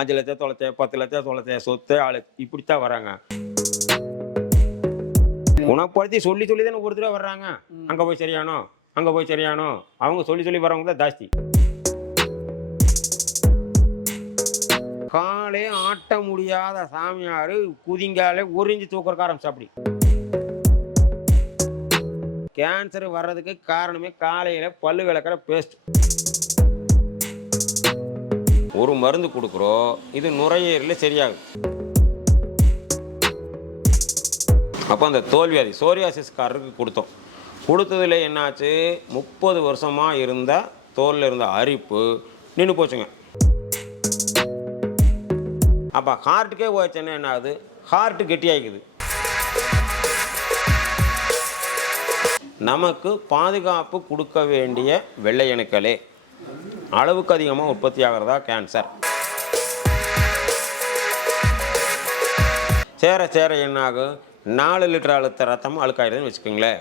5 லட்சம் தொலைச்சேன், 10 லட்சம் தொலைச்சேன், சொத்து ஆளு இப்படித்தான் வராங்க. குணப்படுத்தி சொல்லி சொல்லி தானே ஒரு தடவை வர்றாங்க. அங்க போய் சரியானோ, அங்க போய் சரியானோ, அவங்க சொல்லி சொல்லி வர்றவங்க தான் ஜாஸ்தி. காலே ஆட்ட முடியாத சாமியாரு குதிங்காலே உறிஞ்சி தூக்குறக்க ஆரம்பிச்சு. அப்படி கேன்சர் வர்றதுக்கு காரணமே காலையில பல்லு விளக்குற பேஸ்ட். ஒரு மருந்து கொடுக்குறோம், இது நுரையீரலில் சரியாகுது. அப்போ அந்த தோல்வியாதி சோரியாசிஸ்காரருக்கு கொடுத்தோம். கொடுத்ததுல என்னாச்சு, 30 வருஷமாக இருந்த தோலில் இருந்த அரிப்பு நின்று போச்சுங்க. அப்போ ஹார்ட்டுக்கே போச்சுன்னா என்ன ஆகுது, ஹார்ட்டு கெட்டியாகிக்குது. நமக்கு பாதுகாப்பு கொடுக்க வேண்டிய வெள்ளை அணுக்களே அளவுக்கு அதிகமாக உற்பத்தி ஆகிறதா கேன்சர். சேர சேர என்ன ஆகும், 4 லிட்டர் அழுத்த ரத்தம் அழுக்காயிடுதுன்னு வச்சுக்கோங்களேன்.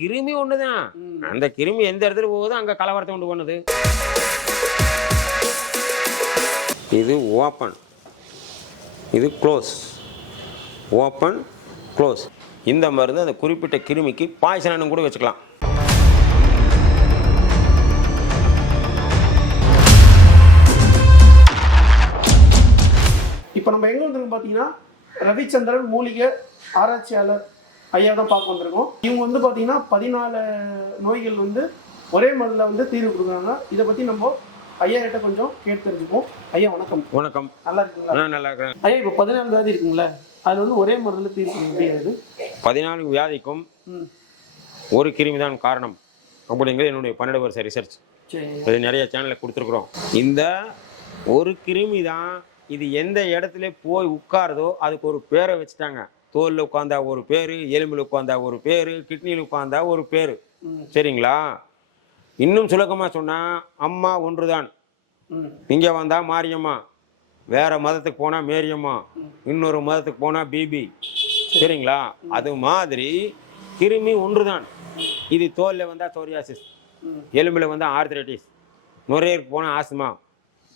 கிருமி ஒன்று தான், அந்த கிருமி எந்த இடத்துல போகுதோ அங்கே கலவரத்தை உண்டு பண்ணுது. இது ஓப்பன், இது க்ளோஸ், ஓப்பன் க்ளோஸ். இந்த மருந்து அந்த குறிப்பிட்ட கிருமிக்கு பாய்சனும் கூட வச்சுக்கலாம். இப்போ நம்ம எங்கே வந்துருக்கோம் பார்த்தீங்கன்னா, ரவிச்சந்திரன் மூலிகை ஆராய்ச்சியாளர் ஐயா தான் பார்க்க வந்திருக்கோம். இவங்க வந்து பார்த்தீங்கன்னா 14 நோய்கள் வந்து ஒரே மருந்தில் வந்து தீர்வு கொடுக்குறாங்க. இதை பற்றி நம்ம ஐயா கிட்ட கொஞ்சம் கேட்டு தெரிஞ்சுப்போம். ஐயா வணக்கம். வணக்கம். நல்லா இருக்குங்களா? நல்லா இருக்கிறேன். ஐயா இப்போ 14 வியாதி இருக்குங்களா, அது வந்து ஒரே மருந்தில் தீர்வு முடியாது. 14 வியாதிக்கும் ஒரு கிருமி தான் காரணம் அப்படிங்கிறது என்னுடைய 12 வருஷ ரிசர்ச். இது நிறைய சேனலில் கொடுத்துருக்குறோம். இந்த ஒரு கிருமி தான், இது எந்த இடத்துல போய் உட்காருதோ அதுக்கு ஒரு பேரை வச்சுட்டாங்க. தோலில் உட்காந்தா ஒரு பேர், எலும்பில் உட்காந்தா ஒரு பேர், கிட்னியில் உட்காந்தா ஒரு பேர். சரிங்களா? இன்னும் சுலகமாக சொன்னால் அம்மா ஒன்று தான். இங்கே வந்தால் மாரியம்மா, வேறு மதத்துக்கு போனால் மேரியம்மா, இன்னொரு மதத்துக்கு போனால் பிபி. சரிங்களா? அது மாதிரி கிருமி ஒன்று தான். இது தோலில் வந்தால் சோரியாசிஸ், எலும்பில் வந்தால் ஆர்த்ரைட்டிஸ், நுரையீரலுக்கு போனால் ஆஸ்மா,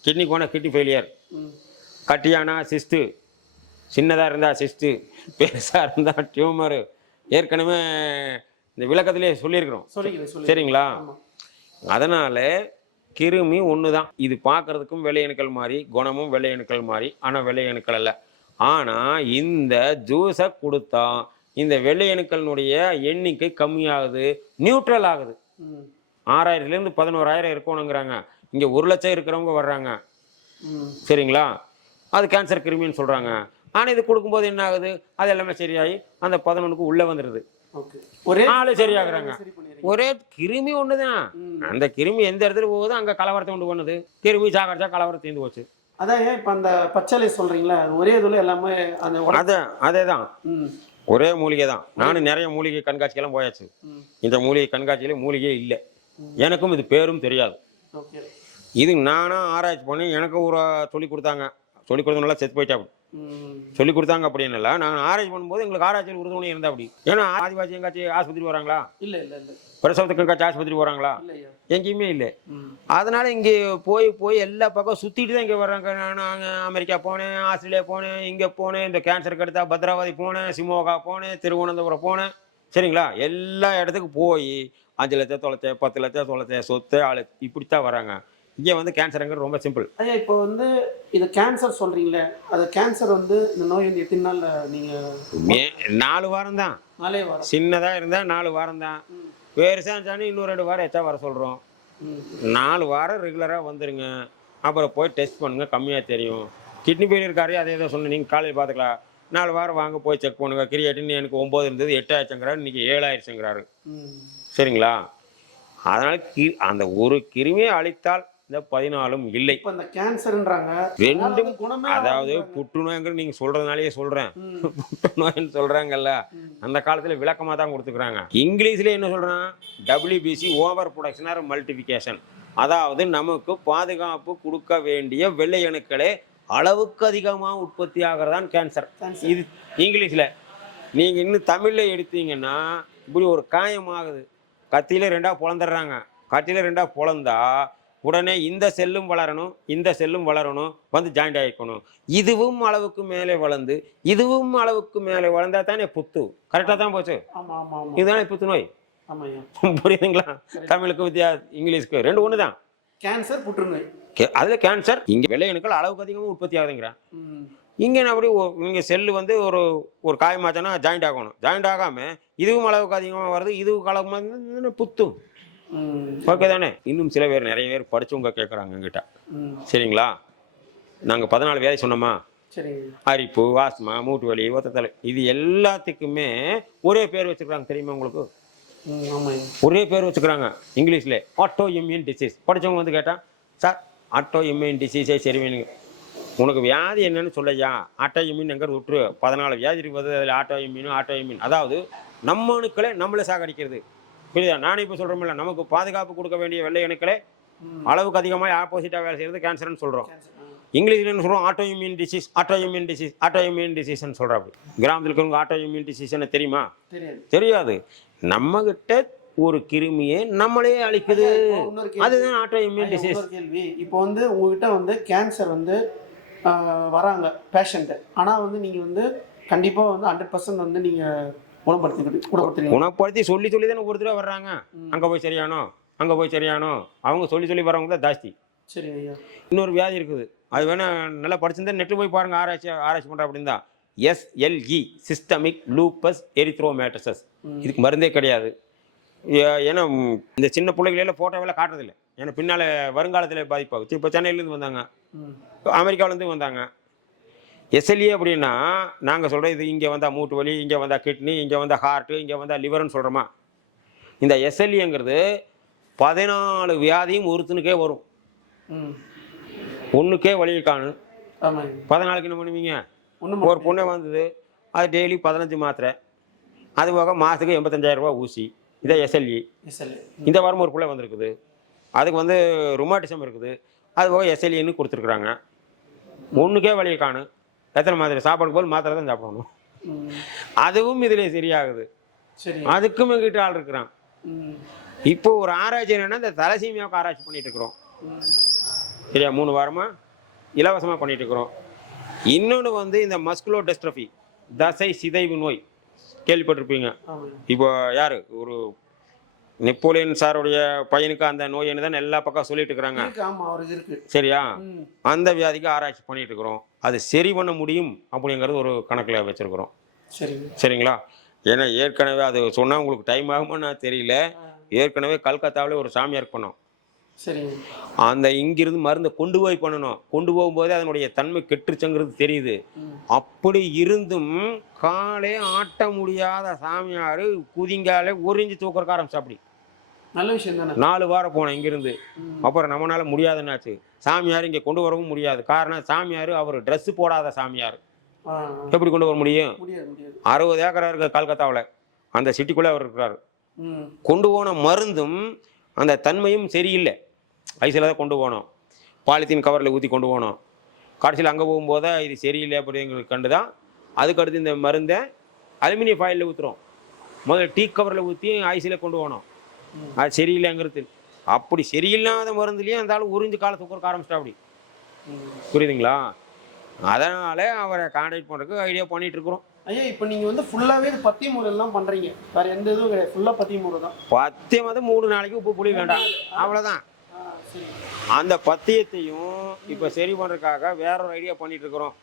கிட்னிக்கு போனால் கிட்னி ஃபெயிலியர், கட்டியானா சிஸ்ட்டு, சின்னதாக இருந்தால் சிஸ்ட்டு, பெருசாக இருந்தால் டியூமரு. ஏற்கனவே இந்த விளக்கத்திலே சொல்லியிருக்கிறோம். சரிங்களா? அதனால் கிருமி ஒன்று தான். இது பார்க்குறதுக்கும் வெள்ளை அணுக்கள் மாதிரி, குணமும் வெள்ளை அணுக்கள் மாதிரி, ஆனால் வெள்ளை அணுக்கள் அல்ல. ஆனால் இந்த ஜூஸை கொடுத்தா இந்த வெள்ளை அணுக்களினுடைய எண்ணிக்கை கம்மியாகுது, நியூட்ரல் ஆகுது. 6000லேருந்து 11,000 இருக்கணுங்கிறாங்க. இங்கே 1 லட்சம் இருக்கிறவங்க வர்றாங்க. சரிங்களா? அது கேன்சர் கிருமின்னு சொல்கிறாங்க. ஆனால் இது கொடுக்கும்போது என்ன ஆகுது, அது எல்லாமே சரியாகி அந்த 11க்கு உள்ளே வந்துடுது. ஒரே ஆளு சரியாகிறாங்க. ஒரே கிருமி ஒன்று தான். அந்த கிருமி எந்த இடத்துல போகுதோ அங்கே கலவரத்தை உண்டு பண்ணுது. கிருமி சாகடிச்சா கலவரம் தீர்ந்து போச்சு. அதான் இப்போ அந்த பச்சளை சொல்கிறீங்களா, ஒரே இதில் எல்லாமே அந்த அதே தான், ஒரே மூலிகை தான். நானும் நிறைய மூலிகை கண்காட்சிக்கெல்லாம் போயாச்சு. இந்த மூலிகை கண்காட்சியில மூலிகையே இல்லை. எனக்கும் இது பேரும் தெரியாது. இது நானும் ஆராய்ச்சி பண்ணி எனக்கு ஒரு சொல்லி கொடுத்தாங்க. சொல்லி கொடுத்தவங்களாம் செத்து போயிட்டா. சொல்லி கொடுத்தாங்க அப்படின்னால நாங்கள் ஆராய்ச்சி பண்ணும்போது எங்களுக்கு ஆராய்ச்சியில் உறுதுணை இருந்தா அப்படி. ஏன்னா ஆதிவாசி எங்காச்சும் ஆஸ்பத்திரி வராங்களா? இல்லை இல்லை இல்லை. பிரசவத்துக்கு எங்காச்சும் ஆஸ்பத்திரி வராங்களா? எங்கேயுமே இல்லை. அதனால இங்கே போய் போய் எல்லா பக்கம் சுற்றிட்டு தான் இங்கே வர்றாங்க. நான் அமெரிக்கா போனேன், ஆஸ்திரேலியா போனேன், இங்கே போனேன், இந்த கேன்சருக்கு எடுத்தா பத்ராவதி போனேன், சிமோகா போனேன், திருவனந்தபுரம் போனேன். சரிங்களா? எல்லா இடத்துக்கும் போய் 5 லட்சம் தொலைச்சேன், 10 லட்சம் தொலைச்சேன், சொத்து ஆளு இப்படித்தான் வராங்க. இங்கே வந்து கேன்சருங்கிறது ரொம்ப சிம்பிள். ஐயா இப்போ வந்து இது கேன்சர் சொல்கிறீங்களே, அது கேன்சர் வந்து இந்த நோய் வந்து எத்தனை நாளில் நீங்கள்? 4 வாரம் தான். 4 வாரம். சின்னதாக இருந்தால் 4 வாரம் தான். பெருசாக இருந்தாலும் இன்னும் 2 வாரம் எச்சா வர சொல்கிறோம். 4 வாரம் ரெகுலராக வந்துடுங்க. அப்புறம் போய் டெஸ்ட் பண்ணுங்கள், கம்மியாக தெரியும். கிட்னி ஃபெயிலியர் காரையும் அதே தான் சொன்னேன். நீங்கள் காலையில் பார்த்துக்கலாம். 4 வாரம் வாங்க போய் செக் பண்ணுங்க. கிரியேட்டின் எனக்கு 9 இருந்தது, 8 ஆயிடுச்சுங்கிறாரு, இன்றைக்கி 7 ஆயிடுச்சுங்கிறாரு. சரிங்களா? அதனால் அந்த ஒரு கிருமியை அழித்தால் இந்த 14ம் இல்லை. இப்போ இந்த கேன்சர்ன்றாங்க ரெண்டும் குணமே. அதாவது புற்றுநோய்ங்கிற நீங்க சொல்றதுனாலேயே சொல்றேன், புற்றுநோய்னு சொல்றாங்கல்ல, அந்த காலத்துல விளக்கமா தான் கொடுத்துக்கிறாங்க. இங்கிலீஷ்ல என்ன சொல்றான், WBC over production R multiplication. அதாவது நமக்கு பாதுகாப்பு கொடுக்க வேண்டிய வெள்ளை அணுக்களே அளவுக்கு அதிகமாக உற்பத்தி ஆகிறதான் கேன்சர். இது இங்கிலீஷ்ல. நீங்க இன்னும் தமிழ்ல எடுத்தீங்கன்னா இப்படி ஒரு காயம் ஆகுது, கத்தியில 2ஆ பொழந்துடுறாங்க. கத்தியில 2ஆ பொழந்தா உடனே இந்த செல்லும் வளரணும், இந்த செல்லும் வளரணும், வந்து ஜாயிண்ட் ஆகிக்கணும். இதுவும் அளவுக்கு மேலே வளர்ந்து இதுவும் அளவுக்கு மேலே வளர்ந்தா தானே புத்து. கரெக்டாக தான் போச்சு. இதுதானே புத்துநோய். புரியுதுங்களா? தமிழுக்கு இங்கிலீஷ்க்கு ரெண்டு ஒன்று தான். கேன்சர், புற்றுநோய். அதில் கேன்சர் இங்கே வெள்ளையணுக்கள் அளவுக்கு அதிகமாக உற்பத்தி ஆகுதுங்கிறேன். இங்கே அப்படி இங்கே செல்லு வந்து ஒரு காயமாச்சனா ஜாயிண்ட் ஆகணும். ஜாயிண்ட் ஆகாமல் இதுவும் அளவுக்கு அதிகமாக வருது, இதுவும் அளவுக்கு புத்தும். ஓகே தானே? இன்னும் சில பேர் நிறைய பேர் படிச்சவங்க கேட்குறாங்க எங்கிட்ட. சரிங்களா? நாங்கள் 14 வியாதி சொன்னோமா? அரிப்பு, ஆஸ்மா, மூட்டு வலி, ஒத்தத்தலை, இது எல்லாத்துக்குமே ஒரே பேர் வச்சுக்கிறாங்க. தெரியுமா உங்களுக்கு? ஒரே பேர் வச்சுக்கிறாங்க இங்கிலீஷில். Auto immune disease. படித்தவங்க வந்து கேட்டால், சார் ஆட்டோ இம்யூன் டிசீஸே சரி வேணுங்க. உனக்கு வியாதி என்னன்னு சொல்லையா? ஆட்டோ இம்யூன்ங்கிறது விட்டுரு. 14 வியாதி இருக்குது, அதில் ஆட்டோ இம்யூன். அதாவது நம்ம அணுக்களே நம்மளை சாகடிக்கிறது. புரியுதா? நானும் இப்போ சொல்கிறோம்ல, நமக்கு பாதுகாப்பு கொடுக்க வேண்டிய வெள்ளை அணுக்களே அளவுக்கு அதிகமாக ஆப்போசிட்டாக வேலை செய்கிறது கேன்சர்னு சொல்கிறோம். இங்கிலீஷில் என்ன சொல்கிறோம்? ஆட்டோ இம்யூன் டிசீஸ்ன்னு சொல்கிறாங்க. கிராமத்தில் இருக்கிறவங்க ஆட்டோ இம்யூன் டிசீஸ்ன்னு தெரியுமா? தெரியாது. நம்மகிட்ட ஒரு கிருமியை நம்மளே அழிக்குது, அதுதான் ஆட்டோ இம்யூன் டிசீஸ். கேள்வி, இப்போ வந்து உங்ககிட்ட வந்து கேன்சர் வந்து வராங்க பேஷண்ட்டு, ஆனால் வந்து நீங்கள் வந்து கண்டிப்பாக வந்து 100% வந்து நீங்கள் குணப்படுத்தி சொல்லி தானே ஒரு தடவை வர்றாங்க. அங்கே போய் சரியானோ அவங்க சொல்லி வர்றவங்க தான் ஜாஸ்தி. சரி ஐயா. இன்னொரு வியாதி இருக்குது, அது வேணா நல்லா படிச்சிருந்தா நெட்டில் போய் பாருங்க. ஆராய்ச்சி பண்ணுற அப்படின்னு தான். SLE, systemic lupus erythematosus. இதுக்கு மருந்தே கிடையாது. ஏன்னா இந்த சின்ன பிள்ளைகளெல்லாம் ஃபோட்டோவெல்லாம் காட்டுறதில்லை. ஏன்னா பின்னால் வருங்காலத்தில் பாதிப்பாகும். இப்போ சென்னையிலேருந்து வந்தாங்க, அமெரிக்காவிலேருந்து வந்தாங்க. SLE அப்படின்னா நாங்கள் சொல்கிறோம், இது இங்கே வந்தால் மூட்டு வலி, இங்கே வந்தால் கிட்னி, இங்கே வந்தால் ஹார்ட்டு, இங்கே வந்தால் லிவர்னு சொல்கிறோமா? இந்த SLEங்கிறது 14 வியாதியும் ஒருத்தனுக்கே வரும். ஒன்றுக்கே வழியை காணும். 14க்கு என்ன பண்ணுவீங்க? ஒரு பொண்ணை வந்தது, அது டெய்லி 15 மாத்திரை, அது போக மாதத்துக்கு 85,000 ரூபா ஊசி. இதை SLE. இந்த வாரம் ஒரு பிள்ளை வந்திருக்குது, அதுக்கு வந்து ருமாட்டிசம் இருக்குது, அது போக SLEன்னு கொடுத்துருக்குறாங்க. ஒன்றுக்கே வழியை காணும். எத்தனை மாத்திரை? சாப்பாடு போது மாத்திரை தான் சாப்பிடணும். அதுவும் இதில் சரியாகுது. அதுக்கும் எங்கிட்ட ஆள் இருக்கிறான். இப்போ ஒரு ஆராய்ச்சி என்னன்னா, இந்த தலசீமியாவுக்கு ஆராய்ச்சி பண்ணிட்டு இருக்கிறோம். சரியா? 3 வாரமாக இலவசமாக பண்ணிட்டு இருக்கிறோம். இன்னொன்று வந்து இந்த மஸ்குலோ டெஸ்ட்ரோஃபி, தசை சிதைவு நோய், கேள்விப்பட்டிருப்பீங்க. இப்போ யாரு ஒரு நெப்போலியன் சாருடைய பையனுக்கு அந்த நோய் தான் எல்லா பக்கம் சொல்லிட்டு இருக்கிறாங்க. சரியா? அந்த வியாதிக்கு ஆராய்ச்சி பண்ணிட்டு இருக்கிறோம். அது சரி பண்ண முடியும் அப்படிங்கிறது ஒரு கணக்கில் வச்சிருக்கிறோம். சரிங்களா? ஏன்னா ஏற்கனவே அது சொன்னால் உங்களுக்கு டைம் ஆகுமா நான் தெரியல. ஏற்கனவே கல்கத்தாவில் ஒரு சாமியார் பண்ணோம். அந்த இங்கிருந்து மருந்தை கொண்டு போய் பண்ணணும். கொண்டு போகும்போதே அதனுடைய தன்மை கெட்டுருச்சுங்கிறது தெரியுது. அப்படி இருந்தும் காலே ஆட்ட முடியாத சாமியார் குதிங்காலே ஒரிஞ்சு தூக்குறக்க ஆரம்பிச்சு. அப்படி நல்ல விஷயம் தானே. 4 வாரம் போனேன் இங்கிருந்து. அப்புறம் நம்மளால முடியாதுன்னாச்சு. சாமியார் இங்கே கொண்டு வரவும் முடியாது. காரணம், சாமியார் அவர் ட்ரெஸ் போடாத சாமியார். எப்படி கொண்டு வர முடியும்? 60 ஏக்கரா இருக்கு கல்கத்தாவில், அந்த சிட்டிக்குள்ளே அவர் இருக்கிறார். கொண்டு போன மருந்தும் அந்த தன்மையும் சரியில்லை. ஐசில் தான் கொண்டு போனோம், பாலித்தீன் கவரில் ஊற்றி கொண்டு போனோம். கடைசியில் அங்கே போகும்போது இது சரியில்லை அப்படிங்கிறது கண்டு தான் அதுக்கடுத்து இந்த மருந்தை அலுமினிய ஃபாயிலில் ஊற்றுறோம். முதல்ல டீ கவரில் ஊற்றி ஐசியில் கொண்டு போனோம். அது சரியில்லைங்கிறது. அப்படி சரியில்லாத மருந்துலேயும் அந்த ஆள் உறிஞ்சு காலை தூக்க ஆரம்பிச்சிட்டா. அப்படி புரியுதுங்களா? அதனால அவரை கான்டாக்ட் பண்ணுறதுக்கு ஐடியா பண்ணிட்டு இருக்கிறோம். ஐயா, இப்போ நீங்கள் வந்து ஃபுல்லாகவே பத்திய முறையெல்லாம் பண்ணுறீங்க, வேறு எந்த இதுவும் கிடையாது, ஃபுல்லாக பத்திய முறை தான். பத்தியம் வந்து 3 நாளைக்கு உப்பு புளி வேண்டாம், அவ்வளோதான். அந்த பத்தியத்தையும் இப்போ சரி பண்ணுறதுக்காக வேற ஒரு ஐடியா பண்ணிட்டு இருக்கிறோம்.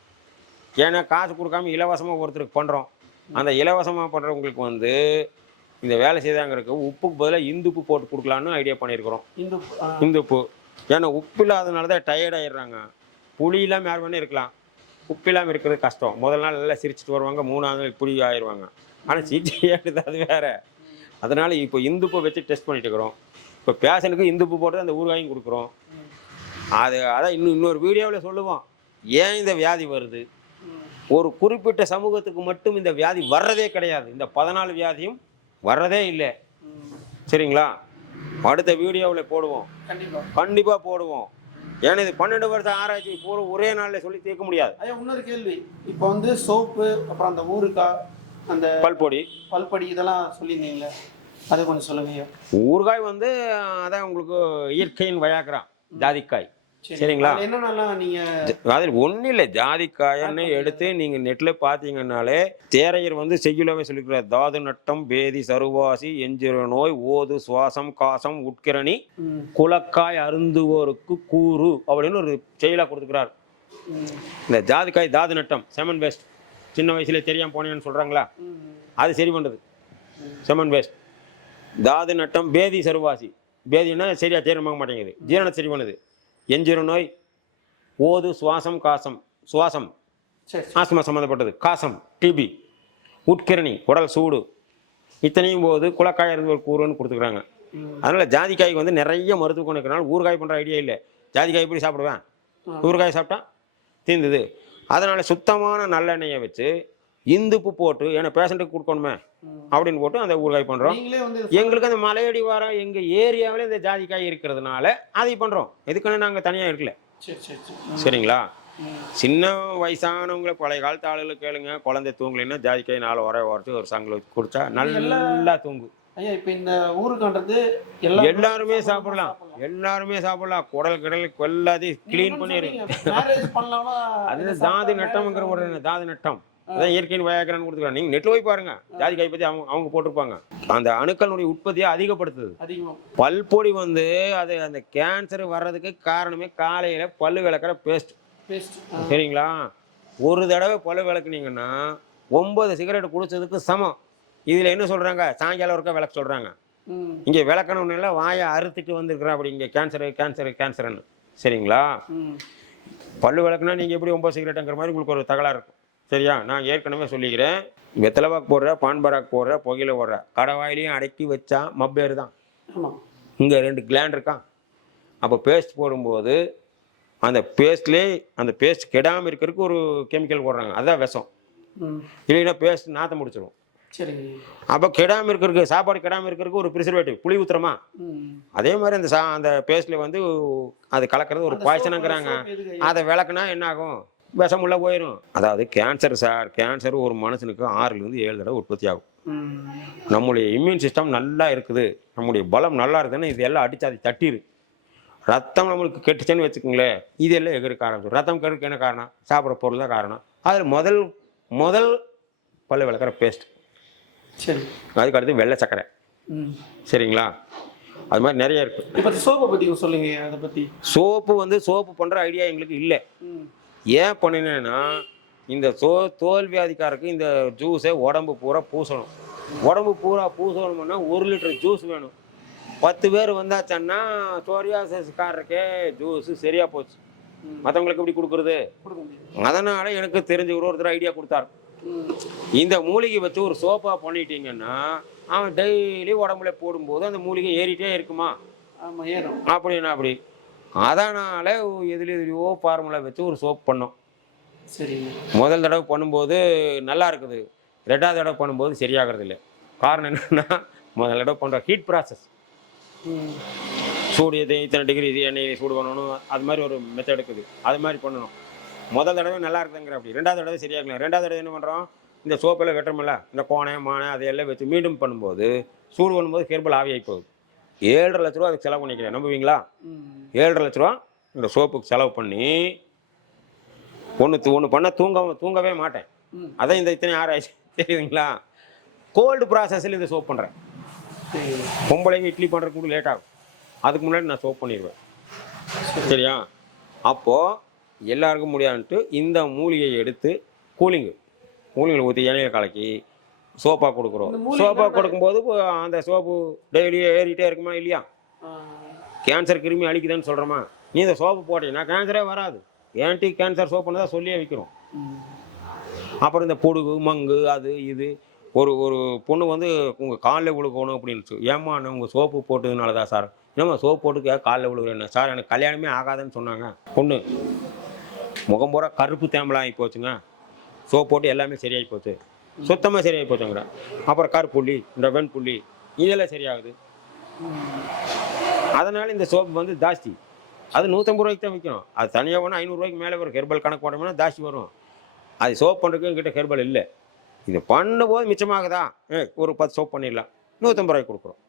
ஏன்னா காசு கொடுக்காம இலவசமாக ஒருத்தருக்கு பண்ணுறோம். அந்த இலவசமாக பண்ணுறவங்களுக்கு வந்து இந்த வேலை செய்தாங்கிறதுக்கு உப்புக்கு பதிலாக இந்துப்பு போட்டு கொடுக்கலான்னு ஐடியா பண்ணியிருக்கிறோம். இந்துப்பு. ஏன்னா உப்பு இல்லாதனால தான் டயர்ட் ஆகிடுறாங்க. புளி இல்லாமல் யார் வேணா இருக்கலாம், உப்பு இல்லாமல் இருக்கிறது கஷ்டம். முதல் நாள் நல்லா சிரிச்சுட்டு வருவாங்க, 3ஆவது நாள் புளி ஆயிடுவாங்க. ஆனால் சீட்டு ஏடுது, அது வேறு. அதனால் இப்போ இந்துப்பை வச்சு டெஸ்ட் பண்ணிட்டு இருக்கிறோம். இப்போ பேஷனுக்கு இந்துப்பு போட்டு அந்த ஊறுகாயும் கொடுக்குறோம். அதான் இன்னொரு வீடியோவில் சொல்லுவோம் ஏன் இந்த வியாதி வருது. ஒரு குறிப்பிட்ட சமூகத்துக்கு மட்டும் இந்த வியாதி வர்றதே கிடையாது. இந்த 14 வியாதியும் வர்றதே இல்லை. சரிங்களா? அடுத்த வீடியோவில் போடுவோம், கண்டிப்பாக போடுவோம். ஏன்னா இது 12 வருஷம் ஆராய்ச்சி பூரா ஒரே நாளில் சொல்லி தீர்க்க முடியாது. ஐயா, இன்னொரு கேள்வி. இப்போ வந்து சோப்பு, அப்புறம் அந்த ஊறுகாய், அந்த பல்பொடி இதெல்லாம் சொல்லியிருந்தீங்களே, அதை கொஞ்சம் சொல்லுங்க ஐயா. ஊறுகாய் வந்து அதான் உங்களுக்கு இயற்கையின் வயாக்குறான். ஜாதிக்காய். சரிங்களா? என்னென்னலாம் நீங்க அதில் ஒன்றும் இல்லை, ஜாதிக்காயன்னு எடுத்து நீங்கள் நெட்டில் பார்த்தீங்கன்னாலே தேரையர் வந்து செய்யுளவே சொல்லிக்கிறார். தாது நட்டம் பேதி சருவாசி எஞ்சிற நோய் ஓது சுவாசம் காசம் உட்கிரணி குலக்காய் அருந்துவோருக்கு கூறு அப்படின்னு ஒரு செயலாக கொடுத்துக்கிறார். இந்த ஜாதிக்காய் தாது நட்டம் செமன் வேஸ்ட், சின்ன வயசுல தெரியாமல் போனேன்னு சொல்கிறாங்களா, அது சரி பண்ணுறது செமன் வேஸ்ட். தாது நட்டம் பேதி சருவாசி, பேதினா சரியாக ஜீரணமாக மாட்டேங்குது, ஜீரணம் சரி பண்ணுது. எஞ்சிற நோய் ஓது சுவாசம் காசம், சுவாசம் ஆஸ்மா சம்மந்தப்பட்டது, காசம் டிபி, உட்கிரணி உடல் சூடு, இத்தனையும் போது குலக்காய் இருந்து ஒரு கூறுன்னு கொடுத்துக்கிறாங்க. அதனால் ஜாதிக்காய்க்கு வந்து நிறைய மருத்துவ குணம் இருக்கிறனால ஊறுகாய் பண்ணுற ஐடியா இல்லை. ஜாதிக்காய் எப்படி சாப்பிடுவேன், ஊறுகாய் சாப்பிட்டா தீர்ந்துது. அதனால் சுத்தமான நல்லெண்ணெயை வச்சு இந்துப்பு போட்டு, ஏன்னா பேஷண்ட்டுக்கு கொடுக்கணுமே அப்படின்னு போட்டு அந்த ஊறுகாய் பண்ணுறோம். எங்களுக்கு அந்த மலையடி வாரம் எங்கள் ஏரியாவில் இந்த ஜாதிக்காய் இருக்கிறதுனால அதை பண்ணுறோம். எதுக்குன்னு நாங்கள் தனியாக இருக்கல. சரிங்களா? சின்ன வயசானவங்களை பழைய காலத்து ஆளுகளை கேளுங்க, குழந்தை தூங்கலைன்னா ஜாதிக்காய் 4 உரைச்சு ஒரு சங்கில் வச்சு குடிச்சா நல்லா தூங்கும். ஐயா இப்போ இந்த ஊருக்கான்றது எல்லாருமே சாப்பிடலாம், எல்லாருமே சாப்பிடலாம். குடல் எல்லாத்தையும் கிளீன் பண்ணிடும். அது தாது நட்டம்ங்கிற ஒரு தாது நட்டம், அதான் இயற்கையின் வயாகரான்னு கொடுத்துருக்காங்க. நீங்கள் நெட்டில் போய் பாருங்க, ஜாதிக்காய் பற்றி அவங்க போட்டிருப்பாங்க. அந்த அணுக்களுடைய உற்பத்தியை அதிகப்படுத்துது. பல்பொடி வந்து அது அந்த கேன்சர் வர்றதுக்கு காரணமே காலையில் பல்லு விளக்குற பேஸ்ட். சரிங்களா? ஒரு தடவை பல்லு விளக்குனீங்கன்னா 9 சிகரெட் குடிச்சதுக்கு சமம். இதில் என்ன சொல்கிறாங்க, சாயங்காலம் ஒருக்கா விளக்க சொல்கிறாங்க. இங்கே விளக்கணும்னு இல்லை, வாயை அறுத்துட்டு வந்துருக்குறா அப்படி இங்கே கேன்சருன்னு. சரிங்களா? பல்லு விளக்குனா நீங்கள் எப்படி 9 சிகரெட்டுங்கிற மாதிரி உங்களுக்கு ஒரு தகவலாக இருக்கும். சரியா? நான் ஏற்கனவே சொல்லிக்கிறேன், வெத்தலைபாக்கு போடுற, பான்பராக் போடுற, புகையில போடுற, கடைவாயிலையும் அடக்கி வச்சா மப்பேரு தான். இங்கே 2 கிளாண்ட் இருக்கான். அப்போ பேஸ்ட் போடும்போது அந்த பேஸ்ட்லேயே அந்த பேஸ்ட் கெடாமல் இருக்கிறதுக்கு ஒரு கெமிக்கல் போடுறாங்க, அதுதான் விஷம். இல்லைன்னா பேஸ்ட் நாற்றம் முடிச்சிடும். அப்போ கெடாமல் இருக்கிறதுக்கு, சாப்பாடு கெடாமல் இருக்கிறதுக்கு ஒரு ப்ரிசர்வேட்டிவ் புளி ஊத்துறமா, அதே மாதிரி அந்த பேஸ்ட்ல வந்து அது கலக்கிறது ஒரு பாய்சனுங்கிறாங்க. அதை விளக்குனா என்ன ஆகும், விஷம் உள்ள போயிடும். அதாவது கேன்சர் சார், கேன்சர் ஒரு மனுஷனுக்கு 6லேருந்து 7 தடவை உற்பத்தி ஆகும். நம்முடைய இம்யூன் சிஸ்டம் நல்லா இருக்குது, நம்முடைய பலம் நல்லா இருக்குதுன்னு இது எல்லாம் அடித்து அதை தட்டிடு. ரத்தம் நம்மளுக்கு கெட்டுச்சுன்னு வச்சுக்கோங்களேன், இதெல்லாம் எகிறக்க ஆரம்பிச்சு. ரத்தம் கெடுக்க என்ன காரணம், சாப்பிட்ற பொருள் தான் காரணம். அதில் முதல் பல்லு விளக்குற பேஸ்ட். சரி, அதுக்கு அடுத்து வெள்ளை சக்கரை. சரிங்களா? அது மாதிரி நிறைய இருக்குது. இப்போ சோப்பை பற்றி சொல்லுங்க. அதை பற்றி சோப்பு வந்து சோப்பு பண்ணுற ஐடியா எங்களுக்கு இல்லை. ஏன் பண்ணினேன்னா, இந்த தோல் வியாதிக்காரருக்கு இந்த ஜூஸை உடம்பு பூரா பூசணும். உடம்பு பூரா பூசணும்னா 1 லிட்டர் ஜூஸ் வேணும். 10 பேர் வந்தாச்சன்னா சோரியாசிஸ்காரருக்கே ஜூஸு சரியாக போச்சு. மற்றவங்களுக்கு எப்படி கொடுக்குறது? அதனால் எனக்கு தெரிஞ்ச ஒருத்தர் ஐடியா கொடுத்தாரு. இந்த மூலிகை வச்சு ஒரு சோப்பாக பண்ணிட்டீங்கன்னா அவன் டெய்லி உடம்புல போடும்போது அந்த மூலிகை ஏறிட்டே இருக்குமா அப்படின்னா அப்படி. அதனால் எதுலையோ ஃபார்முலா வச்சு ஒரு சோப் பண்ணோம். சரி, முதல் தடவை பண்ணும்போது நல்லா இருக்குது, 2வது தடவை பண்ணும்போது சரியாகிறது இல்லை. காரணம் என்னென்னா, முதல் தடவை பண்ணுற ஹீட் ப்ராசஸ், சூடு இத்தனை டிகிரி இது எண்ணெய் சூடு பண்ணணும், அது மாதிரி ஒரு மெத்தட் இருக்குது. அது மாதிரி பண்ணணும். முதல் தடவை நல்லா இருக்குதுங்கிற அப்படி, 2வது தடவை சரியாகலாம். 2வது தடவை என்ன பண்ணுறோம், இந்த சோப்பெல்லாம் வெட்டுறமில்ல, இந்த கோணை மானை அதையெல்லாம் வச்சு மீண்டும் பண்ணும்போது சூடு பண்ணும்போது ஹெர்பல் ஆவியாகி போகுது. 7.5 லட்ச ரூபா அதுக்கு செலவு பண்ணிக்கிறேன். நம்புவீங்களா? 7.5 லட்ச ரூபா இந்த சோப்புக்கு செலவு பண்ணி ஒன்று பண்ண தூங்கவே மாட்டேன். அதான் இந்த இத்தனை ஆராய்ச்சி. தெரியுதுங்களா? கோல்டு ப்ராசஸில் இந்த சோப் பண்ணுறேன். பொம்பளைங்க இட்லி பண்ணுறதுக்கு கூட லேட் ஆகும், அதுக்கு முன்னாடி நான் சோப் பண்ணிடுவேன். சரியா? அப்போது எல்லாருக்கும் முடியாதுன்ட்டு இந்த மூலிகையை எடுத்து கூலிங்கில் ஊற்றி எண்ணெயை கலக்கி சோப்பாக கொடுக்குறோம். சோப்பாக கொடுக்கும்போது அந்த சோப்பு டெய்லியே ஏறிட்டே இருக்குமா இல்லையா? கேன்சர் கிருமி அழிக்குதுன்னு சொல்கிறோமா? நீ இந்த சோப்பு போட்டீங்கன்னா கேன்சரே வராது. ஆன்டி கேன்சர் சோப்புன்னு தான் சொல்லியே வைக்கிறோம். அப்புறம் இந்த பொடுகு மங்கு அது இது, ஒரு பொண்ணு வந்து உங்கள் காலில் விழுகணும் அப்படின்னு, ஏம்மா உங்கள் சோப்பு போட்டதுனால தான் சார். ஏம்மா சோப்பு போட்டுக்க காலில் விழுகிறேன்னு சார், எனக்கு கல்யாணமே ஆகாதுன்னு சொன்னாங்க. பொண்ணு முகம் பூரா கருப்பு தேம்பலாம் ஆகி போச்சுங்க, சோப்பு போட்டு எல்லாமே சரியாகி போச்சு, சுத்தமாக சரியாகி போச்சுங்கிற. அப்புறம் கருப்புள்ளி, இந்த வெண்புள்ளி இதெல்லாம் சரியாகுது. அதனால் இந்த சோப்பு வந்து ஜாஸ்தி. அது 150 ரூபாய்க்கு தான் விற்கும். அது தனியாக வேணும் 500 ரூபாய்க்கு மேலே வரும். ஹெர்பல் கணக்கு போட்டோம்னா ஜாஸ்தி வரும். அது சோப் பண்ணுறதுக்கு என்கிட்ட ஹெர்பல் இல்லை. இது பண்ணும்போது மிச்சமாகுதா, ஒரு 10 சோப் பண்ணிடலாம், 150 ரூபாய்க்கு கொடுக்குறோம்.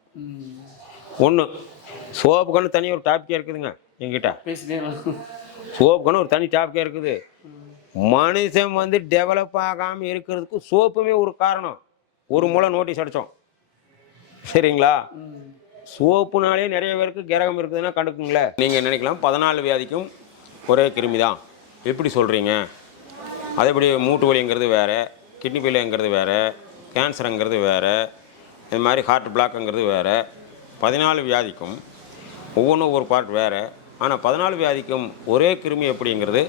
ஒன்று சோப்புக்குன்னு தனியாக ஒரு டாப்பிக்கே இருக்குதுங்க. என்கிட்ட பேசிட்டே சோப்புக்குன்னு ஒரு தனி டாப்பிக்கே இருக்குது. மனுஷன் வந்து டெவலப் ஆகாமல் இருக்கிறதுக்கு சோப்புமே ஒரு காரணம். ஒரு மூலம் நோட்டீஸ் அடித்தோம் சரிங்களா. சோப்புனாலே நிறைய பேருக்கு கிரகம் இருக்குதுன்னா கண்டுக்குங்களேன். நீங்கள் நினைக்கலாம் 14 வியாதிக்கும் ஒரே கிருமி தான் எப்படி சொல்கிறீங்க, அதே எப்படி மூட்டு வலிங்கிறது வேறு, கிட்னி ஃபெயிலியருங்கிறது வேறு, கேன்சருங்கிறது வேறு, இது மாதிரி ஹார்ட் பிளாக்குங்கிறது வேறு. 14 வியாதிக்கும் ஒவ்வொன்றும் ஒவ்வொரு பார்ட் வேறு. ஆனால் 14 வியாதிக்கும் ஒரே கிருமி எப்படிங்கிறது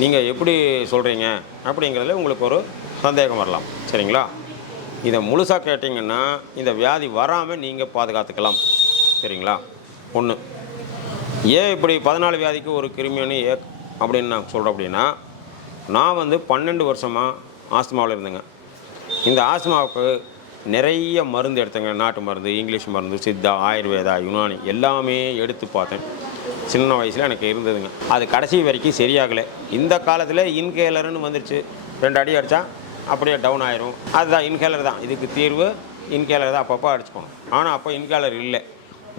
நீங்கள் எப்படி சொல்கிறீங்க அப்படிங்கிறதுல உங்களுக்கு ஒரு சந்தேகம் வரலாம் சரிங்களா. இதை முழுசாக கேட்டிங்கன்னா இந்த வியாதி வராமல் நீங்கள் பாதுகாத்துக்கலாம் சரிங்களா. ஒன்று ஏன் இப்படி 14 வியாதிக்கு ஒரு கிருமின்னு அப்படின்னு நான் சொல்கிறேன் அப்படின்னா, நான் வந்து 12 வருஷமாக ஆஸ்துமாவில் இருந்தேங்க. இந்த ஆஸ்துமாவுக்கு நிறைய மருந்து எடுத்தேங்க. நாட்டு மருந்து, இங்கிலீஷ் மருந்து, சித்தா, ஆயுர்வேதா, யுனானி எல்லாமே எடுத்து பார்த்தேன். சின்ன வயசில் எனக்கு இருந்ததுங்க. அது கடைசி வரைக்கும் சரியாகலை. இந்த காலத்தில் இன்ஹேலர்னு வந்துருச்சு. 2 அடி அடித்தா அப்படியே டவுன் ஆயிரும். அதுதான் இன்ஹேலர் தான் இதுக்கு தீர்வு. இன்ஹேலர் தான் அப்பப்போ அடிச்சுக்கணும். ஆனால் அப்போ இன்ஹேலர் இல்லை.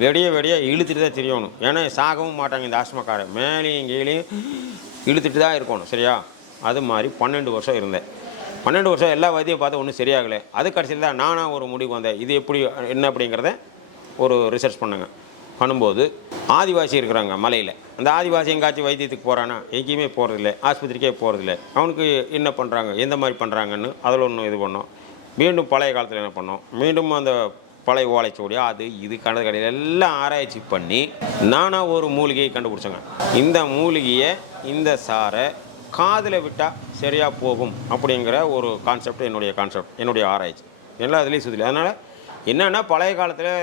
வெடிய இழுத்துட்டு தான் தெரியணும். ஏன்னா சாகவும் மாட்டாங்க இந்த ஆஸ்துமாக்காரன். மேலேயும் கீழேயும் இழுத்துட்டு தான் இருக்கணும் சரியா. அது மாதிரி 12 வருஷம் இருந்தேன். 12 வருஷம் எல்லா வைத்தியம் பார்த்து ஒன்றும் சரியாகலை. அது கடைசியில் தான் நானாக ஒரு முடிவு வந்தேன். இது எப்படி என்ன அப்படிங்கிறத ஒரு ரிசர்ச் பண்ணுங்க. பண்ணும்போது ஆதிவாசி இருக்கிறாங்க மலையில். அந்த ஆதிவாசி எங்காச்சும் வைத்தியத்துக்கு போகிறானா எங்கேயுமே போகிறதில்ல, ஆஸ்பத்திரிக்கே போகிறதில்ல. அவனுக்கு என்ன பண்ணுறாங்க, எந்த மாதிரி பண்ணுறாங்கன்னு அதில் ஒன்று இது பண்ணோம். மீண்டும் பழைய காலத்தில் என்ன பண்ணோம், மீண்டும் அந்த பழைய ஓலைச்சுவடி அது இது கணக்கு கடையில் எல்லாம் ஆராய்ச்சி பண்ணி நானாக ஒரு மூலிகையை கண்டுபிடிச்சேங்க. இந்த மூலிகையை இந்த சாரை காதில் விட்டால் சரியாக போகும் அப்படிங்கிற ஒரு கான்செப்ட் என்னுடைய ஆராய்ச்சி எல்லா இதுலேயும் சுதில்லை. அதனால் என்னென்னா பழைய காலத்தில்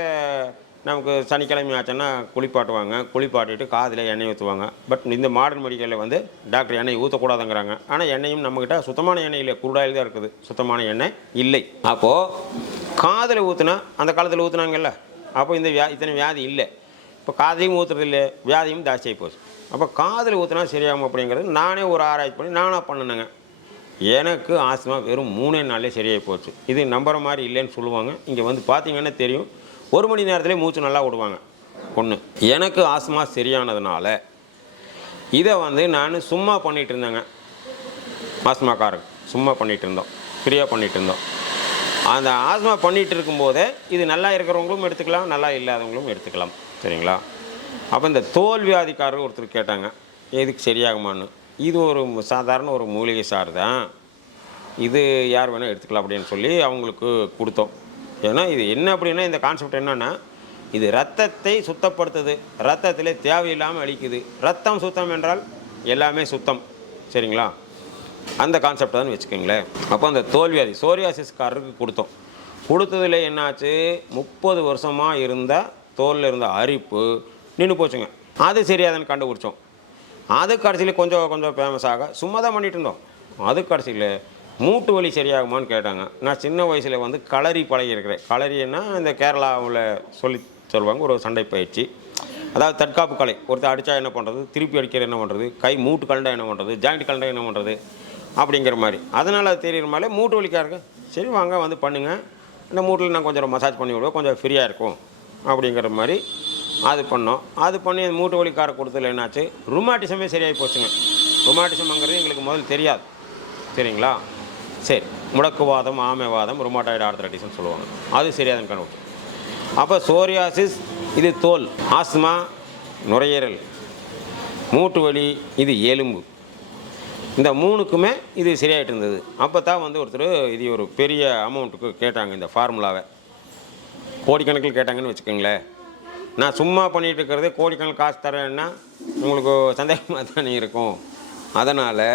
நமக்கு சனிக்கிழமை ஆச்சுன்னா குளிப்பாட்டுவாங்க. குளிப்பாட்டிட்டு காதில் எண்ணெய் ஊற்றுவாங்க. பட் இந்த மாடர்ன் மெடிக்கலில் வந்து டாக்டர் எண்ணெய் ஊற்றக்கூடாதுங்கிறாங்க. ஆனால் எண்ணெயும் நம்மக்கிட்ட சுத்தமான எண்ணெய் இல்லை, குருடாயில் தான் இருக்குது, சுத்தமான எண்ணெய் இல்லை. அப்போது காதில் ஊற்றுனா அந்த காலத்தில் ஊற்றுனாங்கல்ல, அப்போ இந்த இத்தனை வியாதி இல்லை. இப்போ காதையும் ஊற்றுறது இல்லை, வியாதியும் ஜாஸ்தியாகி போச்சு. அப்போ காதில் ஊற்றினா சரியாகும் அப்படிங்கிறது நானே ஒரு ஆராய்ச்சி பண்ணி நானாக பண்ணினேங்க. எனக்கு ஆஸ்துமா வெறும் 3 நாள்லேயே சரியாகி போச்சு. இது நம்புற மாதிரி இல்லைன்னு சொல்லுவாங்க. இங்கே வந்து பார்த்தீங்கன்னா தெரியும். 1 மணி நேரத்துலேயே மூச்சு நல்லா விடுவாங்க. ஒன்று எனக்கு ஆஸ்துமா சரியானதுனால இதை வந்து நான் சும்மா பண்ணிகிட்டு இருந்தேங்க. ஆஸ்துமாக்காரங்க சும்மா பண்ணிகிட்டு இருந்தோம், ஃப்ரீயாக பண்ணிகிட்டு இருந்தோம். அந்த ஆஸ்துமா பண்ணிகிட்டு இருக்கும்போதே இது நல்லா இருக்கிறவங்களும் எடுத்துக்கலாம், நல்லா இல்லாதவங்களும் எடுத்துக்கலாம் சரிங்களா. அப்போ இந்த தோல் வியாதிக்காரர் ஒருத்தர் கேட்டாங்க எதுக்கு சரியாகுமான்னு. இது ஒரு சாதாரண ஒரு மூலிகை சாறு தான், இது யார் வேணால் எடுத்துக்கலாம் அப்படின்னு சொல்லி அவங்களுக்கு கொடுத்தோம். ஏன்னா இது என்ன அப்படின்னா இந்த கான்செப்ட் என்னென்னா, இது ரத்தத்தை சுத்தப்படுத்துது, ரத்தத்தில் தேவையில்லாமல் அழிக்குது. ரத்தம் சுத்தம் என்றால் எல்லாமே சுத்தம் சரிங்களா. அந்த கான்செப்ட் தான் வச்சுக்கோங்களேன். அப்போ அந்த தோல்வியாதி சோரியாசிஸ்காரருக்கு கொடுத்தோம். கொடுத்ததில் என்னாச்சு, 30 வருஷமாக இருந்த தோலில் இருந்த அரிப்பு நின்று போச்சுங்க. அது சரியாதான்னு கண்டுபிடிச்சோம். அது கடைசியில் கொஞ்சம் ஃபேமஸாக சும்மா தான் பண்ணிகிட்டு இருந்தோம். அது கடைசியில் மூட்டு வலி சரியாகுமான்னு கேட்டாங்க. நான் சின்ன வயசில் வந்து களரி பழகியிருக்கிறேன். களரின்னா இந்த கேரளாவில் சொல்லுவாங்க ஒரு சண்டை பயிற்சி, அதாவது தற்காப்பு கலை. ஒருத்தர் அடித்தா என்ன பண்ணுறது, திருப்பி அடிக்கிற என்ன பண்ணுறது, கை மூட்டு கலண்டா என்ன பண்ணுறது, ஜாயிண்ட் கலண்டா என்ன பண்ணுறது அப்படிங்கிற மாதிரி. அதனால் அது தெரிகிற மாதிரி மூட்டு வலிக்காருக்கு சரி வாங்க வந்து பண்ணுங்கள், இந்த மூட்டில் நான் கொஞ்சம் மசாஜ் பண்ணி விடுவேன், கொஞ்சம் ஃப்ரீயாக இருக்கும் அப்படிங்கிற மாதிரி அது பண்ணோம். அது பண்ணி அந்த மூட்டு வலிக்கார கொடுத்ததில் என்னாச்சு, ருமாட்டிசமே சரியாகி போச்சுங்க. ருமாட்டிசம்ங்கிறது எங்களுக்கு முதல்ல தெரியாது சரிங்களா. சரி, முடக்குவாதம், ஆமைவாதம், ருமாட்டாய்டு ஆர்த்ரைட்டிஸ்னு சொல்லுவாங்க. அது சரியாதுன்னு கண்டுபிடிச்சோம். அப்போ சோரியாசிஸ் இது தோல், ஆஸ்துமா நுரையீரல், மூட்டு வலி இது எலும்பு, இந்த 3க்குமே இது சரியாயிட்டு இருந்தது. அப்போ தான் வந்து ஒருத்தர் இது ஒரு பெரிய அமௌண்ட்டுக்கு கேட்டாங்க. இந்த ஃபார்முலாவை கோடிக்கணக்கில் கேட்டாங்கன்னு வச்சுக்கோங்களேன். நான் சும்மா பண்ணிகிட்டு இருக்கிறதே கோடிக்கணக்கில் காசு தரேன்னா உங்களுக்கு சந்தேகமாக தானே இருக்கும். அதனால்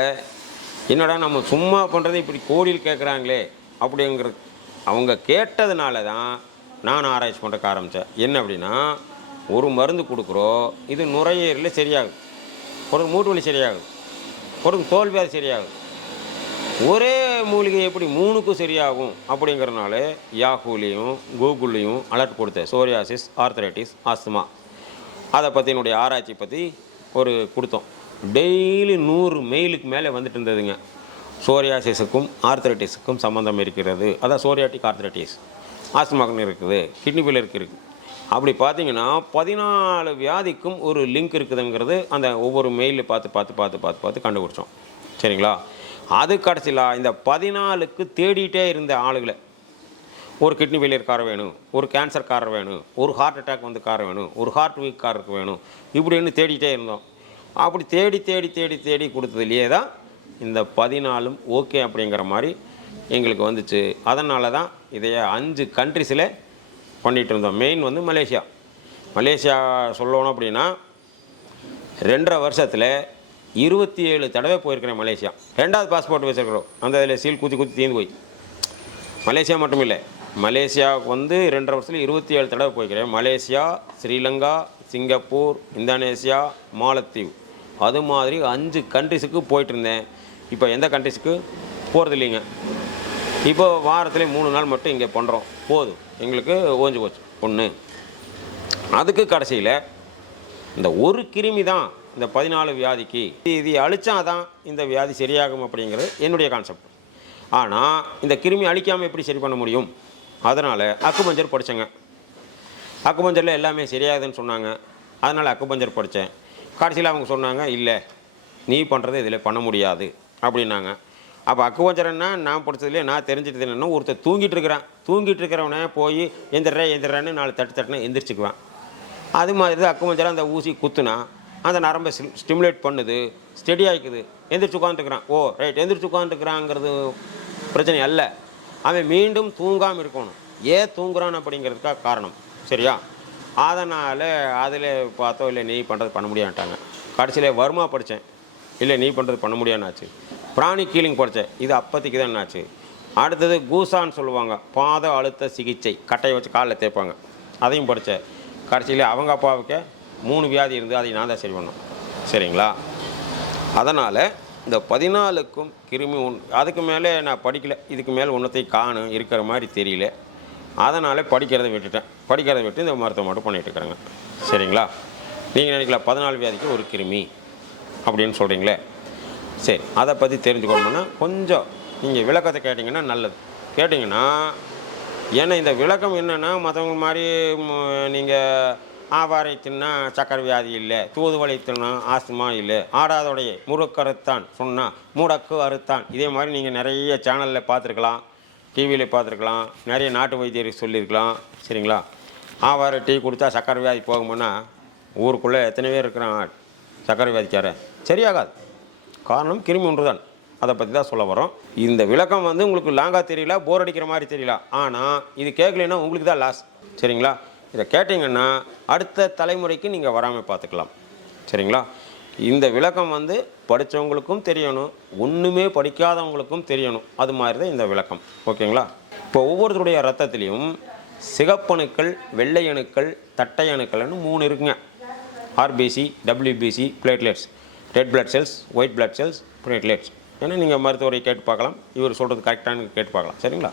என்னடா நம்ம சும்மா பண்ணுறது இப்படி கோடியில் கேட்குறாங்களே அப்படிங்கிறது அவங்க கேட்டதுனால தான் நான் ஆராய்ச்சி பண்ணுறக்க ஆரம்பித்தேன். என்ன அப்படின்னா, ஒரு மருந்து கொடுக்குறோம், இது நுரையீரலில் சரியாகுது, ஒரு மூட்டு வலி சரியாகுது, ஒரு தோல்வியாதி சரியாகுது. ஒரே மூலிகை எப்படி 3க்கும் சரியாகும் அப்படிங்கிறனால யாஹூலேயும் கூகுள்லேயும் அலர்ட் கொடுத்தேன். சோரியாசிஸ், ஆர்த்ரைட்டிஸ், ஆஸ்துமா அதை பற்றி என்னுடைய ஆராய்ச்சி பற்றி ஒரு கொடுத்தோம். டெய்லி 100 மெயிலுக்கு மேலே வந்துட்டு இருந்ததுங்க. சோரியாசிஸுக்கும் ஆர்த்ரைட்டிஸுக்கும் சம்மந்தம் இருக்கிறது, அதான் சோரியாட்டிக் ஆர்த்ரைட்டிஸ், ஆஸ்துமாக்குன்னு இருக்குது, கிட்னி ஃபெயிலியருக்கு இருக்குது, அப்படி பார்த்தீங்கன்னா 14 வியாதிக்கும் ஒரு லிங்க் இருக்குதுங்கிறது அந்த ஒவ்வொரு மெயிலில் பார்த்து கண்டுபிடிச்சோம். சரிங்களா? அது கடைசியில் இந்த 14க்கு தேடிட்டே இருந்த ஆளுகளை, ஒரு கிட்னி ஃபெயிலியர்காரர் வேணும், ஒரு கேன்சர்காரர் வேணும், ஒரு ஹார்ட் அட்டாக் வந்து காரர் வேணும், ஒரு ஹார்ட் வீக்காரருக்கு வேணும், இப்படின்னு தேடிட்டே இருந்தோம். அப்படி தேடி கொடுத்ததுலேயே தான் இந்த 14ம் ஓகே அப்படிங்கிற மாதிரி எங்களுக்கு வந்துச்சு. அதனால தான் இதைய 5 கண்ட்ரிஸில் பண்ணிகிட்டு இருந்தோம். மெயின் வந்து மலேசியா சொல்லணும் அப்படின்னா 2.5 வருஷத்தில் 27 தடவை போயிருக்கிறேன் மலேசியா. 2வது பாஸ்போர்ட் வச்சுருக்கிறோம். அந்த இதில் சீல் குத்தி தீர்ந்து போய் மலேசியா மட்டும் இல்லை, மலேசியாவுக்கு வந்து 2.5 வருஷத்தில் 27 தடவை போயிருக்கிறேன். மலேசியா, ஸ்ரீலங்கா, சிங்கப்பூர், இந்தோனேசியா, மாலத்தீவு, அது மாதிரி 5 கண்ட்ரிஸுக்கு போயிட்டு இருந்தேன். இப்போ எந்த கண்ட்ரிஸுக்கு போகிறது இல்லைங்க. இப்போ வாரத்தில் 3 நாள் மட்டும் இங்கே பண்ணுறோம். போதும், எங்களுக்கு ஓஞ்சு போச்சு ஒன்று. அதுக்கு கடைசியில் இந்த ஒரு கிருமி தான் இந்த 14 வியாதிக்கு, இது அழிச்சாதான் இந்த வியாதி சரியாகும் அப்படிங்கிறது என்னுடைய கான்செப்ட். ஆனால் இந்த கிருமி அழிக்காமல் எப்படி சரி பண்ண முடியும்? அதனால் அக்குபஞ்சர் படித்தேங்க. அக்குபஞ்சரில் எல்லாமே சரியாகுதுன்னு சொன்னாங்க. அதனால் அக்குபஞ்சர் படித்தேன். கடைசியில் அவங்க சொன்னாங்க, இல்லை நீ பண்ணுறது இதில் பண்ண முடியாது அப்படின்னாங்க. அப்போ அக்குபஞ்சர்னா நான் படித்ததுலேயே நான் தெரிஞ்சிட்டது என்னென்னா, ஒருத்தர் தூங்கிட்டு இருக்கிறவனே போய் எந்திரன்னு 4 தட்டுனா எந்திரிச்சுக்குவேன். அது மாதிரி தான் அக்குபஞ்சர். அந்த ஊசி குத்துனா அந்த நரம்பை ஸ்டிமுலேட் பண்ணுது, ஸ்டெடி ஆகிக்குது. எந்திரிச்சு உட்காந்துருக்குறான், ஓ ரைட் எந்திரிச்சு உட்காந்துருக்குறாங்கிறது பிரச்சனை அல்ல. அவன் மீண்டும் தூங்காமல் இருக்கணும். ஏன் தூங்குறான் அப்படிங்கிறதுக்காக காரணம். சரியா? அதனால் அதில் பார்த்தோம், இல்லை நீ பண்ணுறது பண்ண முடியாட்டாங்க. கடைசியில் வர்மா படித்தேன், இல்லை நீ பண்ணுறது பண்ண முடியாதுன்னாச்சு. பிராணிக் ஹீலிங் படித்தேன், இது அப்போதைக்கு தான் என்னாச்சு. அடுத்தது கூசான்னு சொல்லுவாங்க, பாத அழுத்த சிகிச்சை, கட்டையை வச்சு காலில் தேய்ப்பாங்க, அதையும் படித்தேன். கடைசியில் அவங்க அப்பாவுக்கு 3 வியாதி இருந்து அதை நான் தான் சரி பண்ணோம். சரிங்களா? அதனால் இந்த 14க்கும் கிருமி அதுக்கு மேலே நான் படிக்கலை. இதுக்கு மேலே ஒன்றத்தையும் காணும் இருக்கிற மாதிரி தெரியல. அதனால் படிக்கிறத விட்டு இந்த மருத்துவம் மட்டும் பண்ணிகிட்டு இருக்கிறேங்க. சரிங்களா? நீங்கள் நினைக்கலாம் 14 வியாதிக்கு ஒரு கிருமி அப்படின்னு சொல்கிறீங்களே. சரி, அதை பற்றி தெரிஞ்சுக்கணும்னா கொஞ்சம் நீங்கள் விளக்கத்தை கேட்டிங்கன்னா நல்லது. கேட்டிங்கன்னா, ஏன்னா இந்த விளக்கம் என்னென்னா, மற்றவங்க மாதிரி நீங்கள் ஆவாரை தின்னா சக்கரை வியாதி இல்லை, தூதுவளை தின்னா ஆஸ்துமா இல்லை, ஆடாதோடைய முறுக்கு அறுத்தான் சொன்னால் மூடக்கு அறுத்தான், இதே மாதிரி நீங்கள் நிறைய சேனலில் பார்த்துருக்கலாம், டிவியில் பார்த்துருக்கலாம், நிறைய நாட்டு வைத்தியர் சொல்லியிருக்கலாம். சரிங்களா? ஆவாரை டீ கொடுத்தா சக்கரை வியாதி போகும்போன்னா ஊருக்குள்ளே எத்தனை பேர் இருக்கிறான் சக்கரை வியாதிக்கார, சரியாகாது. காரணம் கிருமி ஒன்று தான். அதை பற்றி தான் சொல்ல வரோம். இந்த விளக்கம் வந்து உங்களுக்கு லாங்காக தெரியல, போர் அடிக்கிற மாதிரி தெரியல. ஆனால் இது கேட்கலைன்னா உங்களுக்கு தான் லாஸ். சரிங்களா? இதை கேட்டிங்கன்னா அடுத்த தலைமுறைக்கு நீங்கள் வராமல் பார்த்துக்கலாம். சரிங்களா? இந்த விளக்கம் வந்து படித்தவங்களுக்கும் தெரியணும், ஒன்றுமே படிக்காதவங்களுக்கும் தெரியணும். அது மாதிரி தான் இந்த விளக்கம். ஓகேங்களா? இப்போ ஒவ்வொருத்தருடைய ரத்தத்துலேயும் சிகப்பணுக்கள், வெள்ளை அணுக்கள், தட்டை அணுக்கள்னு 3 இருக்குங்க. RBC, WBC, platelets, red blood cells, white blood cells, platelets. ஏன்னா நீங்கள் மருத்துவரை கேட்டு பார்க்கலாம், இவர் சொல்கிறது கரெக்டானு கேட்டு பார்க்கலாம். சரிங்களா?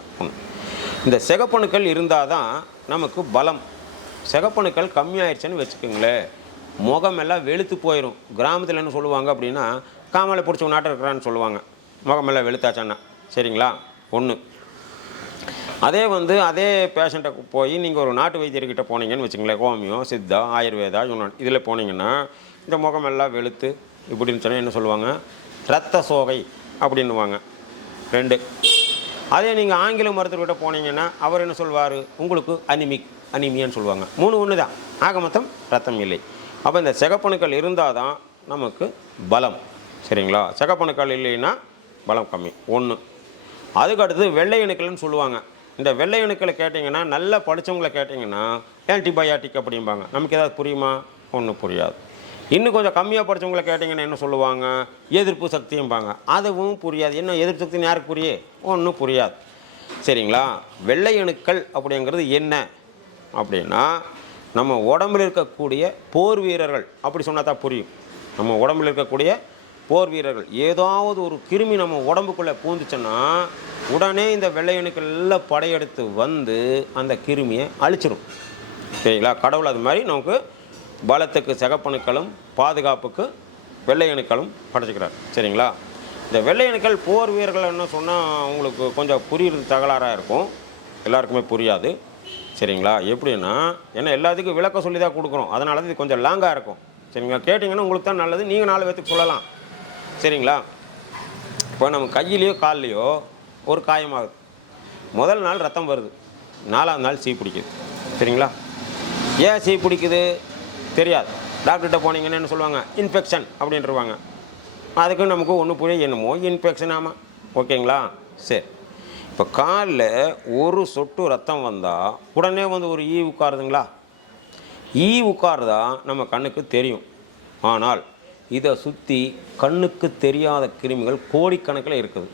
இந்த சிகப்பணுக்கள் இருந்தால் தான் நமக்கு பலம். சிகப்பணுக்கள் கம்மியாயிடுச்சுன்னு வச்சுக்கோங்களேன், முகமெல்லாம் வெளுத்து போயிடும். கிராமத்தில் என்ன சொல்லுவாங்க அப்படின்னா, காமலை பிடிச்ச நாட்டம் இருக்கிறான்னு சொல்லுவாங்க, முகமெல்லாம் வெளுத்தாச்சான்னா. சரிங்களா? ஒன்று. அதே பேஷண்ட்டை போய் நீங்கள் ஒரு நாட்டு வைத்தியர்கிட்ட போனீங்கன்னு வச்சுங்களேன், ஹோமியோ, சித்தா, ஆயுர்வேதா, யுனானி இதில் போனீங்கன்னா இந்த முகமெல்லாம் வெளுத்து இப்படின்னு சொன்னால் என்ன சொல்லுவாங்க, இரத்த சோகை அப்படின்னுவாங்க. 2. அதே நீங்கள் ஆங்கில மருத்துவர்கிட்ட போனீங்கன்னா அவர் என்ன சொல்வார், உங்களுக்கு அனிமியான்னு சொல்லுவாங்க. 3 ஒன்று தான். ஆக மொத்தம் ரத்தம் இல்லை. அப்போ இந்த சிகப்பணுக்கள் இருந்தால் தான் நமக்கு பலம். சரிங்களா? சிகப்பணுக்கள் இல்லைன்னா பலம் கம்மி. 1. அதுக்கு அடுத்தது வெள்ளை அணுக்கள்னு சொல்லுவாங்க. இந்த வெள்ளை அணுக்களை கேட்டிங்கன்னா, நல்லா படித்தவங்களை கேட்டிங்கன்னா ஆன்டிபயாட்டிக் அப்படிம்பாங்க. நமக்கு ஏதாவது புரியுமா? ஒன்றும் புரியாது. இன்னும் கொஞ்சம் கம்மியாக படித்தவங்களை கேட்டிங்கன்னா என்ன சொல்லுவாங்க, எதிர்ப்பு சக்தியும்பாங்க. அதுவும் புரியாது. என்ன எதிர்ப்பு சக்தின்னு யாருக்கு புரியும்? ஒன்றும் புரியாது. சரிங்களா? வெள்ளை அணுக்கள் அப்படிங்கிறது என்ன அப்படின்னா, நம்ம உடம்பில் இருக்கக்கூடிய போர் வீரர்கள், அப்படி சொன்னால் தான் புரியும். நம்ம உடம்பில் இருக்கக்கூடிய போர் வீரர்கள், ஏதாவது ஒரு கிருமி நம்ம உடம்புக்குள்ளே பூந்துச்சுன்னா உடனே இந்த வெள்ளை அணுக்கள் எல்லாம் படையெடுத்து வந்து அந்த கிருமியை அழிச்சிடும். சரிங்களா? கடவுள் அது மாதிரி நமக்கு பலத்துக்கு சிகப்பணுக்களும் பாதுகாப்புக்கு வெள்ளை அணுக்களும் படைச்சிக்கிறார். சரிங்களா? இந்த வெள்ளை அணுக்கள் போர் வீரர்கள் என்ன சொன்னால் உங்களுக்கு கொஞ்சம் புரியுறது தகராறாக இருக்கும், எல்லாருக்குமே புரியாது. சரிங்களா? எப்படின்னா ஏன்னா எல்லாத்துக்கும் விளக்கம் சொல்லி தான் கொடுக்குறோம், அதனால தான் இது கொஞ்சம் லாங்காக இருக்கும். சரிங்களா? கேட்டிங்கன்னா உங்களுக்கு தான் நல்லது, நீங்கள் 4 பேர்த்துக்கு சொல்லலாம். சரிங்களா? இப்போ நம்ம கையிலையோ கால்லையோ ஒரு காயமாகுது, முதல் நாள் ரத்தம் வருது, 4ஆவது நாள் சீ பிடிக்குது. சரிங்களா? ஏன் சீ பிடிக்குது தெரியாது. டாக்டர்கிட்ட போனீங்கன்னு என்ன சொல்லுவாங்க, இன்ஃபெக்ஷன் அப்படின்ட்டுருவாங்க. அதுக்கு நமக்கு ஒன்று புரிய என்னமோ இன்ஃபெக்ஷன். ஆமாம், ஓகேங்களா? சரி, இப்போ காலில் ஒரு சொட்டு ரத்தம் வந்தால் உடனே வந்து ஒரு ஈ உட்காருதுங்களா? ஈ உட்காருதா நம்ம கண்ணுக்கு தெரியும். ஆனால் இதை சுற்றி கண்ணுக்கு தெரியாத கிருமிகள் கோடிக்கணக்கில் இருக்குது.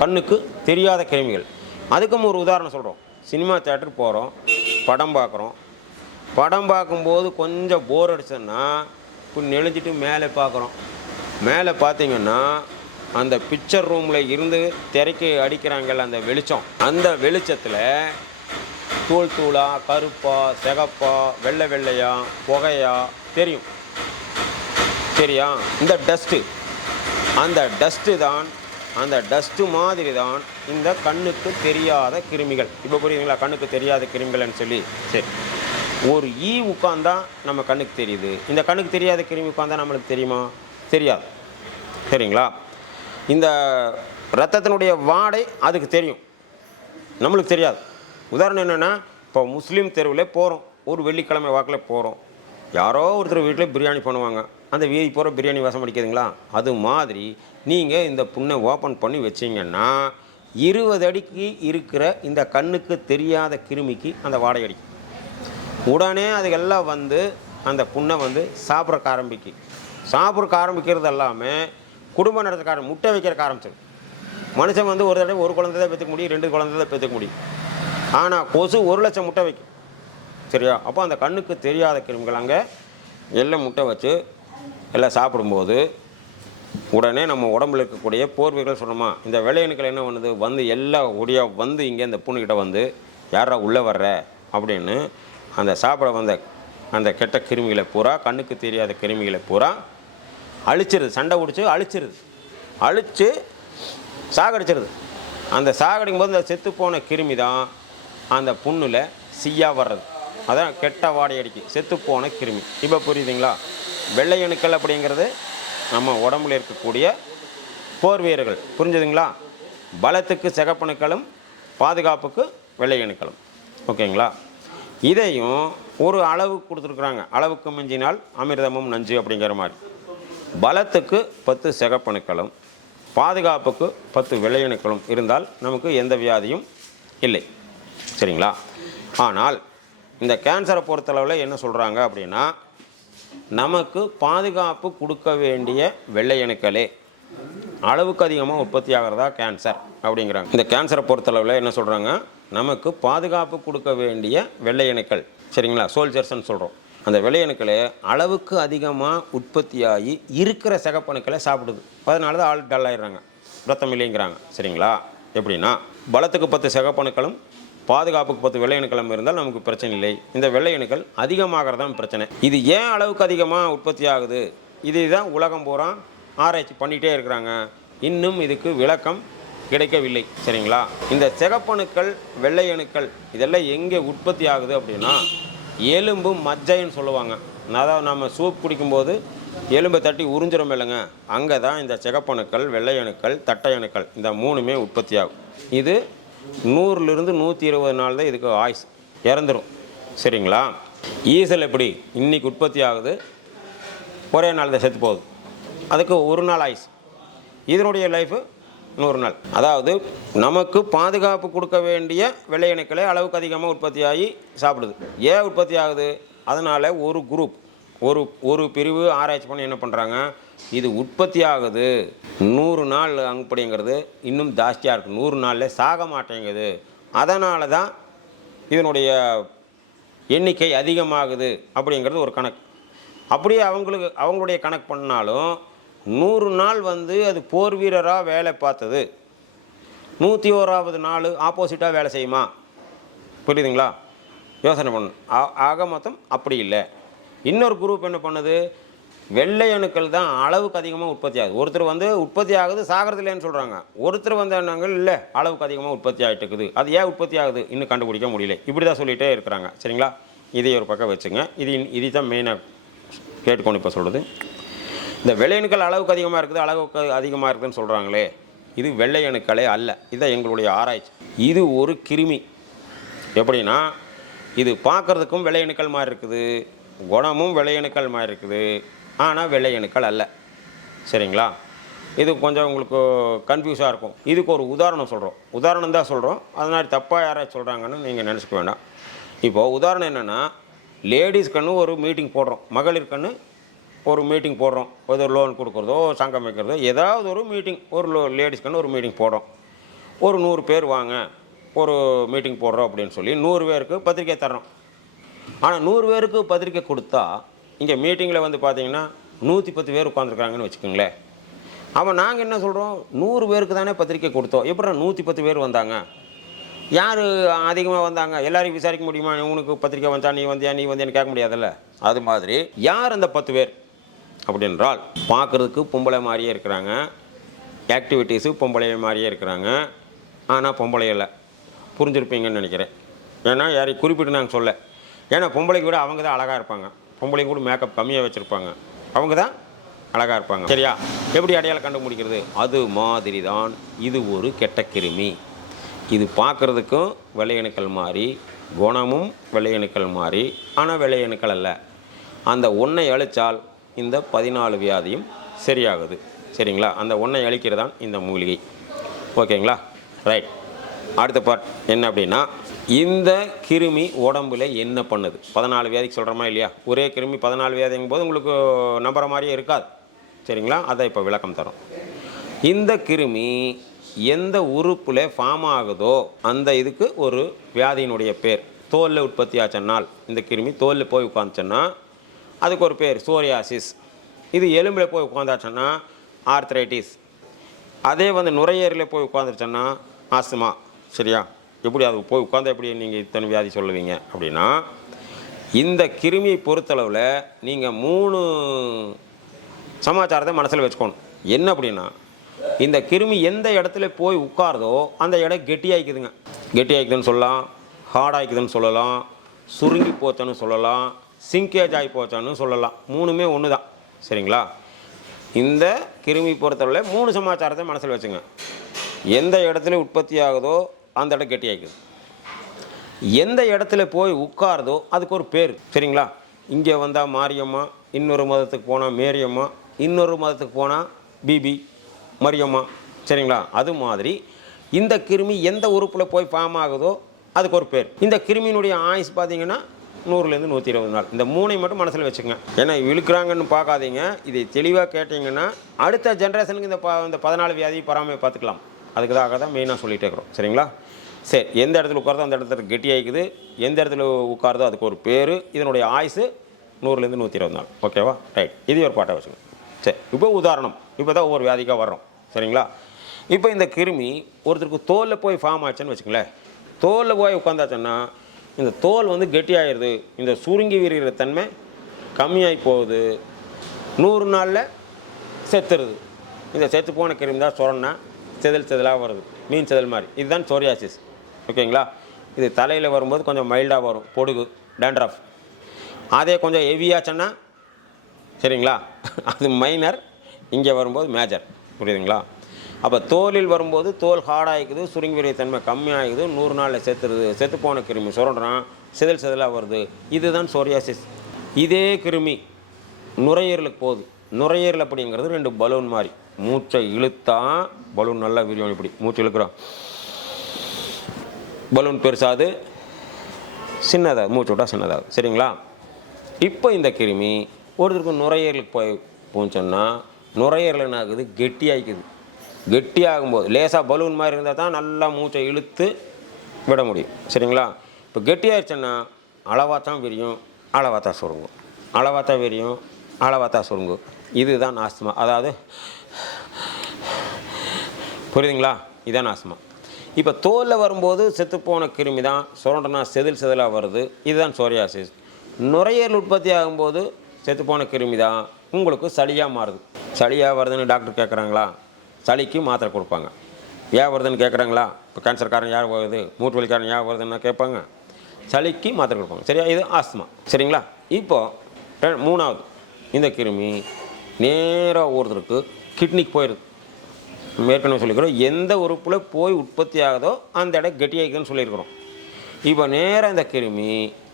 கண்ணுக்கு தெரியாத கிருமிகள். அதுக்கும் ஒரு உதாரணம் சொல்கிறோம். சினிமா தியேட்டர் போகிறோம், படம் பார்க்குறோம். படம் பார்க்கும்போது கொஞ்சம் போர் அடிச்சோன்னா இப்போ நெளிஞ்சிட்டு மேலே பார்க்குறோம். மேலே பார்த்தீங்கன்னா அந்த பிக்சர் ரூமில் இருந்து திரைக்கு அடிக்கிறாங்கல்ல அந்த வெளிச்சம், அந்த வெளிச்சத்தில் தூள் தூளாக கருப்பா சிகப்பா வெள்ளை வெள்ளையா புகையா தெரியும். சரியா? இந்த டஸ்ட்டு, அந்த டஸ்ட்டு தான், அந்த டஸ்ட்டு மாதிரி தான் இந்த கண்ணுக்கு தெரியாத கிருமிகள். இப்போ புரியுதுங்களா? கண்ணுக்கு தெரியாத கிருமிகள்னு சொல்லி. சரி, ஒரு ஈ உட்காந்தா நம்ம கண்ணுக்கு தெரியுது, இந்த கண்ணுக்கு தெரியாத கிருமி உட்காந்தா நம்மளுக்கு தெரியுமா? தெரியாது. சரிங்களா? இந்த ரத்தத்தினுடைய வாடை அதுக்கு தெரியும், நம்மளுக்கு தெரியாது. உதாரணம் என்னென்னா, இப்போ முஸ்லீம் தெருவில் போகிறோம், ஒரு வெள்ளிக்கிழமை வாக்கில் போகிறோம், யாரோ ஒருத்தர் வீட்டில் பிரியாணி பண்ணுவாங்க, அந்த வீதி போகிற பிரியாணி வாசம் அடிக்குதுங்களா? அது மாதிரி நீங்கள் இந்த புண்ணை ஓப்பன் பண்ணி வச்சிங்கன்னா 20 அடிக்கு இருக்கிற இந்த கண்ணுக்கு தெரியாத கிருமிக்கு அந்த வாடை அடிக்கும். உடனே அதுக்கெல்லாம் வந்து அந்த புண்ணை வந்து சாப்பிட்றக்க ஆரம்பிக்கிறது எல்லாமே குடும்பம் நடத்துக்கார முட்டை வைக்கிறக்க ஆரம்பிச்சிடும். மனுஷன் வந்து ஒரு தடவை ஒரு குழந்தை தான் பெற்றுக்க முடியும், 2 குழந்தை தான் பெற்றுக்க முடியும். ஆனால் கொசு 1,00,000 முட்டை வைக்கும். சரியா? அப்போ அந்த கண்ணுக்கு தெரியாத கிருமிகள் அங்கே எல்லாம் முட்டை வச்சு எல்லாம் சாப்பிடும்போது உடனே நம்ம உடம்புல இருக்கக்கூடிய போர்வைகள் சொன்னோமா, இந்த வெள்ளையணுக்கள் என்ன பண்ணுது, வந்து எல்லாம் ஒடியாக வந்து இங்கே இந்த புண்ணுக்கிட்ட வந்து யாரா உள்ளே வர்ற அப்படின்னு அந்த சாப்பிட வந்த அந்த கெட்ட கிருமிகளை பூரா, கண்ணுக்கு தெரியாத கிருமிகளை பூரா அழிச்சிருது. சண்டை பிடிச்சி அழித்து சாகடிச்சிருது. அந்த சாகடிக்கும் போது இந்த செத்துப்போன கிருமி தான் அந்த புண்ணில் சீயாக வர்றது. அதான் கெட்ட வாடை அடிக்கி செத்துப்போன கிருமி. இப்போ புரியுதுங்களா? வெள்ளை அணுக்கள் அப்படிங்கிறது நம்ம உடம்புல இருக்கக்கூடிய போர்வீரர்கள். புரிஞ்சுதுங்களா? பலத்துக்கு சிகப்பணுக்களும் பாதுகாப்புக்கு வெள்ளை அணுக்களும். ஓகேங்களா? இதையும் ஒரு அளவு கொடுத்துருக்குறாங்க. அளவுக்கு மிஞ்சினால் அமிர்தமும் நஞ்சு அப்படிங்கிற மாதிரி. பலத்துக்கு 10 சிகப்பணுக்களும் பாதுகாப்புக்கு 10 வெள்ளையணுக்களும் இருந்தால் நமக்கு எந்த வியாதியும் இல்லை. சரிங்களா? ஆனால் இந்த கேன்சரை பொறுத்தளவில் என்ன சொல்கிறாங்க அப்படின்னா, நமக்கு பாதுகாப்பு கொடுக்க வேண்டிய வெள்ளையணுக்களே அளவுக்கு அதிகமாக உற்பத்தி ஆகிறதா கேன்சர் அப்படிங்கிறாங்க. இந்த கேன்சரை பொறுத்தளவில் என்ன சொல்கிறாங்க, நமக்கு பாதுகாப்பு கொடுக்க வேண்டிய வெள்ளையணுக்கள், சரிங்களா, சோல்ஜர்ஸ்ன்னு சொல்கிறோம், அந்த வெள்ளையணுக்களே அளவுக்கு அதிகமாக உற்பத்தியாகி இருக்கிற சிகப்பணுக்களை சாப்பிடுது. அதனால தான் ஆள் டல்லாயிடுறாங்க, ரத்தம் இல்லைங்கிறாங்க. சரிங்களா? எப்படின்னா, பலத்துக்கு 10 சிகப்பணுக்களும் பாதுகாப்புக்கு 10 வெள்ளையணுக்களும் இருந்தால் நமக்கு பிரச்சனை இல்லை. இந்த வெள்ளையணுக்கள் அதிகமாகறதான் பிரச்சனை. இது ஏன் அளவுக்கு அதிகமாக உற்பத்தி ஆகுது, இதுதான் உலகம் பூரா ஆராய்ச்சி பண்ணிகிட்டே இருக்கிறாங்க. இன்னும் இதுக்கு விளக்கம் கிடைக்கவில்லை. சரிங்களா? இந்த சிகப்பணுக்கள் வெள்ளையணுக்கள் இதெல்லாம் எங்கே உற்பத்தி ஆகுது அப்படின்னா, எலும்பு மஜ்ஜைன்னு சொல்லுவாங்க. அதாவது நம்ம சூப் குடிக்கும்போது எலும்பை தட்டி உறிஞ்சிரும் இல்லைங்க, அங்கே தான் இந்த சிகப்பணுக்கள் வெள்ளையணுக்கள் தட்டையணுக்கள் இந்த 3மே உற்பத்தி ஆகும். இது 100லிருந்து 120 நாள் தான் இதுக்கு ஆயுஸ், இறந்துடும். சரிங்களா? ஈசல் எப்படி இன்றைக்கி உற்பத்தி ஆகுது, ஒரே நாள் தான் செத்து போகுது, அதுக்கு 1 நாள் ஆயுஸ். இதனுடைய லைஃபு 100 நாள். அதாவது நமக்கு பாதுகாப்பு கொடுக்க வேண்டிய வெள்ளையணுக்களை அளவுக்கு அதிகமாக உற்பத்தி ஆகி சாப்பிடுது. ஏன் உற்பத்தி ஆகுது? அதனால் ஒரு குரூப் ஒரு பிரிவு ஆராய்ச்சி பண்ணி என்ன பண்ணுறாங்க, இது உற்பத்தி ஆகுது 100 நாள் அப்படிங்கிறது இன்னும் ஜாஸ்தியாக இருக்குது, 100 நாளில் சாக மாட்டேங்குது, அதனால தான் இதனுடைய எண்ணிக்கை அதிகமாகுது அப்படிங்கிறது ஒரு கணக்கு. அப்படியே அவங்களுடைய கணக்கு பண்ணாலும் 100 நாள் வந்து அது போர் வீரராக வேலை பார்த்தது 101வது நாள் ஆப்போசிட்டாக வேலை செய்யுமா? புரியுதுங்களா? யோசனை பண்ணணும். ஆக மொத்தம் அப்படி இல்லை. இன்னொரு குரூப் என்ன பண்ணுது, வெள்ளை அணுக்கள் தான் அளவுக்கு அதிகமாக உற்பத்தி ஆகுது. ஒருத்தர் வந்து உற்பத்தி ஆகுது சாகிறது இல்லைன்னு சொல்கிறாங்க, ஒருத்தர் வந்து என்னங்க இல்லை அளவுக்கு அதிகமாக உற்பத்தி ஆகிட்டு இருக்குது. அது ஏன் உற்பத்தி ஆகுது இன்னும் கண்டுபிடிக்க முடியல. இப்படி தான் சொல்லிகிட்டே இருக்கிறாங்க. சரிங்களா, இதை ஒரு பக்கம் வச்சுங்க. இது தான் மெயினாக கேட்டுக்கொண்டு இப்போ சொல்கிறது. இந்த வெள்ளை அணுக்கள் அளவுக்கு அதிகமாக இருக்குது, அளவுக்கு அதிகமாக இருக்குதுன்னு சொல்கிறாங்களே, இது வெள்ளை அணுக்களே அல்ல. இதுதான் எங்களுடைய ஆராய்ச்சி. இது ஒரு கிருமி. எப்படின்னா இது பார்க்குறதுக்கும் வெள்ளை அணுக்கள் மாதிரி இருக்குது, குணமும் வெள்ளை அணுக்கள் மாதிரி இருக்குது, ஆனால் வெள்ளை அணுக்கள் அல்ல. சரிங்களா, இது கொஞ்சம் உங்களுக்கு கன்ஃபியூஸாக இருக்கும். இதுக்கு ஒரு உதாரணம் சொல்கிறோம், உதாரணம் தான் சொல்கிறோம். அதனால் தப்பாக யாராச்சும் சொல்கிறாங்கன்னு நீங்கள் நினச்சிக்க வேண்டாம். இப்போது உதாரணம் என்னென்னா, லேடிஸ் கண்ணு ஒரு மீட்டிங் போடுறோம், மகளிர் கண்ணு ஒரு மீட்டிங் போடுறோம், ஒரு லோன் கொடுக்குறதோ சங்கம் வைக்கிறதோ ஏதாவது ஒரு மீட்டிங், ஒரு லேடிஸ் கண்ணு ஒரு மீட்டிங் போடுறோம். ஒரு 100 பேர் வாங்க ஒரு மீட்டிங் போடுறோம் அப்படின்னு சொல்லி 100 பேருக்கு பத்திரிக்கை தர்றோம். ஆனால் 100 பேருக்கு பத்திரிக்கை கொடுத்தா இங்கே மீட்டிங்கில் வந்து பார்த்தீங்கன்னா 110 பேர் உட்காந்துருக்காங்கன்னு வச்சுக்கோங்களேன். அவன் நாங்கள் என்ன சொல்கிறோம், 100 பேருக்கு தானே பத்திரிக்கை கொடுத்தோம், எப்படி 110 பேர் வந்தாங்க, யார் அதிகமாக வந்தாங்க, எல்லாரையும் விசாரிக்க முடியுமா, உனக்கு பத்திரிக்கை வந்தா நீ வந்தியான்னு கேட்க முடியாதுல்ல. அது மாதிரி யார் அந்த 10 பேர் அப்படின்றால், பார்க்குறதுக்கு பொம்பளை மாதிரியே இருக்கிறாங்க, ஆக்டிவிட்டீஸு பொம்பளை மாதிரியே இருக்கிறாங்க, ஆனால் பொம்பளை இல்லை. புரிஞ்சுருப்பீங்கன்னு நினைக்கிறேன். ஏன்னா யாரையும் குறிப்பிட்டு நாங்கள் சொல்ல, ஏன்னா பொம்பளைக்கு விட அவங்க தான் அழகாக இருப்பாங்க, பொம்பளைக்கு கூட மேக்கப் கம்மியாக வச்சுருப்பாங்க, அவங்க தான் அழகாக இருப்பாங்க. சரியா, எப்படி அடையாளம் கண்டுபிடிக்கிறது? அது மாதிரி தான் இது ஒரு கெட்ட கிருமி. இது பார்க்குறதுக்கும் வெள்ளையணுக்கள் மாதிரி, குணமும் வெள்ளையணுக்கள் மாதிரி, ஆனால் வெள்ளையணுக்கள் அல்ல. அந்த ஒன்றை அழித்தால் இந்த 14 வியாதியும் சரியாகுது. சரிங்களா, அந்த ஒன்றை அழிக்கிறதான் இந்த மூலிகை. ஓகேங்களா, ரைட். அடுத்த பார்ட் என்ன அப்படின்னா, இந்த கிருமி உடம்புல என்ன பண்ணுது? 14 வியாதிக்கு சொல்கிறோமா இல்லையா? ஒரே கிருமி 14 வியாதிங்கும் போது உங்களுக்கு நம்புற மாதிரியே இருக்காது. சரிங்களா, அதை இப்போ விளக்கம் தரோம். இந்த கிருமி எந்த உறுப்பில் ஃபார்ம் ஆகுதோ அந்த இதுக்கு ஒரு வியாதியினுடைய பேர். தோலில் உற்பத்தி ஆச்சனால் இந்த கிருமி தோலில் போய் உட்காந்துச்சுன்னா அதுக்கு ஒரு பேர் சோரியாசிஸ். இது எலும்பில் போய் உட்காந்தாச்சுன்னா ஆர்த்ரைட்டிஸ். அதே வந்து நுரையீரலில் போய் உட்காந்துருச்சுன்னா ஆஸ்துமா. சரியா, எப்படி அது போய் உட்காந்தா எப்படி நீங்கள் இத்தனை வியாதி சொல்லுவீங்க அப்படின்னா, இந்த கிருமியை பொறுத்தளவில் நீங்கள் 3 சமாச்சாரத்தை மனசில் வச்சுக்கணும். என்ன அப்படின்னா, இந்த கிருமி எந்த இடத்துல போய் உட்கார்தோ அந்த இடம் கெட்டியாகிக்குதுங்க. கெட்டியாகிக்குதுன்னு சொல்லலாம், ஹார்டாகிக்குதுன்னு சொல்லலாம், சுருங்கி போச்சன்னு சொல்லலாம், சிங்கேஜ் ஆகி போச்சான்னு சொல்லலாம். 3மே ஒன்று தான். சரிங்களா, இந்த கிருமி பொறுத்தளவில் 3 சமாச்சாரத்தை மனசில் வச்சுங்க. எந்த இடத்துல உற்பத்தி ஆகுதோ அந்த இடம் கெட்டியாகிக்குது, எந்த இடத்துல போய் உட்கார்தோ அதுக்கு ஒரு பேர். சரிங்களா, இங்கே வந்தால் மாரியம்மா, இன்னொரு மதத்துக்கு போனால் மேரியம்மா, இன்னொரு மதத்துக்கு போனால் பிபி மரியம்மா. சரிங்களா, அது மாதிரி இந்த கிருமி எந்த உறுப்பில் போய் ஃபார்ம் ஆகுதோ அதுக்கு ஒரு பேர். இந்த கிருமியினுடைய ஆயுஸ் பார்த்தீங்கன்னா 100லேருந்து 120 நாள். இந்த 3ஐ மட்டும் மனசில் வச்சுங்க. ஏன்னா இழுக்கிறாங்கன்னு பார்க்காதீங்க, இதை தெளிவாக கேட்டிங்கன்னா அடுத்த ஜென்ரேஷனுக்கு இந்த 14 வியாதி பராமரி பார்த்துக்கலாம். அதுக்காக தான் மெயினாக சொல்லிகிட்டே இருக்கிறோம். சரிங்களா, சரி. எந்த இடத்துல உட்கார்தோ அந்த இடத்துல கெட்டியாகிக்குது, எந்த இடத்துல உட்கார்தோ அதுக்கு ஒரு பேர். இதனுடைய ஆயுசு 100லேருந்து 120 நாள். ஓகேவா, ரைட். இது ஒரு பாட்டை வச்சுக்கோங்க. சரி, இப்போ உதாரணம், இப்போ தான் ஒவ்வொரு வியாதிக்காக வர்றோம். சரிங்களா, இப்போ இந்த கிருமி ஒருத்தருக்கு தோலில் போய் ஃபார்ம் ஆச்சுன்னு வச்சுங்களேன். தோலில் போய் உட்காந்தாச்சுன்னா இந்த தோல் வந்து கெட்டியாகிடுது, இந்த சுருங்கி விரிகிற தன்மை கம்மியாகி போகுது, 100 நாளில் செத்துருது. இந்த செத்து போன கிருமி தான் சொரன்னா செதிலாக வருது, மீன் செதில் மாதிரி. இதுதான் சோரியாசிஸ். ஓகேங்களா, இது தலையில் வரும்போது கொஞ்சம் மைல்டாக வரும், பொடுகு, டேண்ட்ரஃப். அதே கொஞ்சம் ஹெவியாச்சுன்னா சரிங்களா அது மைனர், இங்கே வரும்போது மேஜர். புரியுதுங்களா? அப்போ தோலில் வரும்போது தோல் ஹார்டாகிக்குது, சுருங்கி விரிய தன்மை கம்மியாகிக்குது, 100 நாளில் செத்துருது, செத்து போன கிருமி சுரண்டான் செதிலாக வருது. இதுதான் சோரியாசிஸ். இதே கிருமி நுரையீரலுக்கு போகுது. நுரையீரல் அப்படிங்கிறது 2 பலூன் மாதிரி. மூச்சை இழுத்தா பலூன் நல்லா விரியும். இப்படி மூச்சு இழுக்கிறோம், பலூன் பெருசாது, சின்னதாக மூச்சு விட்டா சின்னதாகுது. சரிங்களா, இப்போ இந்த கிருமி ஒருத்தருக்கு நுரையீரலுக்கு போச்சுன்னா நுரையீரல் என்ன ஆகுது, கெட்டியாகிக்குது. கெட்டியாகும்போது லேசாக பலூன் மாதிரி இருந்தால் தான் நல்லா மூச்சை இழுத்து விட முடியும். சரிங்களா, இப்போ கெட்டியாகிடுச்சுன்னா அளவாக தான் விரியும், அளவாக தான் சுருங்கும், அளவாக தான் விரியும், அளவாக தான் சுருங்கும். இதுதான் ஆஸ்துமா. அதாவது புரியுதுங்களா, இதுதான் ஆஸ்துமா. இப்போ தோலில் வரும்போது செத்துப்போன கிருமி தான் சுரண்டனா செதிலாக வருது. இதுதான் சோரியாசிஸ். நுரையீரல் உற்பத்தி ஆகும்போது செத்துப்போன கிருமி தான் உங்களுக்கு சளியாக மாறுது. சளியாக வருதுன்னு டாக்டர் கேட்குறாங்களா? சளிக்கு மாத்திரை கொடுப்பாங்க. ஏன் வருதுன்னு கேட்குறாங்களா? இப்போ கேன்சர்காரன் யார் வருது, மூட்டு வலிக்காரன் யார் வருதுன்னு கேட்பாங்க. சளிக்கு மாத்திரை கொடுப்பாங்க. சரியா? இது ஆஸ்துமா. சரிங்களா? இப்போது மூணாவது, இந்த கிருமி நேராக ஒருத்தருக்கு கிட்னிக்கு போயிடுது. ஏற்கனவே சொல்லிக்கிறோம், எந்த உறுப்பில் போய் உற்பத்தி ஆகுதோ அந்த இடம் கெட்டியாகிக்குதுன்னு சொல்லியிருக்கிறோம். இப்போ நேராக இந்த கிருமி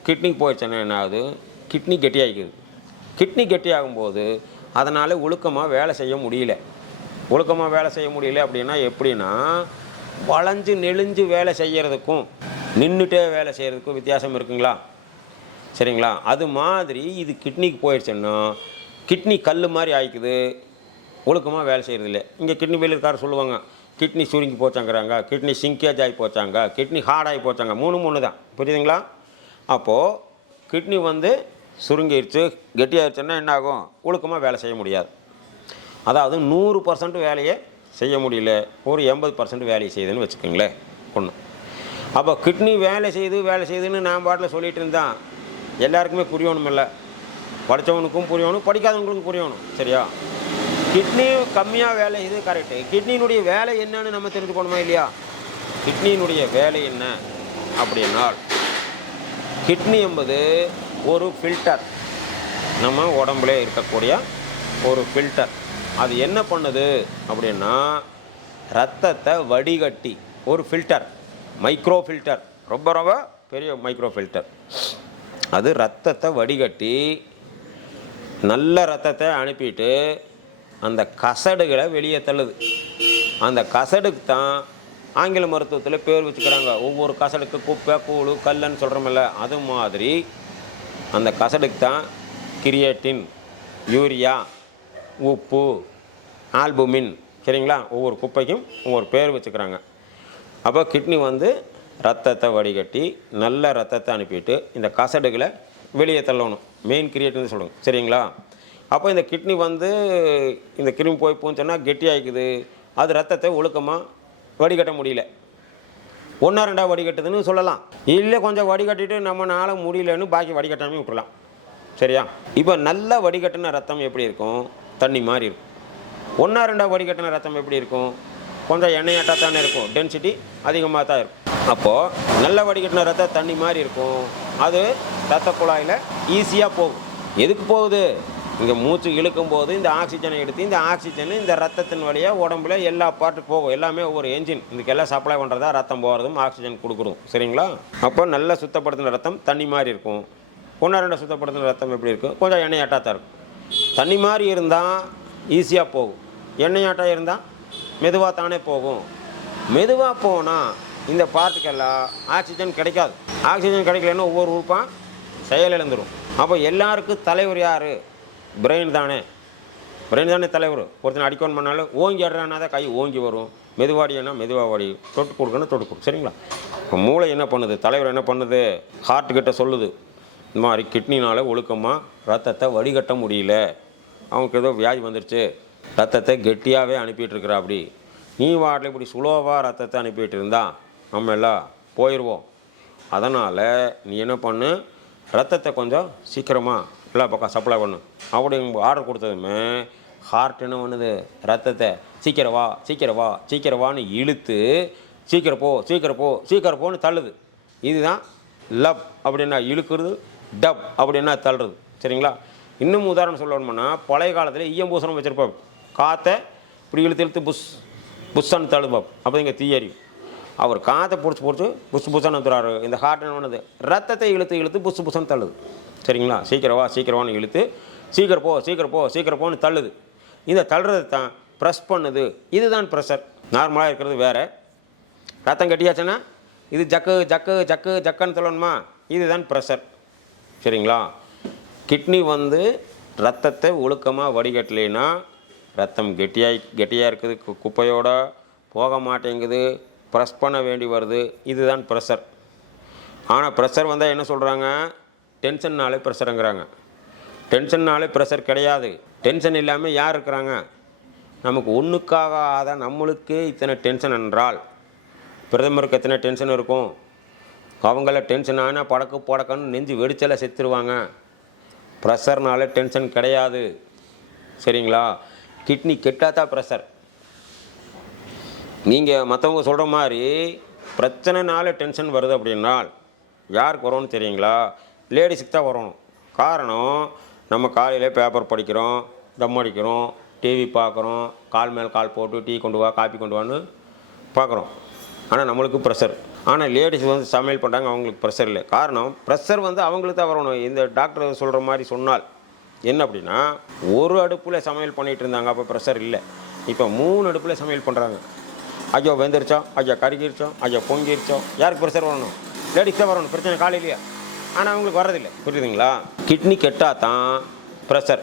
கிட்னிக்கு போயிடுச்சுன்னா என்ன ஆகுது? கிட்னி கெட்டியாகிக்குது. கிட்னி கெட்டியாகும்போது அதனால் ஒழுக்கமாக வேலை செய்ய முடியல. ஒழுக்கமாக வேலை செய்ய முடியல அப்படின்னா எப்படின்னா, வளைஞ்சு நெளிஞ்சு வேலை செய்கிறதுக்கும் நின்றுட்டே வேலை செய்கிறதுக்கும் வித்தியாசம் இருக்குங்களா? சரிங்களா? அது மாதிரி இது கிட்னிக்கு போயிடுச்சுன்னா கிட்னி கல் மாதிரி ஆகிக்குது, ஒழுக்கமாக வேலை செய்கிறதில்ல. இங்கே கிட்னி வேலைக்காரர் சொல்லுவாங்க, கிட்னி சுருங்கி போச்சாங்கிறாங்க, கிட்னி சிங்கேஜ் ஆகி போச்சாங்க, கிட்னி ஹார்டாகி போச்சாங்க. மூணு தான். புரியுதுங்களா? அப்போது கிட்னி சுருங்கிடுச்சு, கெட்டியாகிடுச்சுன்னா என்ன ஆகும்? ஒழுக்கமாக வேலை செய்ய முடியாது. அதாவது 100% வேலையை செய்ய முடியல, ஒரு 80% வேலையை செய்யுதுன்னு வச்சுக்கோங்களேன் ஒன்று. அப்போ கிட்னி வேலை செய்யுதுன்னு நான் பாட்டில் சொல்லிகிட்டு இருந்தான். எல்லாருக்குமே புரியணுமில்ல. படித்தவனுக்கும் புரியணும், படிக்காதவங்களுக்கும் புரியணும். சரியா? கிட்னி கம்மியாக வேலை செய்யுது, கரெக்டு. கிட்னியினுடைய வேலை என்னன்னு நம்ம தெரிஞ்சுக்கணுமா இல்லையா? கிட்னியினுடைய வேலை என்ன அப்படின்னா, கிட்னி என்பது ஒரு ஃபில்டர், நம்ம உடம்புல இருக்கக்கூடிய ஒரு ஃபில்டர். அது என்ன பண்ணுது அப்படின்னா, ரத்தத்தை வடிகட்டி, ஒரு ஃபில்டர், மைக்ரோ ஃபில்டர், ரொம்ப ரொம்ப பெரிய மைக்ரோ ஃபில்டர். அது ரத்தத்தை வடிகட்டி நல்ல ரத்தத்தை அனுப்பிட்டு அந்த கசடுகளை வெளியே தள்ளுது. அந்த கசடுக்கு தான் ஆங்கில மருத்துவத்தில் பேர் வச்சுக்கிறாங்க. ஒவ்வொரு கசடுக்கு குப்பை, கூழு, கல்லுன்னு சொல்கிறோமில்ல, அது மாதிரி அந்த கசடுக்கு தான் கிரியேட்டின், யூரியா, உப்பு, ஆல்புமின். சரிங்களா? ஒவ்வொரு குப்பைக்கும் ஒவ்வொரு பேர் வச்சுக்கிறாங்க. அப்போ கிட்னி ரத்தத்தை வடிகட்டி நல்ல ரத்தத்தை அனுப்பிட்டு இந்த கசடுகளை வெளியே தள்ளணும். மெயின் கிரியேட்டின்னு சொல்லுங்க. சரிங்களா? அப்போ இந்த கிட்னி இந்த கிருமி போய் போச்சுன்னா கெட்டி ஆகிக்குது. அது ரத்தத்தை ஒழுக்கமாக வடிகட்ட முடியல. 1-2 வடிகட்டுதுன்னு சொல்லலாம். இல்லை கொஞ்சம் வடிகட்டிட்டு நம்மளால முடியலன்னு பாக்கி வடிகட்டாமே விட்டுறலாம். சரியா? இப்போ நல்லா வடிகட்டின ரத்தம் எப்படி இருக்கும்? தண்ணி மாதிரி இருக்கும். 1-2 வடிகட்டின ரத்தம் எப்படி இருக்கும்? கொஞ்சம் எண்ணெயாட்டாக தானே இருக்கும், டென்சிட்டி அதிகமாக தான் இருக்கும். அப்போது நல்ல வடிகட்டின ரத்தம் தண்ணி மாதிரி இருக்கும். அது ரத்த குழாயில் ஈஸியாக போகும். எதுக்கு போகுது? இங்கே மூச்சு இழுக்கும் போது இந்த ஆக்சிஜனை எடுத்து இந்த ஆக்சிஜன் இந்த ரத்தத்தின் வழியாக உடம்புல எல்லா பாட்டுக்கு போகும். எல்லாமே ஒரு என்ஜின். இதுக்கெல்லாம் சப்ளை பண்ணுறதா ரத்தம் போகிறதும் ஆக்சிஜன் கொடுக்குறதும். சரிங்களா? அப்போ நல்லா சுத்தப்படுத்தின ரத்தம் தண்ணி மாதிரி இருக்கும். 1-2 சுத்தப்படுத்தின ரத்தம் எப்படி இருக்கும்? கொஞ்சம் எண்ணெயாட்டாக தான் இருக்கும். தண்ணி மாதிரி இருந்தால் ஈஸியாக போகும். எண்ணெயாட்டாக இருந்தால் மெதுவாக தானே போகும். மெதுவாக போனால் இந்த பார்ட்டுக்கெல்லாம் ஆக்சிஜன் கிடைக்காது. ஆக்சிஜன் கிடைக்கலன்னா ஒவ்வொரு உறுப்பாக செயலிழந்துடும். அப்போ எல்லாருக்கும் தலைவர் யார்? பிரெயின் தானே. பிரெயின் தானே தலைவர். ஒருத்தனை அடிக்கணும் பண்ணாலும் ஓங்கி ஆடுறானா தான் கை ஓங்கி வரும். மெதுவாடினா மெதுவாக வாடி, தொட்டு கொடுக்கணும் தொட்டு கொடு. சரிங்களா? இப்போ மூளை என்ன பண்ணுது? தலைவர் என்ன பண்ணுது? ஹார்ட்டுக்கிட்ட சொல்லுது, இந்த மாதிரி கிட்னினால் ஒழுக்கமாக ரத்தத்தை வடிகட்ட முடியல, அவங்களுக்கு ஏதோ வியாதி வந்துருச்சு, ரத்தத்தை கெட்டியாகவே அனுப்பிட்டுருக்குறா. அப்படி நீ வாட்டில் இப்படி சுலோவாக ரத்தத்தை அனுப்பிட்டு இருந்தா நம்ம எல்லாம் போயிடுவோம். அதனால் நீ என்ன பண்ணு, ரத்தத்தை கொஞ்சம் சீக்கிரமாக எல்லா பக்கம் சப்ளை பண்ணு அப்படி ஆர்டர் கொடுத்ததுமே ஹார்ட் என்ன பண்ணுது? ரத்தத்தை சீக்கிரவான்னு இழுத்து சீக்கிரம் போன்னு தள்ளுது. இதுதான் லப் அப்படின்னா இழுக்கிறது, டப் அப்படின்னா தள்ளுறது. சரிங்களா? இன்னும் உதாரணம் சொல்லணும்னா, பழைய காலத்தில் ஈயம்பூசணம் வச்சுருப்பாங்க. காற்றை இப்படி இழுத்து புஷ்ஷான்னு தள்ளுப்பாப். அப்போ இங்கே தீயறியும். அவர் காற்றை பிடிச்சி புஷ்ஷான்னு வந்துடுறாரு. இந்த ஹார்ட் என்ன பண்ணுது? ரத்தத்தை இழுத்து புஷ்ஷான்னு தள்ளுது. சரிங்களா? சீக்கிரவான்னு இழுத்து சீக்கிரம் போன்னு தள்ளுது. இந்த தள்ளுறது தான் ப்ரெஸ் பண்ணுது. இதுதான் ப்ரெஷர். நார்மலாக இருக்கிறது வேறு. ரத்தம் கட்டியாச்சுன்னா இது ஜக்குன்னு சொல்லணுமா? இதுதான் ப்ரெஷர். சரிங்களா? கிட்னி ரத்தத்தை ஒழுக்கமாக வடிகட்டலைன்னா ரத்தம் கெட்டியாக இருக்குது, குப்பையோட போக மாட்டேங்குது, ப்ரெஸ் பண்ண வேண்டி வருது. இதுதான் ப்ரெஷர். ஆனால் ப்ரெஷர் வந்தால் என்ன சொல்கிறாங்க? டென்ஷன்னாலே ப்ரெஷருங்கிறாங்க. டென்ஷன்னாலே ப்ரெஷர் கிடையாது. டென்ஷன் இல்லாமல் யார் இருக்கிறாங்க? நமக்கு ஒன்றுக்காகாத நம்மளுக்கே இத்தனை டென்ஷன் என்றால் பிரதமருக்கு எத்தனை டென்ஷன் இருக்கும்? அவங்கள டென்ஷன் ஆனால் படக்குன்னு நெஞ்சு வெடிச்சல செத்துருவாங்க. ப்ரெஷர்னால டென்ஷன் கிடையாது. சரிங்களா? கிட்னி கெட்டாதான் ப்ரெஷர். நீங்கள் மற்றவங்க சொல்கிற மாதிரி பிரச்சனைனால டென்ஷன் வருது அப்படின்னால் யாருக்கு வரும்னு தெரியுங்களா? லேடிஸுக்கு தான் வரணும். காரணம், நம்ம காலையில் பேப்பர் படிக்கிறோம், தம் அடிக்கிறோம், டிவி பார்க்குறோம், கால் மேல் கால் போட்டு டீ கொண்டு வா காப்பி கொண்டு வான்னு பார்க்குறோம். ஆனால் நம்மளுக்கு ப்ரெஷர். ஆனால் லேடிஸ் வந்து சமையல் பண்ணுறாங்க, அவங்களுக்கு ப்ரெஷர் இல்லை. காரணம், ப்ரெஷர் வந்து அவங்களுக்கு தான் வரணும். இந்த டாக்டர் சொல்கிற மாதிரி சொன்னால் என்ன அப்படின்னா, ஒரு அடுப்பில் சமையல் பண்ணிகிட்டு இருந்தாங்க, அப்போ ப்ரெஷர் இல்லை. இப்போ 3 அடுப்பில் சமையல் பண்ணுறாங்க. ஐயோ வெந்துருச்சோம், ஐயோ கருகிருச்சோம், ஐயோ பொங்கிருச்சோம். யாருக்கு ப்ரெஷர் வரணும்? லேடிஸ் தான் வரணும். பிரச்சனை காலையிலையா? ஆனால் அவங்களுக்கு வரதில்லை. புரியுதுங்களா? கிட்னி கெட்டால் தான் ப்ரெஷர்.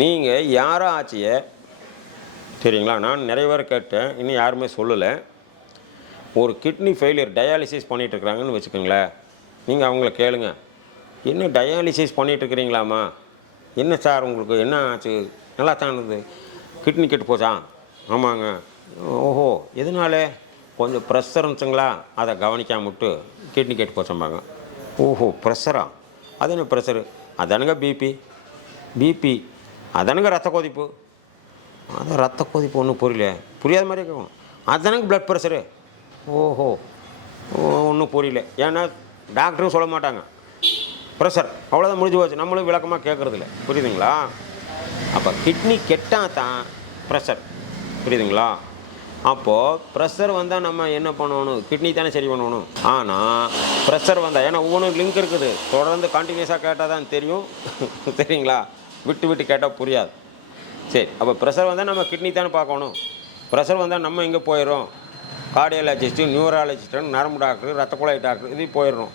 நீங்கள் யாரோ ஆச்சியை சரிங்களா? நான் நிறைய பேர் கேட்டேன், இன்னும் யாருமே சொல்லலை. ஒரு கிட்னி ஃபெயிலியர் டயாலிசிஸ் பண்ணிகிட்ருக்குறாங்கன்னு வச்சுக்கோங்களேன். நீங்கள் அவங்கள கேளுங்க, என்ன டயாலிசிஸ் பண்ணிகிட்ருக்கிறீங்களாம்மா? என்ன சார் உங்களுக்கு என்ன ஆச்சு? நல்லா தான் இருந்தது. கிட்னி கெட்டு போச்சா? ஆமாங்க. ஓஹோ, எதனால? கொஞ்சம் ப்ரெஷர் இருந்துச்சுங்களா, அதை கவனிக்காம விட்டு கிட்னி கெட்டு போச்சம்பாங்க. ஓஹோ, ப்ரெஷரா? அது என்ன ப்ரெஷரு? அதானுங்க பிபி அதானுங்க ரத்த கொதிப்பு. அதான் ரத்த கொதிப்பு ஒன்றும் புரியாத மாதிரியே கேட்கணும். அதானுங்க ப்ளட் ப்ரெஷரு. ஓஹோ, ஒன்றும் புரியல. ஏன்னா டாக்டரும் சொல்ல மாட்டாங்க ப்ரெஷர், அவ்வளோதான், முடிஞ்சு போச்சு. நம்மளும் விளக்கமாக கேட்குறதில்ல. புரியுதுங்களா? அப்போ கிட்னி கெட்டால் தான் ப்ரெஷர். புரியுதுங்களா? அப்போது ப்ரெஷர் வந்தால் நம்ம என்ன பண்ணணும்? கிட்னி தானே சரி பண்ணணும். ஆனால் ப்ரெஷர் வந்தால், ஏன்னா ஒவ்வொன்றும் லிங்க் இருக்குது, தொடர்ந்து கண்டினியூஸாக கேட்டால் தான் தெரியும். சரிங்களா? விட்டு கேட்டால் புரியாது. சரி, அப்போ ப்ரெஷர் வந்தால் நம்ம கிட்னி தானே பார்க்கணும். ப்ரெஷர் வந்தால் நம்ம எங்கே போயிடும்? கார்டியாலஜிஸ்ட்டு, நியூராலஜிஸ்ட்டு, நரம்பு டாக்டர், ரத்த குழாய் டாக்டர், இது போயிடுறோம்.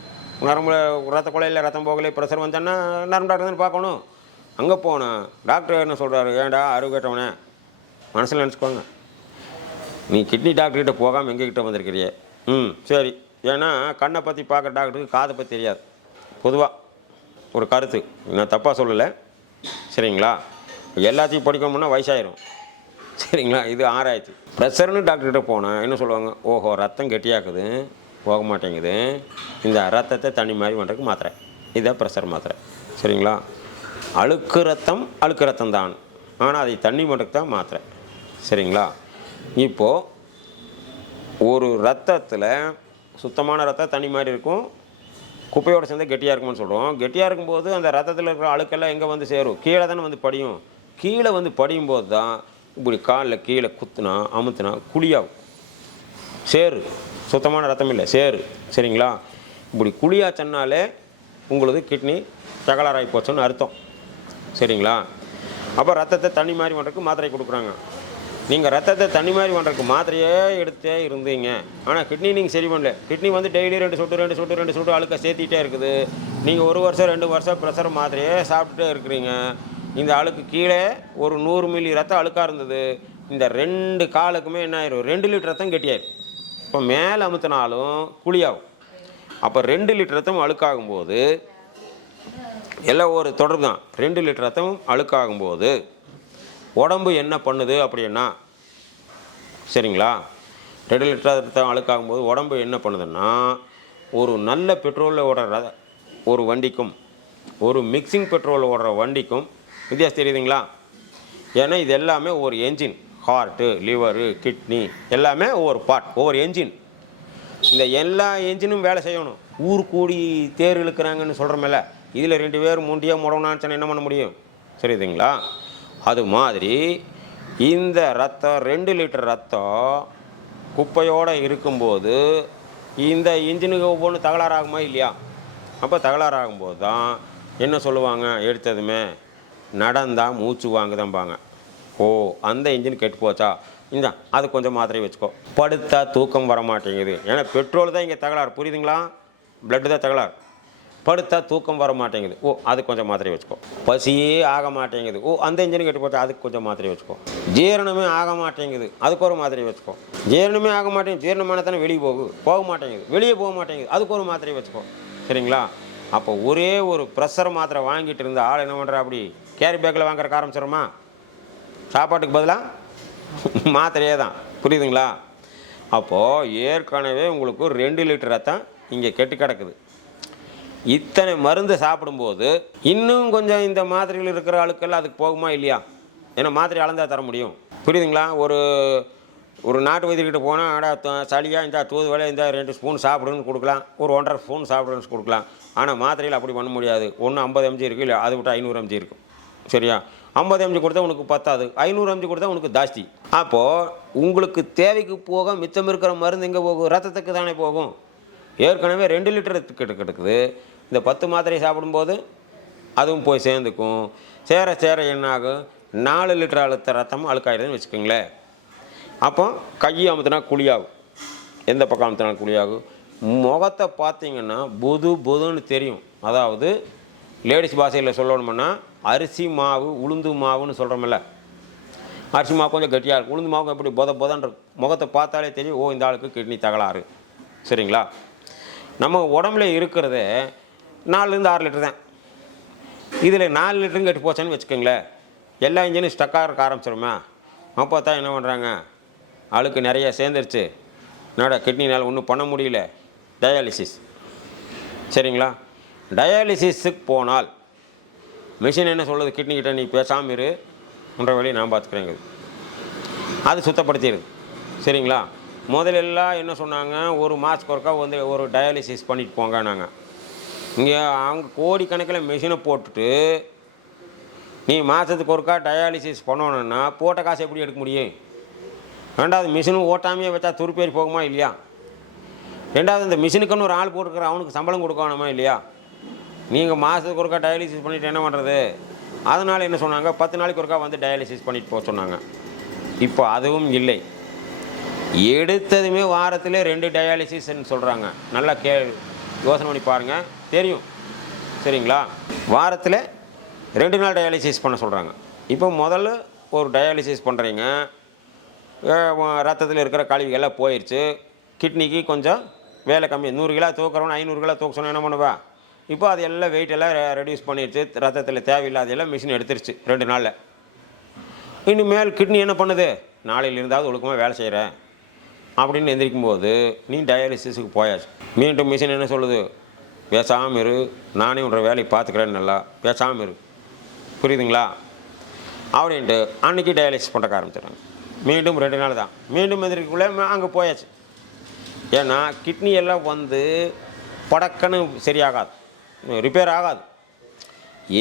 ரத்த குழாயில் ரத்தம் போகலை, ப்ரெஷர் வந்தான்னா நரம்பு டாக்டர் தானே பார்க்கணும். அங்கே போனால் டாக்டர் என்ன சொல்கிறாரு? ஏன்டா அறிவு கேட்டவனே, மனசில் நினச்சிக்கோங்க, நீ கிட்னி டாக்டர்கிட்ட போகாமல் எங்ககிட்ட வந்திருக்கிறியே. சரி. ஏன்னா கண்ணை பற்றி பார்க்குற டாக்டருக்கு காதை பற்றி தெரியாது. பொதுவாக ஒரு கருத்து, நான் தப்பாக சொல்லலை. சரிங்களா? எல்லாத்தையும் படிக்கணும்னா வயசாயிரும். சரிங்களா? இது ஆராய்ச்சி. ப்ரெஷர்னு டாக்டர்கிட்ட போனால் என்ன சொல்லுவாங்க? ஓஹோ, ரத்தம் கெட்டியாக்குது, போக மாட்டேங்குது, இந்த ரத்தத்தை தண்ணி மாதிரி பண்ணுறதுக்கு மாத்திரை, இதான் ப்ரெஷர் மாத்திரை. சரிங்களா? அழுக்கு ரத்தம் தான், ஆனால் அதை தண்ணி பண்ணுறதுக்கு தான் மாத்திரை. சரிங்களா? இப்போது ஒரு ரத்தத்தில் சுத்தமான ரத்தம் தண்ணி மாதிரி இருக்கும், குப்பையோடு சேர்ந்து கெட்டியாக இருக்கும்னு சொல்கிறோம். கெட்டியாக இருக்கும்போது அந்த ரத்தத்தில் இருக்கிற அழுக்கெல்லாம் எங்கே வந்து சேரும்? கீழே தானே வந்து படியும். கீழே வந்து படியும் போது தான் இப்படி காலில் கீழே குத்துனா அமுத்துனா குழியாகும். சேரு, சுத்தமான ரத்தம் இல்லை, சேரு. சரிங்களா? இப்படி குழியாச்சன்னாலே உங்களுக்கு கிட்னி தகராறாகி போச்சுன்னு அர்த்தம். சரிங்களா? அப்போ ரத்தத்தை தண்ணி மாதிரி பண்ணுறதுக்கு மாத்திரை கொடுக்குறாங்க. நீங்கள் ரத்தத்தை தண்ணி மாதிரி பண்ணுறதுக்கு மாத்திரையே எடுத்தே இருந்தீங்க, ஆனால் கிட்னி நீங்கள் சரி பண்ணல. கிட்னி வந்து டெய்லி 2 சொட்டு அழுக்க சேர்த்திட்டே இருக்குது. நீங்கள் 1 வருஷம் 2 வருஷம் ப்ரெஷர் மாத்திரையே சாப்பிட்டுட்டே இருக்கிறீங்க. இந்த அழுக்கு கீழே ஒரு 100 மில்லி ரத்தம் அழுக்காக இருந்தது, இந்த 2 காலுக்குமே என்ன ஆயிரும்? 2 லிட்டர் ரத்தம் கெட்டியாயிரும். இப்போ மேலே அமுத்தினாலும் குழியாகும். அப்போ 2 லிட்டர் ரத்தம் அழுக்காகும்போது எல்லாம் ஒரு தொடர்பு தான். 2 லிட்டர் ரத்தம் அழுக்காகும்போது உடம்பு என்ன பண்ணுது அப்படின்னா, சரிங்களா, 2 லிட்டர் ரத்தம் அழுக்காகும்போது உடம்பு என்ன பண்ணுதுன்னா, ஒரு நல்ல பெட்ரோலில் ஓடுற ஒரு வண்டிக்கும் ஒரு மிக்சிங் பெட்ரோலில் ஓடுற வண்டிக்கும் வித்தியாசம் தெரியுதுங்களா? ஏன்னா இது எல்லாமே ஒரு என்ஜின். ஹார்ட்டு, லிவரு, கிட்னி எல்லாமே ஒவ்வொரு பார்ட், ஒவ்வொரு என்ஜின். இந்த எல்லா என்ஜினும் வேலை செய்யணும். ஊர் கூடி தேர் இழுக்கிறாங்கன்னு சொல்கிறோமில்ல, இதில் 2 பேர் முண்டியாக முடவுனான்னு என்ன பண்ண முடியும்? சரிதுங்களா? அது மாதிரி இந்த ரத்தம் 2 லிட்டர் ரத்தம் குப்பையோடு இருக்கும்போது இந்த இன்ஜினுக்கு ஒவ்வொன்று தகராறாகுமா இல்லையா? அப்போ தகராறாகும்போது தான் என்ன சொல்லுவாங்க? எடுத்ததுமே நடந்தால் மூச்சு வாங்குதாம்பாங்க. ஓ, அந்த இன்ஜின் கெட்டு போச்சா, இந்த அது கொஞ்சம் மாத்திரை வச்சுக்கோ. படுத்தா தூக்கம் வர மாட்டேங்குது, ஏன்னா பெட்ரோல் தான் இங்கே தகராறு. புரியுதுங்களா? பிளட்டு தான் தகராறு. படுத்தா தூக்கம் வர மாட்டேங்குது, ஓ அது கொஞ்சம் மாத்திரை வச்சுக்கோ. பசியே ஆக மாட்டேங்குது, ஓ அந்த இன்ஜின் கெட்டு போச்சா, அதுக்கு கொஞ்சம் மாத்திரை வச்சுக்கோ. ஜீரணமே ஆக மாட்டேங்குது, அதுக்கு ஒரு மாத்திரை வச்சுக்கோ. ஜீரணமே ஆக மாட்டேங்குது, ஜீரணமான தானே வெளியே போக மாட்டேங்குது, வெளியே போக மாட்டேங்குது, அதுக்கு ஒரு மாத்திரை வச்சுக்கோ. சரிங்களா? அப்போ ஒரே ஒரு ப்ரெஷர் மாத்திரை வாங்கிட்டு இருந்த ஆள் என்ன பண்ணுறா? அப்படி கேரி பேக்கில் வாங்குறக்கு ஆரம்பிச்சிடுமா? சாப்பாட்டுக்கு பதிலாக மாத்திரையே தான். புரியுதுங்களா? அப்போது ஏற்கனவே உங்களுக்கு 2 லிட்டர் ரத்தம் இங்கே கெட்டு கிடக்குது. இத்தனை மருந்து சாப்பிடும்போது இன்னும் கொஞ்சம் இந்த மாத்திரைகள் இருக்கிற ஆளுக்கெல்லாம் அதுக்கு போகுமா இல்லையா? ஏன்னா மாத்திரை அளந்தா தர முடியும். புரியுதுங்களா? ஒரு நாட்டு வைத்தியர்கிட்ட போனால் ஆடா சளியாக இந்த தூது வேலை இந்த 2 ஸ்பூன் சாப்பிடுன்னு கொடுக்கலாம், ஒரு 1.5 ஸ்பூன் சாப்பிடுன்னு கொடுக்கலாம். ஆனால் மாத்திரையில் அப்படி பண்ண முடியாது. ஒன்று 50 mg இருக்குது, இல்லை அதை விட்டு 500 mg இருக்கும். சரியா? 50 mg கொடுத்தா உனக்கு பத்தாது, 500 mg கொடுத்தா உனக்கு ஜாஸ்தி. அப்போது உங்களுக்கு தேவைக்கு போக மிச்சம் இருக்கிற மருந்து எங்கே போகும்? ரத்தத்துக்கு தானே போகும். ஏற்கனவே 2 லிட்டர் கிடக்குது. இந்த 10 மாத்திரை சாப்பிடும்போது அதுவும் போய் சேர்ந்துக்கும். சேர சேர என்னாகும்? 4 லிட்டர் அழுத்த ரத்தம் அழுக்காயிடுதுன்னு வச்சுக்கோங்களேன். அப்போ கையை அமுத்தினா குழியாகும். எந்த பக்கம் அமுத்தினா குழியாகும்? முகத்தை பார்த்தீங்கன்னா பொதுன்னு தெரியும். அதாவது லேடிஸ் பாஷையில் சொல்லணும்னா அரிசி மாவு உளுந்து மாவுன்னு சொல்கிறோமில்ல, அரிசி மாவு கொஞ்சம் கட்டியாக இருக்கும், உளுந்து மாவு எப்படி பொதன்னு இருக்கும். முகத்தை பார்த்தாலே தெரியும், ஓ இந்த ஆளுக்கு கிட்னி தகராறு. சரிங்களா? நம்ம உடம்புல இருக்கிறதே 4லேருந்து 6 லிட்டர் தான். இதில் 4 லிட்டரும் கட்டி போச்சான்னு வச்சுக்கோங்களேன், எல்லா இன்ஜினும் ஸ்டக்காக இருக்க ஆரம்பிச்சிருமா? அப்போ தான் என்ன பண்ணுறாங்க, அழுக்கு நிறைய சேர்ந்துருச்சு, என்னடா கிட்னினால் ஒன்றும் பண்ண முடியல, டயாலிசிஸ். சரிங்களா? டயாலிசிஸுக்கு போனால் மிஷின் என்ன சொல்லுது, கிட்னிக்கிட்ட நீ பேசாமல் இருன்ற வழியை நான் பார்த்துக்கிறேங்க. அது சுத்தப்படுத்திடுது. சரிங்களா? முதலெல்லாம் என்ன சொன்னாங்க, ஒரு மாதத்துக்கு ஒருக்கா வந்து ஒரு டயாலிசிஸ் பண்ணிட்டு போங்க. நாங்கள் இங்கே அவங்க கோடிக்கணக்கில் மிஷினை போட்டுட்டு நீ மாதத்துக்கு ஒருக்கா டயாலிசிஸ் பண்ணணுன்னா போட்ட காசு எப்படி எடுக்க முடியும்? ரெண்டாவது மிஷினும் ஓட்டாமையே வச்சா துருப்பேறி போகுமா இல்லையா? ரெண்டாவது இந்த மிஷினுக்குன்னு ஒரு ஆள் போட்டுக்கிற அவனுக்கு சம்பளம் கொடுக்கணுமா இல்லையா? நீங்கள் மாதத்துக்கு ஒருக்கா டயாலிசிஸ் பண்ணிவிட்டு என்ன பண்ணுறது? அதனால் என்ன சொன்னாங்க, 10 நாளைக்கு ஒருக்கா வந்து டயாலிசிஸ் பண்ணிட்டு போக சொன்னாங்க. இப்போ அதுவும் இல்லை. எடுத்ததுமே வாரத்தில் 2 டயாலிசிஸ்ன்னு சொல்கிறாங்க. நல்லா யோசனை பண்ணி பாருங்கள், தெரியும். சரிங்களா? வாரத்தில் 2 நாள் டயாலிசிஸ் பண்ண சொல்கிறாங்க. இப்போ முதல்ல ஒரு டயாலிசிஸ் பண்ணுறீங்க, ரத்தத்தில் இருக்கிற கழிவுகள்லாம் போயிடுச்சு, கிட்னிக்கு கொஞ்சம் வேலை கம்மி. 100 கிலோ தூக்குறவன் 500 கிலோ தூக்க சொன்னால் என்ன பண்ணுவா? இப்போ அது எல்லாம் வெயிட் எல்லாம் ரெடியூஸ் பண்ணிடுச்சு, ரத்தத்தில் தேவையில்லாதெல்லாம் மிஷின் எடுத்துருச்சு 2 நாளில். இனிமேல் கிட்னி என்ன பண்ணுது, நாளையில் இருந்தாவது ஒழுக்கமாக வேலை செய்கிறேன் அப்படின்னு எந்திரிக்கும் போது நீ டயாலிசிஸுக்கு போயாச்சு. மீண்டும் மிஷின் என்ன சொல்லுது, பேசாமல் இரு, நானே உன்ற வேலையை பார்த்துக்கிறேன்னு, நல்லா பேசாமல் இரு. புரியுதுங்களா? அப்படின்ட்டு அன்றைக்கி டயாலிசிஸ் பண்ணுறக்க ஆரம்பிச்சிடுறாங்க. மீண்டும் 2 நாள் தான். மீண்டும் எந்திரிக்குள்ளே அங்கே போயாச்சு. ஏன்னா கிட்னி எல்லாம் வந்து படக்கன்னு சரியாகாது, ரிப்பேர் ஆகாது.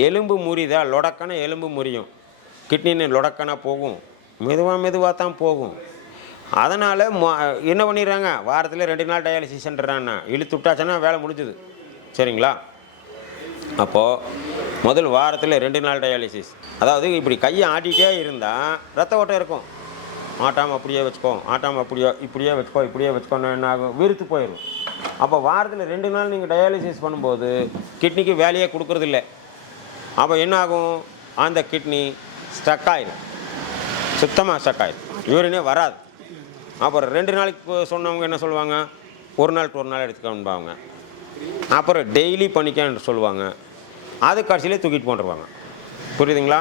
எலும்பு முறிதா, லொடக்கன எலும்பு முறியும். கிட்னின்னு லொடக்கனாக போகும், மெதுவாக தான் போகும். அதனால் என்ன பண்ணிடுறாங்க, வாரத்தில் 2 நாள் டயாலிசிஸ்ன்றான்னா இழுத்து விட்டாச்சுன்னா வேலை முடிஞ்சுது. சரிங்களா? அப்போது முதல் வாரத்தில் 2 நாள் டயாலிசிஸ். அதாவது இப்படி கையை ஆட்டிகிட்டே இருந்தால் ரத்த ஓட்டம் இருக்கும். ஆட்டாமல் அப்படியே வச்சுக்கோ, ஆட்டாமல் இப்படியே வச்சுக்கோன்னு என்ன ஆகும், விருத்து போயிடும். அப்போ வாரத்தில் 2 நாள் நீங்கள் டயாலிசிஸ் பண்ணும்போது கிட்னிக்கு வேலையே கொடுக்குறதில்ல. அப்போ என்ன ஆகும், அந்த கிட்னி ஸ்டக் ஆயிடும், சுத்தமாக ஸ்டக் ஆயிடும், யூரினே வராது. அப்புறம் 2 நாளைக்கு சொன்னவங்க என்ன சொல்லுவாங்க, 1 நாள் எடுத்துக்கணும்பாங்க. அப்புறம் டெய்லி பண்ணிக்கன்னு சொல்லுவாங்க. அது கடைசியிலே தூக்கிட்டு போட்டுருவாங்க. புரியுதுங்களா?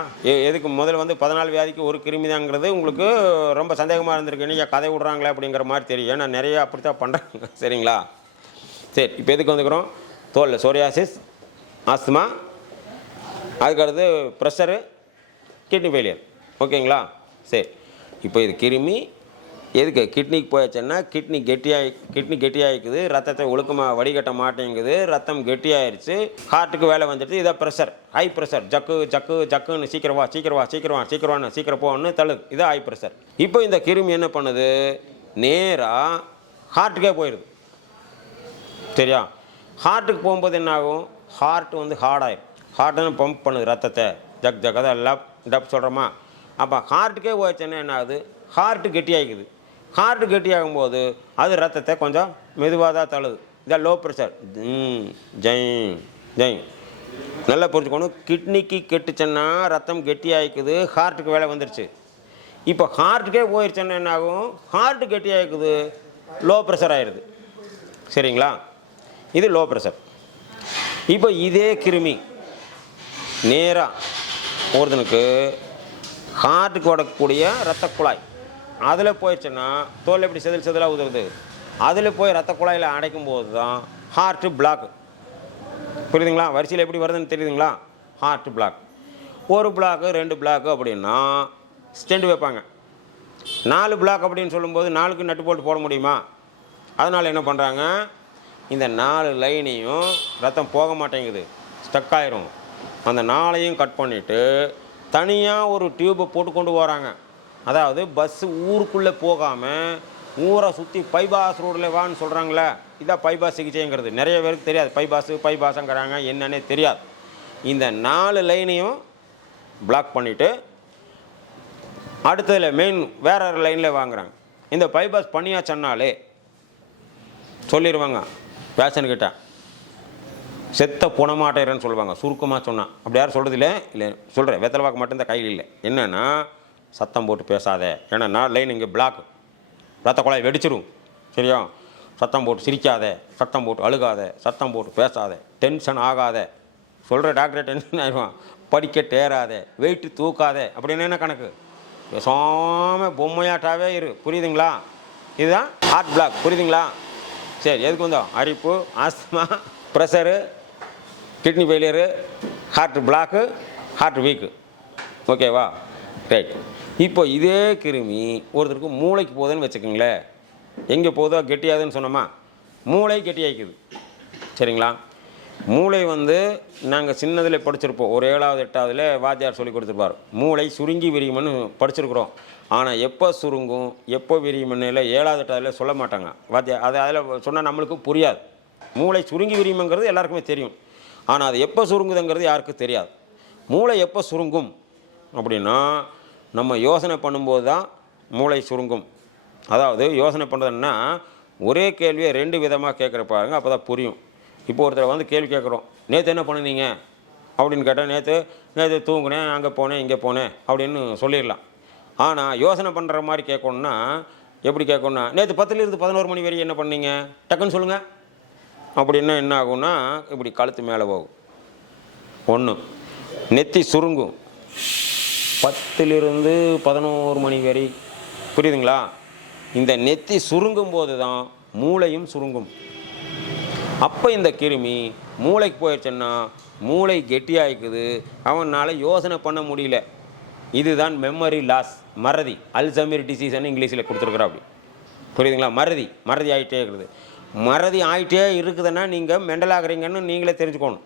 எதுக்கு முதல்ல வந்து 14 வியாதிக்கு ஒரு கிருமி தாங்கிறது உங்களுக்கு ரொம்ப சந்தேகமாக இருந்திருக்கு. நீங்கள் கதை விட்றாங்களே அப்படிங்கிற மாதிரி தெரியும். ஏன்னா நிறையா அப்படித்தான் பண்ணுறாங்க. சரிங்களா? சரி, இப்போ எதுக்கு வந்துக்கிறோம், தோலில் சோரியாசிஸ், ஆஸ்துமா, அதுக்கடுத்து ப்ரெஷரு, கிட்னி ஃபெயிலியர். ஓகேங்களா? சரி, இப்போ இது கிருமி எதுக்கு கிட்னிக்கு போயாச்சுன்னா கிட்னி கெட்டியாகிக்குது, ரத்தத்தை ஒழுக்கமாக வடிகட்ட மாட்டேங்குது, ரத்தம் கெட்டியாயிருச்சு, ஹார்ட்டுக்கு வேலை வந்துடுது. இதான் ப்ரெஷர், ஹை ப்ரெஷர், ஜக்குன்னு சீக்கிரம் போன்னு தள்ளுது. இதான் ஹை ப்ரெஷர். இப்போ இந்த கிருமி என்ன பண்ணுது, நேராக ஹார்ட்டுக்கே போயிடுது. சரியா? ஹார்ட்டுக்கு போகும்போது என்ன ஆகும், ஹார்ட் வந்து ஹார்டாயிடும். ஹார்ட்டுன்னு பம்ப் பண்ணுது ரத்தத்தை, ஜக் அதெல்லாம் டப் சொல்கிறோமா. அப்போ ஹார்ட்டுக்கே போயிடுச்சுன்னா என்ன ஆகுது, ஹார்ட்டு கெட்டியாகிக்குது. ஹார்ட்டு கெட்டியாகும்போது அது ரத்தத்தை கொஞ்சம் மெதுவாக தான் தள்ளுது. இதான் லோ ப்ரெஷர். ஜெய் நல்லா புரிஞ்சுக்கணும். கிட்னிக்கு கெட்டுச்சுன்னா ரத்தம் கெட்டியாகிக்குது, ஹார்ட்டுக்கு வேலை வந்துடுச்சு. இப்போ ஹார்ட்டுக்கே போயிடுச்சுன்னா என்ன ஆகும், ஹார்ட்டு கெட்டியாகிக்குது, லோ ப்ரெஷர் ஆயிடுது. சரிங்களா? இது லோ ப்ரெஷர். இப்போ இதே கிருமி நேராக ஒருத்தனுக்கு ஹார்ட்டுக்கு ஓடக்கூடிய இரத்த குழாய் அதில் போயிடுச்சுன்னா தோல் எப்படி செதிலாக உதவுது, அதில் போய் இரத்த குழாயில் அடைக்கும் போது தான் ஹார்ட்டு பிளாக்கு. புரியுதுங்களா? வரிசையில் எப்படி வருதுன்னு தெரியுதுங்களா? Heart block. ஒரு பிளாக்கு 2 பிளாக்கு அப்படின்னா ஸ்டெண்ட் வைப்பாங்க. 4 பிளாக் அப்படின்னு சொல்லும்போது 4க்கு நட்டு போட்டு போட முடியுமா? அதனால் என்ன பண்ணுறாங்க, இந்த 4 லைனையும் ரத்தம் போக மாட்டேங்குது, ஸ்டக் ஆயிரும். அந்த 4ஐயும் கட் பண்ணிவிட்டு தனியாக ஒரு டியூப்பை போட்டு கொண்டு போகிறாங்க. அதாவது பஸ்ஸு ஊருக்குள்ளே போகாமல் ஊரை சுற்றி பைபாஸ் ரோடில் வான்னு சொல்கிறாங்களே, இதான் பைபாஸ் சிகிச்சைங்கிறது. நிறைய பேருக்கு தெரியாது பைபாஸுங்கிறாங்க என்னன்னே தெரியாது. இந்த 4 லைனையும் பிளாக் பண்ணிவிட்டு அடுத்ததில் மெயின் வேற ஒரு லைனில் வாங்குறாங்க. இந்த பைபாஸ் பண்ணியாச்சன்னாலே சொல்லிடுவாங்க பேஷன்கிட்ட, செத்த புணமாட்டேறன்னு சொல்லுவாங்க சுருக்கமாக சொன்னால். அப்படி யாரும் சொல்கிறது இல்லை சொல்கிறேன், வெத்தலை வாக்கு மட்டும்தான் கையில் இல்லை. என்னென்னா சத்தம் போட்டு பேசாத, ஏன்னா 4 லைன் இங்கே பிளாக், ரத்த குழாய் வெடிச்சிடும். சரியா? சத்தம் போட்டு சிரிக்காத, சத்தம் போட்டு அழுகாத, சத்தம் போட்டு பேசாத, டென்ஷன் ஆகாத. சொல்கிற டாக்டரை டென்ஷன் ஆகிடுவான். படிக்க தேராத, வெயிட்டு தூக்காத அப்படின்னு என்ன கணக்கு? பேசாமல் பொம்மையாட்டாவே இரு. புரியுதுங்களா? இதுதான் ஹார்ட் பிளாக். புரியுதுங்களா? சரி, எதுக்கு வந்தோம்? அரிப்பு, asthma, pressure, kidney failure, heart block, heart weak. ஓகேவா? ரைட். இப்போ இதே கிருமி ஒருத்தருக்கு மூளைக்கு போகுதுன்னு வச்சுக்கோங்களேன். எங்கே போதோ கெட்டியாதுன்னு சொன்னோமா, மூளை கெட்டியாய்க்குது. சரிங்களா? மூளை நாங்கள் சின்னதில் படிச்சிருப்போம். ஒரு 7வது 8வதுல வாத்தியார் சொல்லி கொடுத்துருப்பார், மூளை சுருங்கி விரியும்னு படிச்சிருக்கிறோம். ஆனால் எப்போ சுருங்கும் எப்போ விரியும்னு இல்லை 7வது 8வதுல சொல்ல மாட்டாங்க வாத்தியார். அது அதில் சொன்னால் நம்மளுக்கு புரியாது. மூளை சுருங்கி விரியும்ங்கிறது எல்லாருக்குமே தெரியும், ஆனால் அது எப்போ சுருங்குதுங்கிறது யாருக்கும் தெரியாது. மூளை எப்போ சுருங்கும் அப்படின்னா நம்ம யோசனை பண்ணும்போது தான் மூளை சுருங்கும். அதாவது யோசனை பண்ணுறதுன்னா ஒரே கேள்வியை 2 விதமாக கேட்குற பாருங்க, அப்போ தான் புரியும். இப்போ ஒருத்தர் கேள்வி கேட்குறோம், நேற்று என்ன பண்ணுனீங்க அப்படின்னு கேட்டால் நேற்று தூங்குனேன், அங்கே போனேன், இங்கே போனேன் அப்படின்னு சொல்லிடலாம். ஆனால் யோசனை பண்ணுற மாதிரி கேட்கணுன்னா எப்படி கேட்கணுன்னா, நேற்று 10லிருந்து 11 மணி வரையும் என்ன பண்ணீங்க டக்குன்னு சொல்லுங்கள் அப்படின்னா என்ன ஆகும்னா இப்படி கழுத்து மேலே போகும். 1 நெத்தி சுருங்கும் 10லிருந்து 11 மணி வரை. புரியுதுங்களா? இந்த நெத்தி சுருங்கும் போது தான் மூளையும் சுருங்கும். அப்போ இந்த கிருமி மூளைக்கு போயிடுச்சுன்னா மூளை கெட்டியாகிக்குது, அவனால் யோசனை பண்ண முடியல. இதுதான் மெமரி லாஸ், மறதி, அல்சைமர் டிசீஸ்ன்னு இங்கிலீஷில் கொடுத்துருக்குறா. அப்படி புரியுதுங்களா? மறதி ஆகிட்டே இருக்குது. மறதி ஆகிட்டே இருக்குதுன்னா நீங்கள் மெண்டல் ஆகுறீங்கன்னு நீங்களே தெரிஞ்சுக்கணும்.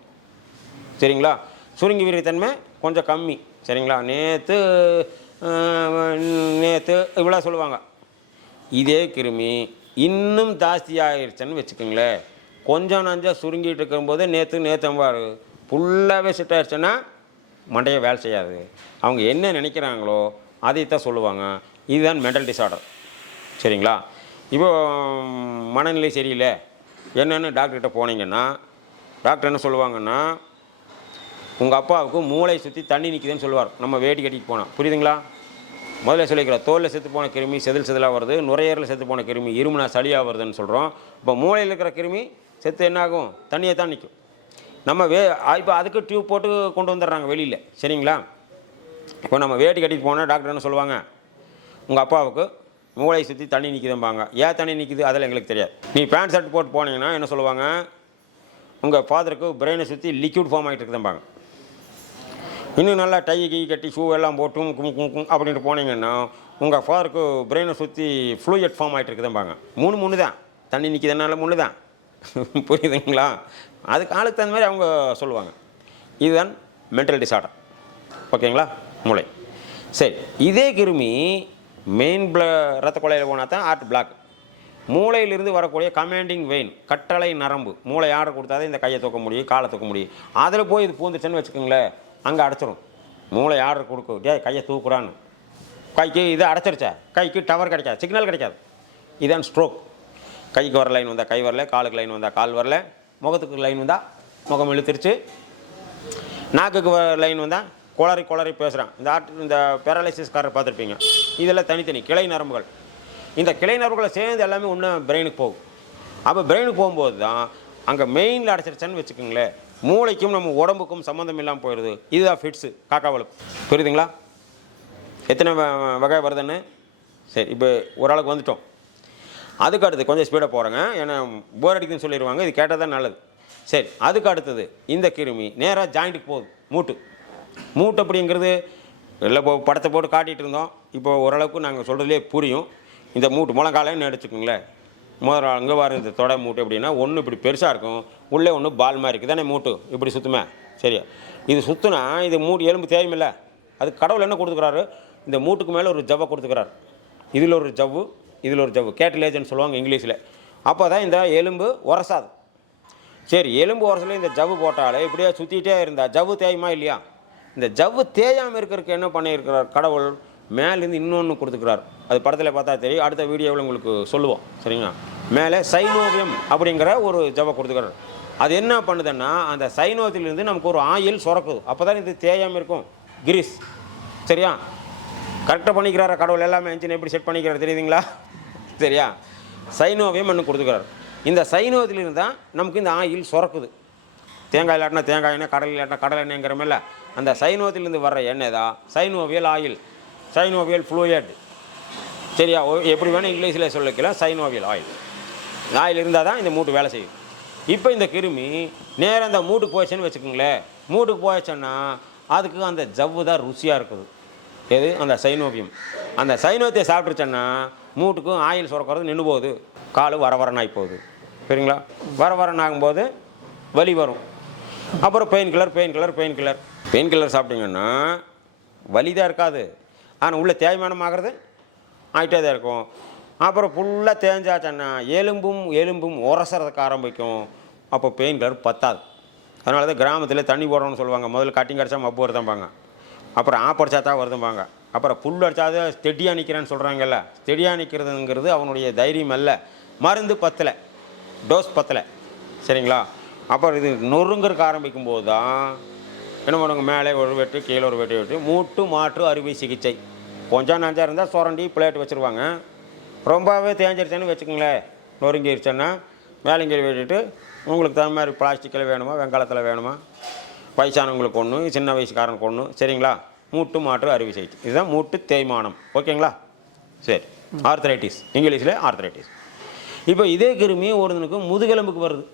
சரிங்களா? சுருங்கி விரித்தன்மை கொஞ்சம் கம்மி. சரிங்களா? நேற்று இவ்வளோ சொல்லுவாங்க. இதே கிருமி இன்னும் ஜாஸ்தி ஆகிடுச்சுன்னு வச்சுக்கோங்களேன். கொஞ்சம் நஞ்சம் சுருங்கிட்டு இருக்கும்போது நேற்று ஃபுல்லாகவே செட் ஆகிடுச்சுன்னா மண்டையை வேலை செய்யாது. அவங்க என்ன நினைக்கிறாங்களோ அதைத்தான் சொல்லுவாங்க. இதுதான் மென்டல் டிஸார்டர். சரிங்களா? இப்போ மனநிலை சரியில்லை என்னென்னு டாக்டர்கிட்ட போனீங்கன்னா டாக்டர் என்ன சொல்லுவாங்கன்னா, உங்கள் அப்பாவுக்கு மூளை சுற்றி தண்ணி நிற்கிதுன்னு சொல்லுவார். நம்ம வேட்டி கட்டிட்டு போனோம். புரியுதுங்களா? முதல்ல சொல்லிக்கிறோம், தோலில் செத்து போன கிருமி செதிலாக வருது, நுரையீரலில் செத்து போன கிருமி இருமுனா சளியாக வருதுன்னு சொல்கிறோம். இப்போ மூளையில் இருக்கிற கிருமி செத்து என்னாகும்? தண்ணியை தான் நிற்கும். நம்ம இப்போ அதுக்கு டியூப் போட்டு கொண்டு வந்துடுறாங்க வெளியில். சரிங்களா? இப்போ நம்ம வேட்டி கட்டிட்டு போனால் டாக்டர் என்ன சொல்லுவாங்க, உங்கள் அப்பாவுக்கு மூளை சுற்றி தண்ணி நிற்கிதும்பாங்க. ஏன் தண்ணி நிற்கிது அதெல்லாம் எங்களுக்கு தெரியாது. நீ பேண்ட் ஷர்ட் போட்டு போனீங்கன்னா என்ன சொல்லுவாங்க, உங்கள் ஃபாதருக்கு பிரெயினை சுற்றி லிக்யூட் ஃபார்ம் ஆகிட்டு இருக்குதும்பாங்க. இன்னும் நல்லா டை கட்டி ஷூ எல்லாம் போட்டும் கும் அப்படின்ட்டு போனீங்கன்னா உங்கள் ஃபாதருக்கு பிரெயினை சுற்றி ஃப்ளூயட் ஃபார்ம் ஆகிட்டு இருக்குதும்பாங்க. 3 தான் தண்ணி நிற்கிதுனால 3 தான். புரியுதுங்களா? அதுக்கு ஆளுக்கு தகுந்த மாதிரி அவங்க சொல்லுவாங்க. இதுதான் மென்டல் டிஸார்டர். ஓகேங்களா? மூளை. சரி, இதே கிருமி மெயின் ரத்த குழாயில் போனால் தான் ஹார்ட் பிளாக். மூளையிலிருந்து வரக்கூடிய கமாண்டிங் வெயின், கட்டளை நரம்பு, மூளை ஆர்டர் கொடுத்தாதான் இந்த கையை தூக்க முடியும், காலை தூக்க முடியும். அதில் போய் இது பூந்துச்சுன்னு வச்சுக்கோங்களேன், அங்கே அடைச்சிரும். மூளை ஆர்டர் கொடுக்கும், கையை தூக்குறான்னு. கைக்கு இது அடைச்சிருச்சா, கைக்கு டவர் கிடைக்காது, சிக்னல் கிடைக்காது. இதுதான் ஸ்ட்ரோக். கைக்கு வர லைன் வந்தால் கை வரல, காலுக்கு லைன் வந்தால் கால் வரல, முகத்துக்கு லைன் வந்தால் முகம் இழுத்துருச்சு, நாக்குக்கு லைன் வந்தால் குளறி பேசுகிறான். இந்த பேரலைசிஸ்காரர் பார்த்துருப்பீங்க. இதெல்லாம் தனித்தனி கிளை நரம்புகள். இந்த கிளை நரம்புகளை சேர்ந்து எல்லாமே ஒன்று பிரெயினுக்கு போகும். அப்போ பிரெயினுக்கு போகும்போது தான் அங்கே மெயினில் அடைச்சிருச்சான்னு வச்சுக்கோங்களேன், மூளைக்கும் நம்ம உடம்புக்கும் சம்மந்தம் இல்லாமல் போயிடுது. இதுதான் ஃபிட்ஸு, காக்காவளுக்கு. புரியுதுங்களா? எத்தனை வகை வருதுன்னு? சரி, இப்போ ஓரளவுக்கு வந்துட்டோம். அதுக்கு அடுத்து கொஞ்சம் ஸ்பீடாக போகிறேங்க, ஏன்னா போர் அடிக்குதுன்னு சொல்லிடுவாங்க. இது கேட்டால் தான் நல்லது. சரி, அதுக்கு அடுத்தது இந்த கிருமி நேராக ஜாயிண்ட்டுக்கு போகுது. மூட்டு அப்படிங்கிறது இல்லை, இப்போ படத்தை போட்டு காட்டிகிட்டு இருந்தோம். இப்போ ஓரளவுக்கு நாங்கள் சொல்கிறதுலே புரியும். இந்த மூட்டு முழங்காலைன்னு எடுத்துக்கோங்களேன். முதல் அங்கே வர இந்த தொடை மூட்டு அப்படின்னா ஒன்று இப்படி பெருசாக இருக்கும், உள்ளே ஒன்று பால் மாதிரி இருக்குது தானே மூட்டு, இப்படி சுற்றுமே. சரியா, இது சுற்றுனா இது மூட்டு எலும்பு தேவையில்ல. அது கடவுள் என்ன கொடுத்துக்கிறாரு, இந்த மூட்டுக்கு மேலே ஒரு ஜவ்வை கொடுத்துக்கிறாரு. இதில் ஒரு ஜவ்வு, இதில் ஒரு ஜவ்வு, கேட்டிலேஜ்னு சொல்லுவாங்க இங்கிலீஷில். அப்போ தான் இந்த எலும்பு உரசாது. சரி, எலும்பு உரசில் இந்த ஜவ்வு போட்டாலே இப்படியே சுற்றிக்கிட்டே இருந்தால் ஜவ்வு தேயுமா இல்லையா? இந்த ஜவ்வு தேயாமல் இருக்கிறதுக்கு என்ன பண்ணியிருக்கிறார் கடவுள், மேலேருந்து இன்னொன்று கொடுத்துக்கிறார். அது படத்தில் பார்த்தா தெரியும், அடுத்த வீடியோவில் உங்களுக்கு சொல்லுவோம். சரிங்களா, மேலே சைனோவியம் அப்படிங்கிற ஒரு ஜவ்வை கொடுத்துக்கிறார். அது என்ன பண்ணுதுன்னா, அந்த சைனோத்திலிருந்து நமக்கு ஒரு ஆயில் சுரக்குது. அப்போ தான் இது தேயாமல் இருக்கும், கிரீஸ். சரியா, கரெக்டாக பண்ணிக்கிறாரா கடவுள், எல்லாமே இன்ஜின் எப்படி செட் பண்ணிக்கிறார் தெரியுதுங்களா? சரியா, சைனோவியம் ஒன்று கொடுத்துக்கிறார். இந்த சைனோத்திலிருந்து தான் நமக்கு இந்த ஆயில் சுரக்குது. தேங்காய் இல்லாட்டினா தேங்காய் எண்ணெய், கடல் இல்லாட்டினா கடல் எண்ணெய்ங்கிற மேலே அந்த சைனோத்திலிருந்து வர்ற எண்ணெய் தான் சைனோவியல் ஆயில், சைனோவியல் ஃப்ளூயிட். சரியா, எப்படி வேணும் இங்கிலீஷில் சொல்லிக்கலாம், சைனோவியல் ஆயில் இருந்தால் தான் இந்த மூட்டு வேலை செய்யும். இப்போ இந்த கிருமி நேராக அந்த மூட்டுக்கு போயிடுச்சுன்னு வச்சுக்கோங்களேன். மூட்டுக்கு போயிடுச்சோன்னா அதுக்கு அந்த ஜவ்வு தான் ருசியாக இருக்குது. எது, அந்த சைனோவியம். அந்த சைனோவியத்தை சாப்பிட்டுருச்சோன்னா மூட்டுக்கும் ஆயில் சுரக்கிறது நின்று போகுது, கால் வரவரனாகி போகுது. சரிங்களா, வரவரன் ஆகும்போது வலி வரும். அப்புறம் பெயின் கில்லர் சாப்பிட்டீங்கன்னா வலி தான் இருக்காது, ஆனால் உள்ளே தேய்மானம் ஆகிறது ஆகிட்டே தான் இருக்கும். அப்புறம் ஃபுல்லாக தேஞ்சாச்சன்னா எலும்பும் உரசறதுக்கு ஆரம்பிக்கும். அப்போ பெயின் கில்லர் பத்தாது. அதனால தான் கிராமத்தில் தண்ணி போடணும்னு சொல்லுவாங்க. முதல்ல கட்டிங் அடித்தா மப்பு வருதும்பாங்க, அப்புறம் ஆப்படிச்சா தான் வருதும்பாங்க, அப்புறம் புல் அடித்தாது ஸ்டெடியாக நிற்கிறேன்னு சொல்கிறாங்கல்ல. ஸ்டெடியாக நிற்கிறதுங்கிறது அவனுடைய தைரியம் அல்ல, மருந்து பத்தலை, டோஸ் பத்தலை. சரிங்களா, அப்புறம் இது நொறுங்கிறதுக்கு ஆரம்பிக்கும் போது தான் என்ன பண்ணுவாங்க, மேலே ஒரு வெட்டு கீழே ஒரு வெட்டு மூட்டு மாற்று அறுவை சிகிச்சை. கொஞ்சம் நஞ்சா இருந்தால் சுரண்டி பிளேட் வச்சுருவாங்க. ரொம்பவே தேஞ்சிருச்சேன்னு வச்சுக்கோங்களேன், நொறுங்கிருச்சேன்னா மேலேங்கிற வெட்டிட்டு உங்களுக்கு தகுந்த மாதிரி பிளாஸ்டிக்கில் வேணுமா, வெங்காயத்தில் வேணுமா, வயசானவங்களுக்கு ஒன்று, சின்ன வயசுக்காரனுக்கு ஒன்று. சரிங்களா, மூட்டு மாற்று அறுவை சிகிச்சை, இதுதான் மூட்டு தேய்மானம். ஓகேங்களா, சரி. ஆர்த்ரைட்டிஸ், இங்கிலீஷில் ஆர்த்ரைட்டிஸ். இப்போ இதே கிருமி ஒருத்தனுக்கு முதுகெலும்புக்கு வருது.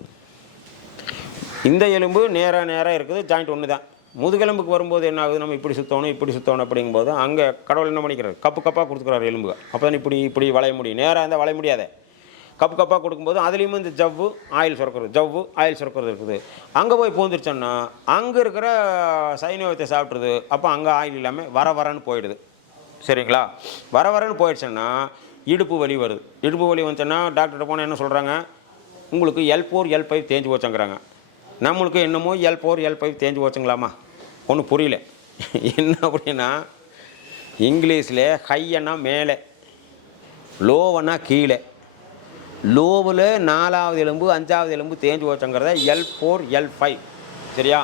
இந்த எலும்பு நேராக இருக்குது, ஜாயிண்ட் ஒன்று தான். முதுகெலும்புக்கு வரும்போது என்ன ஆகுது, நம்ம இப்படி சுற்றணும் அப்படிங்கும்போது அங்கே கடவுள் என்ன பண்ணிக்கிறார், கப்பாக கொடுத்துக்கிறாரு எலும்பு. அப்போ தான் இப்படி வளைய முடியும். நேராக இருந்தால் வளைய முடியாத, கப்பாக கொடுக்கும்போது அதுலேயும் இந்த ஜவ்வு ஆயில் சுரக்கிறது இருக்குது. அங்கே போய் பூந்துருச்சோன்னா அங்கே இருக்கிற சைனோவியத்தை சாப்பிட்ருது. அப்போ அங்கே ஆயில் இல்லாமல் வரன்னு போயிடுது. சரிங்களா, வரன்னு போயிடுச்சுன்னா இடுப்பு வலி வருது. இடுப்பு வலி வந்துச்சுன்னா டாக்டர்கிட்ட போனால் என்ன சொல்கிறாங்க, உங்களுக்கு L4 L5 தேஞ்சு போச்சுங்கிறாங்க. நம்மளுக்கு என்னமோ L4 L5 தேஞ்சு போச்சுங்களாமா, ஒன்றும் புரியல. என்ன அப்படின்னா, இங்கிலீஷில் ஹையன்னா மேலே, லோவன்னா கீழே. லோவில் 4வது எலும்பு 5வது எலும்பு தேஞ்சு போச்சுங்கிறத L4 L5. சரியா,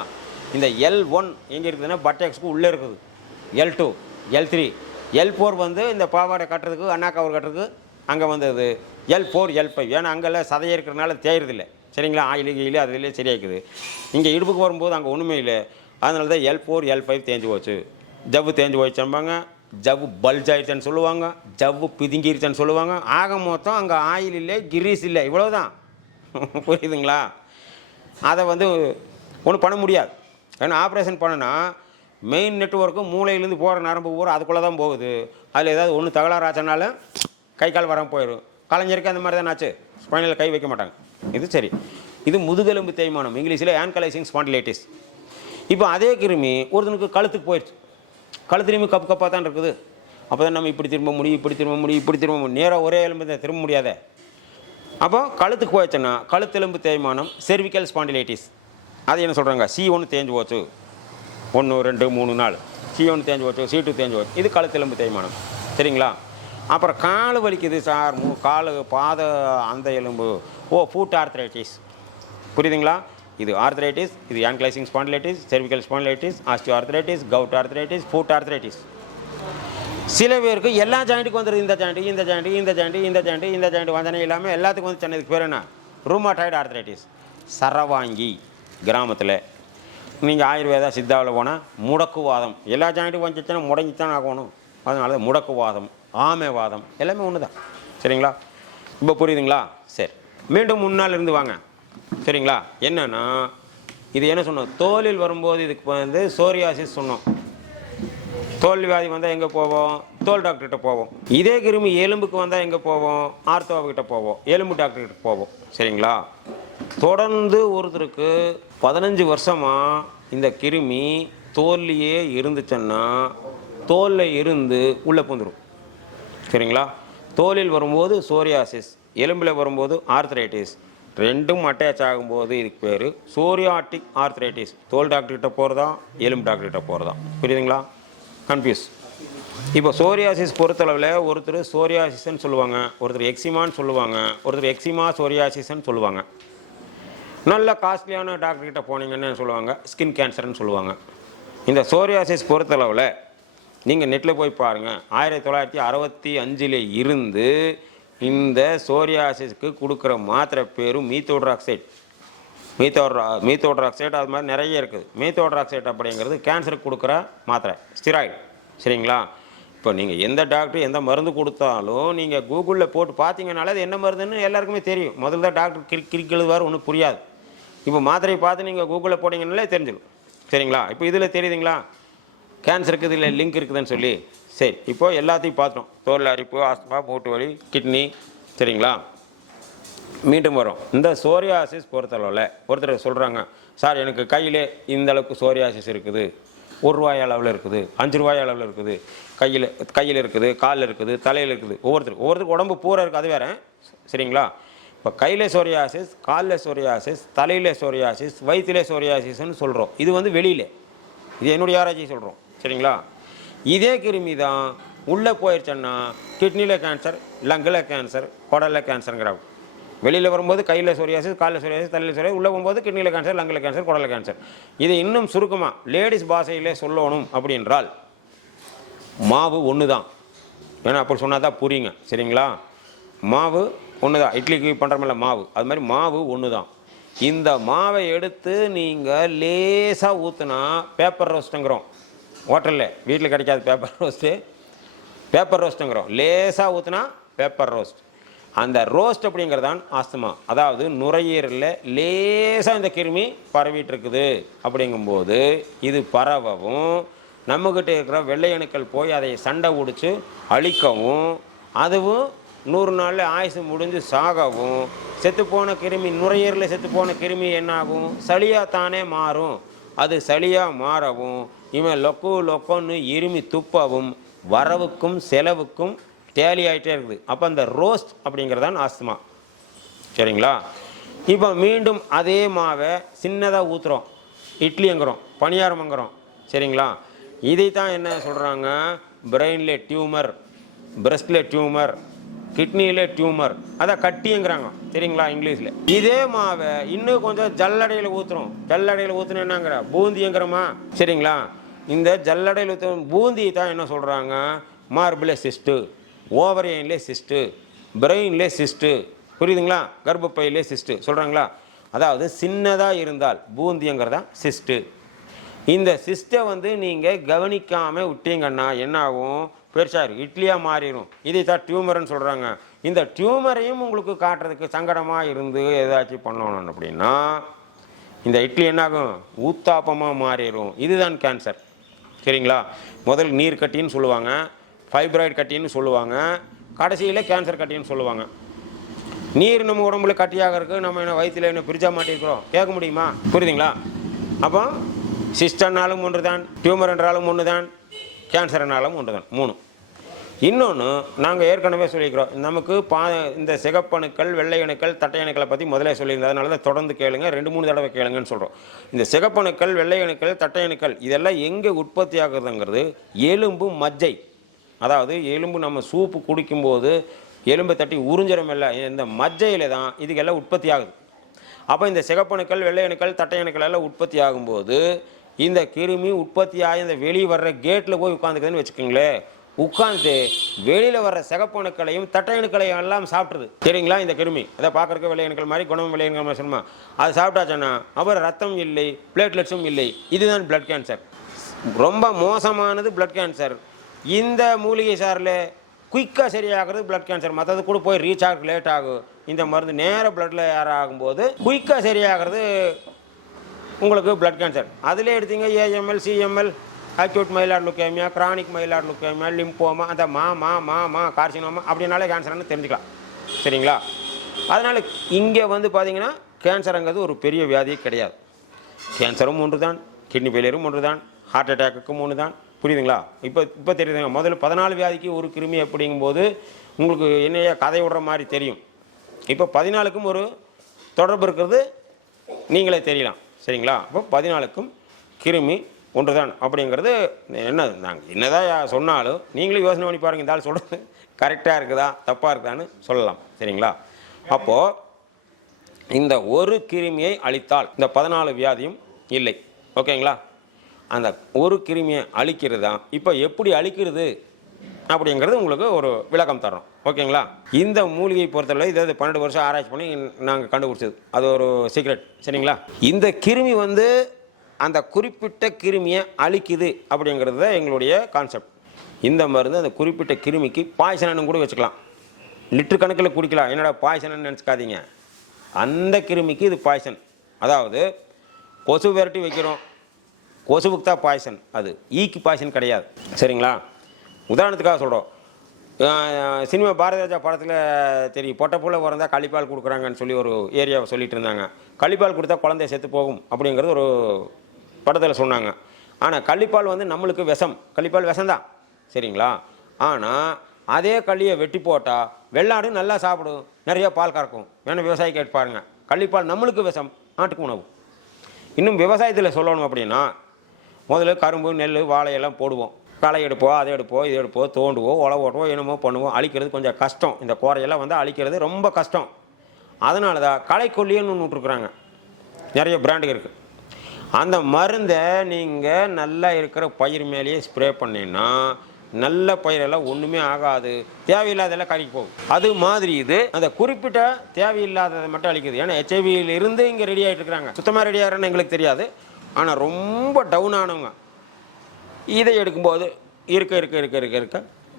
இந்த L1 எங்கே இருக்குதுன்னா பட்டெக்ஸ்க்கு உள்ளே இருக்குது. L2 L3 L4 வந்து இந்த பாவாடை கட்டுறதுக்கு, அண்ணா கவர் கட்டுறதுக்கு அங்கே வந்தது. L4 L5 ஏன்னா அங்கெல்லாம் சதையாக இருக்கிறதுனால தேயறதில்லை. சரிங்களா, ஆயில் அதுலேயே சரியாக்குது. இங்கே இடுப்புக்கு வரும்போது அங்கே ஒன்றுமே இல்லை. அதனால தான் L4 L5 தேஞ்சு போச்சு. ஜவ்வு தேஞ்சு போயிடுச்சும்பாங்க, ஜவ்வு பல்ஜ் ஆயிடுச்சுன்னு சொல்லுவாங்க, ஜவ்வு பிதுங்கிருச்சுன்னு சொல்லுவாங்க. ஆக மொத்தம் அங்கே ஆயில் இல்லை, கிரீஸ் இல்லை, இவ்வளோதான். புரியுதுங்களா, அதை வந்து ஒன்றும் பண்ண முடியாது. ஏன்னா ஆப்ரேஷன் பண்ணுனா மெயின் நெட்வொர்க்கு மூளையிலேருந்து போகிற நரம்பு பூரா அதுக்குள்ளே தான் போகுது. அதில் ஏதாவது ஒன்று தகராறாச்சனால கை கால் வராமல் போயிடும். கலைஞருக்கு அந்த மாதிரி தான் ஆச்சு, ஸ்பைனல் கை வைக்க மாட்டாங்க. இது சரி, இது முதுகெலும்பு தேய்மானம், இங்கிலீஷில் ஆன்கைலோசிங் ஸ்பாண்டிலைட்டிஸ். இப்போ அதே கிருமி ஒருத்தனுக்கு கழுத்துக்கு போயிடுச்சு. கழுத்துலையுமே கப்பாக தான் இருக்குது. அப்போ தான் நம்ம இப்படி திரும்ப முடியும், நேராக ஒரே எலும்பு தான் திரும்ப முடியாத. அப்போ கழுத்துக்கு போயிடுச்சுன்னா கழுத்தெலும்பு தேய்மானம், செர்விக்கல் ஸ்பாண்டிலைட்டிஸ். அது என்ன சொல்கிறாங்க, C1 தேஞ்சு போச்சு, 1 2 3 4, C1 தேஞ்சு போச்சு, C2 தேஞ்சு போச்சு. இது கழுத்தெலும்பு தேய்மானம். சரிங்களா, அப்புறம் கால் வலிக்குது சார், கால் பாத அந்த எலும்பு, ஃபுட் ஆர்த்ரைட்டிஸ். புரியுதுங்களா, இது ஆர்த்ரைட்டிஸ், இது ankylosing spondylitis, cervical spondylitis, osteo arthritis, gout arthritis, foot arthritis. சில பேருக்கு எல்லா ஜாயிண்ட்டுக்கும் வந்துடுது. இந்த ஜாயிண்ட் வந்தனே இல்லாமல் எல்லாத்துக்கும் வந்து சென்னதுக்கு பேர் என்ன, ரூமாட்டாய்டு ஆர்த்ரைட்டிஸ். சரவாங்கி கிராமத்தில் நீங்கள் ஆயுர்வேதா சித்தாவில் போனால் முடக்குவாதம், எல்லா ஜாயிண்ட்டுக்கும் வந்துச்சுன்னா முடங்கித்தான் ஆகணும். அதனால முடக்குவாதம், ஆமைவாதம் எல்லாமே ஒன்று தான். சரிங்களா, இப்போ புரியுதுங்களா? சரி, மீண்டும் முன்னால் இருந்து வாங்க. சரிங்களா? என்னன்னா இது என்ன சொன்னோம், தோலில் வரும்போது இதுக்கு வந்து சோரியாசிஸ் சொன்னோம். தோல் வியாதி வந்தால் எங்கே போவோம்? தோல் டாக்டர்கிட்ட போவோம். இதே கிருமி எலும்புக்கு வந்தால் எங்கே போவோம்? ஆர்த்தோக்கிட்ட போவோம், எலும்பு டாக்டர்கிட்ட போவோம். சரிங்களா? தொடர்ந்து ஒருத்தருக்கு 15 வருஷமாக இந்த கிருமி தோல்லையே இருந்துச்சுன்னா தோலில் இருந்து உள்ளே பூந்துடும். சரிங்களா? தோலில் வரும்போது சோரியாசிஸ், எலும்பில் வரும்போது ஆர்த்ரைட்டிஸ், ரெண்டும் அட்டாச் ஆகும்போது இதுக்கு பேர் சோரியாட்டிக் ஆர்த்ரைட்டிஸ். தோல் டாக்டர்கிட்ட போகிறதா, எலும்பு டாக்டர்கிட்ட போகிறதா? புரியுதுங்களா? கன்ஃபியூஸ். இப்போ சோரியாசிஸ் பொறுத்தளவில் ஒருத்தர் சோரியாசிஸ்ன்னு சொல்லுவாங்க, ஒருத்தர் எக்ஸிமான்னு சொல்லுவாங்க, ஒருத்தர் எக்ஸிமா சோரியாசிஸ்ன்னு சொல்லுவாங்க. நல்ல காஸ்ட்லியான டாக்டர்கிட்ட போனீங்கன்னு சொல்லுவாங்க ஸ்கின் கேன்சர்னு சொல்லுவாங்க. இந்த சோரியாசிஸ் பொறுத்தளவில் நீங்கள் நெட்டில் போய் பாருங்கள், 1965 இருந்து இந்த சோரியாசிஸ்க்கு கொடுக்குற மாத்திரை பேர் மீத்தோட்ராக்சைட். மீத்தோட்ராக்சைட் அது மாதிரி நிறைய இருக்குது. மீத்தோட்ராக்சைட் அப்படிங்கிறது கேன்சருக்கு கொடுக்குற மாத்திரை, ஸ்டிராய்டு. சரிங்களா? இப்போ நீங்கள் எந்த டாக்டர் எந்த மருந்து கொடுத்தாலும் நீங்கள் கூகுளில் போட்டு பார்த்தீங்கனால அது என்ன மருந்துன்னு எல்லாருக்குமே தெரியும். முதல்ல தான் டாக்டர் கிரிக்கெழுதுவார், ஒன்றும் புரியாது. இப்போ மாத்திரையை பார்த்து நீங்கள் கூகுளில் போட்டிங்கனாலே தெரிஞ்சிடும். சரிங்களா? இப்போ இதில் தெரியுதுங்களா கேன்சருக்கு இதில் லிங்க் இருக்குதுன்னு சொல்லி? சரி, இப்போது எல்லாத்தையும் பார்த்தோம். தோல் அரிப்பு, ஆஸ்துமா, மூட்டு வலி, கிட்னி. சரிங்களா? மீண்டும் வரும். இந்த சோரியாசிஸ் பொறுத்தளவில் ஒருத்தர் சொல்கிறாங்க, சார் எனக்கு கையிலே இந்த அளவுக்கு சோரியாசிஸ் இருக்குது, ₹1 அளவில் இருக்குது, ₹5 அளவில் இருக்குது, கையில் இருக்குது, காலில் இருக்குது, தலையில் இருக்குது. ஒவ்வொருத்தருக்கு உடம்பு பூரா இருக்குது, அது வேறு. சரிங்களா? இப்போ கையில் சோரியாசிஸ், காலில் சோரியாசிஸ், தலையில் சோரியாசிஸ், வயிற்றிலே சோரியாசிஸ்ன்னு சொல்கிறோம். இது வந்து வெளியில், இது என்னுடைய ஆராய்ச்சி சொல்கிறோம். சரிங்களா? இதே கிருமி தான் உள்ளே போயிடுச்சுன்னா கிட்னியில் கேன்சர், லங்கில் கேன்சர், குடலில் கேன்சருங்கிறாங்க. வெளியில் வரும்போது கையில் சோரியாசிஸ், காலில் சோரியாசிஸ், தலையில் சோரியாசிஸ், உள்ளே போகும்போது கிட்னியில் கேன்சர், லங்கில் கேன்சர், குடலில் கேன்சர். இது இன்னும் சுருக்கமாக லேடிஸ் பாஷையிலே சொல்லணும் அப்படின்றால் மாவு ஒன்று தான். ஏன்னா அப்படி சொன்னால் தான் புரியுங்க. சரிங்களா? மாவு ஒன்று தான். இட்லிக்கு பண்ணுறமில்ல மாவு, அது மாதிரி மாவு ஒன்று தான். இந்த மாவை எடுத்து நீங்கள் லேசாக ஊற்றுனா பேப்பர் ரோஸ்ட்டுங்கிறோம். ஹோட்டலில், வீட்டில் கிடைக்காது பேப்பர் ரோஸ்ட்டுங்கிறோம். லேசாக ஊற்றுனா பேப்பர் ரோஸ்ட். அந்த ரோஸ்ட் அப்படிங்கிறது தான் ஆஸ்துமா. அதாவது நுரையீரலில் லேசாக இந்த கிருமி பரவிட்டு இருக்குது. அப்படிங்கும்போது இது பரவவும் நம்மக்கிட்ட இருக்கிற வெள்ளை அணுக்கள் போய் அதை சண்டை உடிச்சு அழிக்கவும், அதுவும் 100 நாளில் ஆயுசு முடிஞ்சு சாகவும், செத்துப்போன கிருமி, நுரையீரலில் செத்துப்போன கிருமி என்னாகும்? சளியாக தானே மாறும். அது சளியாக மாறவும் இவன் லொக்கன்னு இருமி துப்பவும் வரவுக்கும் செலவுக்கும் டேலி ஆகிட்டே இருக்குது. அப்போ அந்த ரோஸ்ட் அப்படிங்கிறதான் ஆஸ்துமா. சரிங்களா? இப்போ மீண்டும் அதே மாவை சின்னதாக ஊற்றுறோம், இட்லிங்கிறோம், பணியாரம்ங்கிறோம். சரிங்களா? இதை தான் என்ன சொல்கிறாங்க, பிரெயினில் டியூமர், பிரஸ்டில் டியூமர், கிட்னியில் டியூமர், அதை கட்டிங்கிறாங்க. சரிங்களா? இங்கிலீஷில். இதே மாவை இன்னும் கொஞ்சம் ஜல்லடையில் ஊற்றுறோம். ஜல்லடையில் ஊற்றுனா என்னங்கிற பூந்திங்கிறோமா? சரிங்களா? இந்த ஜல்லடையில் ஊற்ற பூந்தி தான் என்ன சொல்கிறாங்க, மார்பில் சிஸ்ட்டு, ஓவரியன்லே சிஸ்ட்டு, பிரெயின்லே சிஸ்ட்டு. புரியுதுங்களா? கர்ப்பப்பையிலே சிஸ்ட்டு சொல்கிறாங்களா? அதாவது சின்னதாக இருந்தால் பூந்திங்கிறதா சிஸ்ட்டு. இந்த சிஸ்ட்டை வந்து நீங்கள் கவனிக்காமல் விட்டீங்கன்னா என்ன ஆகும்? பெருசாக இட்லியாக மாறிடும். இதை தான் டியூமர்னு சொல்கிறாங்க. இந்த டியூமரையும் உங்களுக்கு காட்டுறதுக்கு சங்கடமாக இருந்து ஏதாச்சும் பண்ணணும் அப்படின்னா இந்த இட்லி என்னாகும்? ஊத்தாப்பமாக மாறிடும். இதுதான் கேன்சர். சரிங்களா? முதல் நீர் கட்டின்னு சொல்லுவாங்க, ஃபைப்ராய்டு கட்டின்னு சொல்லுவாங்க, கடைசியில் கேன்சர் கட்டின்னு சொல்லுவாங்க. நீர் நம்ம உடம்புல கட்டியாக இருக்குது, நம்ம என்ன வயிற்றில் என்ன பிரிட்ஜாக மாட்டிருக்கிறோம்? கேட்க முடியுமா? புரியுதுங்களா? அப்போ சிஸ்டன்னாலும் ஒன்று தான், டியூமர் என்றாலும் ஒன்று தான், கேன்சர்னாலும் ஒன்று தான். 3. இன்னொன்று நாங்கள் ஏற்கனவே சொல்லிக்கிறோம், நமக்கு இந்த சிகப்பணுக்கள், வெள்ளை அணுக்கள், தட்டை அணுக்களை பற்றி முதலே சொல்லியிருந்தோம். அதனால தான் தொடர்ந்து கேளுங்க, 2-3 தடவை கேளுங்கன்னு சொல்கிறோம். இந்த சிகப்பணுக்கள், வெள்ளை அணுக்கள், தட்டை அணுக்கள் இதெல்லாம் எங்கே உற்பத்தி ஆகுதுங்கிறது எலும்பு மஜ்ஜை. அதாவது எலும்பு நம்ம சூப்பு குடிக்கும்போது எலும்பை தட்டி உறிஞ்சிடமில்ல, இந்த மஜ்ஜையில் தான் இதுக்கெல்லாம் உற்பத்தி ஆகுது. அப்போ இந்த சிகப்பணுக்கள், வெள்ளை அணுக்கள், தட்டை அணுக்கள் எல்லாம் உற்பத்தி ஆகும்போது இந்த கிருமி உற்பத்தி ஆகி இந்த வெளியே வர்ற கேட்டில் போய் உட்காந்துக்குதுன்னு வச்சுக்கோங்களேன். உட்காந்து வெளியில் வர்ற சிகப்பணுக்களையும் தட்டை அணுக்களையும் எல்லாம் சாப்பிட்ருது. சரிங்களா? இந்த கிருமி அதை பார்க்குறக்கு வெள்ளை அணுக்கள் மாதிரி, குணம் வெள்ளை அணுக்கள் மாதிரி சொன்னோமா, அது சாப்பிட்டாச்சுன்னா அப்புறம் ரத்தம் இல்லை, பிளேட்லெட்ஸும் இல்லை. இதுதான் பிளட் கேன்சர். ரொம்ப மோசமானது பிளட் கேன்சர். இந்த மூலிகை சாரில் குயிக்காக சரியாகிறது பிளட் கேன்சர். மற்றது கூட போய் ரீச் ஆக லேட் ஆகும். இந்த மருந்து நேர பிளட்டில் ஏற ஆகும்போது குயிக்காக சரியாகிறது உங்களுக்கு பிளட் கேன்சர். அதிலே எடுத்தீங்க AML, CML, acute myeloid leukaemia, chronic myeloid leukaemia, lymphoma, அந்த மா கார்சினோமா அப்படின்னாலே கேன்சர்னு தெரிஞ்சுக்கலாம். சரிங்களா? அதனால் இங்கே வந்து பார்த்தீங்கன்னா கேன்சருங்கிறது ஒரு பெரிய வியாதியே கிடையாது. கேன்சரும் ஒன்று தான், கிட்னி ஃபெயிலியரும் ஒன்று தான், ஹார்ட் அட்டாக்குக்கும் ஒன்று தான். புரியுதுங்களா? இப்போ தெரியுதுங்க. முதல்ல 14 வியாதிக்கு ஒரு கிருமி அப்படிங்கும்போது உங்களுக்கு என்னைய கதை விடுற மாதிரி தெரியும். இப்போ 14க்கும் ஒரு தொடர்பு இருக்கிறது நீங்களே தெரியலாம். சரிங்களா? அப்போ 14க்கும் கிருமி ஒன்று தான் அப்படிங்கிறது என்ன, நாங்கள் என்னதான் சொன்னாலும் நீங்களும் யோசனை பண்ணி பாருங்கள், இந்த ஆள் சொல்கிறது கரெக்டாக இருக்குதா தப்பாக இருக்குதான்னு சொல்லலாம். சரிங்களா? அப்போது இந்த ஒரு கிருமியை அழித்தால் இந்த 14 வியாதியும் இல்லை. ஓகேங்களா? அந்த ஒரு கிருமியை அழிக்கிறது தான். இப்போ எப்படி அழிக்கிறது அப்படிங்கிறது உங்களுக்கு ஒரு விளக்கம் தரோம். ஓகேங்களா? இந்த மூலிகை பொறுத்தவரை இதை 12 வருஷம் ஆராய்ச்சி பண்ணி நாங்கள் கண்டுபிடிச்சது. அது ஒரு சீக்ரெட். சரிங்களா? இந்த கிருமி வந்து அந்த குறிப்பிட்ட கிருமியை அழிக்குது அப்படிங்கிறது தான் எங்களுடைய கான்செப்ட். இந்த மருந்து அந்த குறிப்பிட்ட கிருமிக்கு பாய்சனன்னு கூட வச்சுக்கலாம். லிட்டர் கணக்கில் குடிக்கலாம். என்னடா பாய்சனன்னு நினச்சிக்காதீங்க. அந்த கிருமிக்கு இது பாய்சன். அதாவது கொசு விரட்டி வைக்கிறோம், கொசுவுக்கு தான் பாய்சன். அது ஈக்கு பாய்சன் கிடையாது. சரிங்களா? உதாரணத்துக்காக சொல்கிறோம். சினிமா பாரதிராஜா படத்தில் தெரியும், பொட்டப்புள்ள பிறந்தா கள்ளிப்பால் கொடுக்குறாங்கன்னு சொல்லி ஒரு ஏரியாவை சொல்லிட்டு இருந்தாங்க. கள்ளிப்பால் கொடுத்தா குழந்தைய செத்து போகும் அப்படிங்கிறது ஒரு படத்தில் சொன்னாங்க. ஆனால் கள்ளிப்பால் வந்து நம்மளுக்கு விஷம். கள்ளிப்பால் விஷம்தான். சரிங்களா? ஆனால் அதே களியை வெட்டி போட்டால் வெள்ளாடு நல்லா சாப்பிடும், நிறைய பால் கறக்கும். வேணும் விவசாயி கேட்டு பாருங்கள். கள்ளிப்பால் நம்மளுக்கு விஷம், நாட்டுக்கு உணவு. இன்னும் விவசாயத்தில் சொல்லணும் அப்படின்னா முதல்ல கரும்பு, நெல், வாழையெல்லாம் போடுவோம். களை எடுப்போம், அதை எடுப்போம், இது எடுப்போம், தோண்டுவோம், உழவு ஓட்டுவோம், என்னமோ பண்ணுவோம். அழிக்கிறது கொஞ்சம் கஷ்டம். இந்த கோரையெல்லாம் வந்து அழிக்கிறது ரொம்ப கஷ்டம். அதனால தான் களைக்கொல்லின்னு ஒன்று விட்டுருக்குறாங்க. நிறைய பிராண்டுகள் இருக்குது. அந்த மருந்தை நீங்கள் நல்லா இருக்கிற பயிர் மேலேயே ஸ்ப்ரே பண்ணிங்கன்னா நல்ல பயிரெல்லாம் ஒன்றுமே ஆகாது, தேவையில்லாதெல்லாம் கழிக்கு போகும். அது மாதிரி இது அந்த குறிப்பிட்ட தேவையில்லாததை மட்டும் அழிக்குது. ஏன்னா ஹெச்ஐவியில் இருந்து இங்கே ரெடி ஆகிட்டு இருக்கிறாங்க. சுத்தமாக ரெடி ஆகிறேன்னு எங்களுக்கு தெரியாது. ஆனால் ரொம்ப டவுன் ஆனவங்க இதை எடுக்கும்போது இருக்க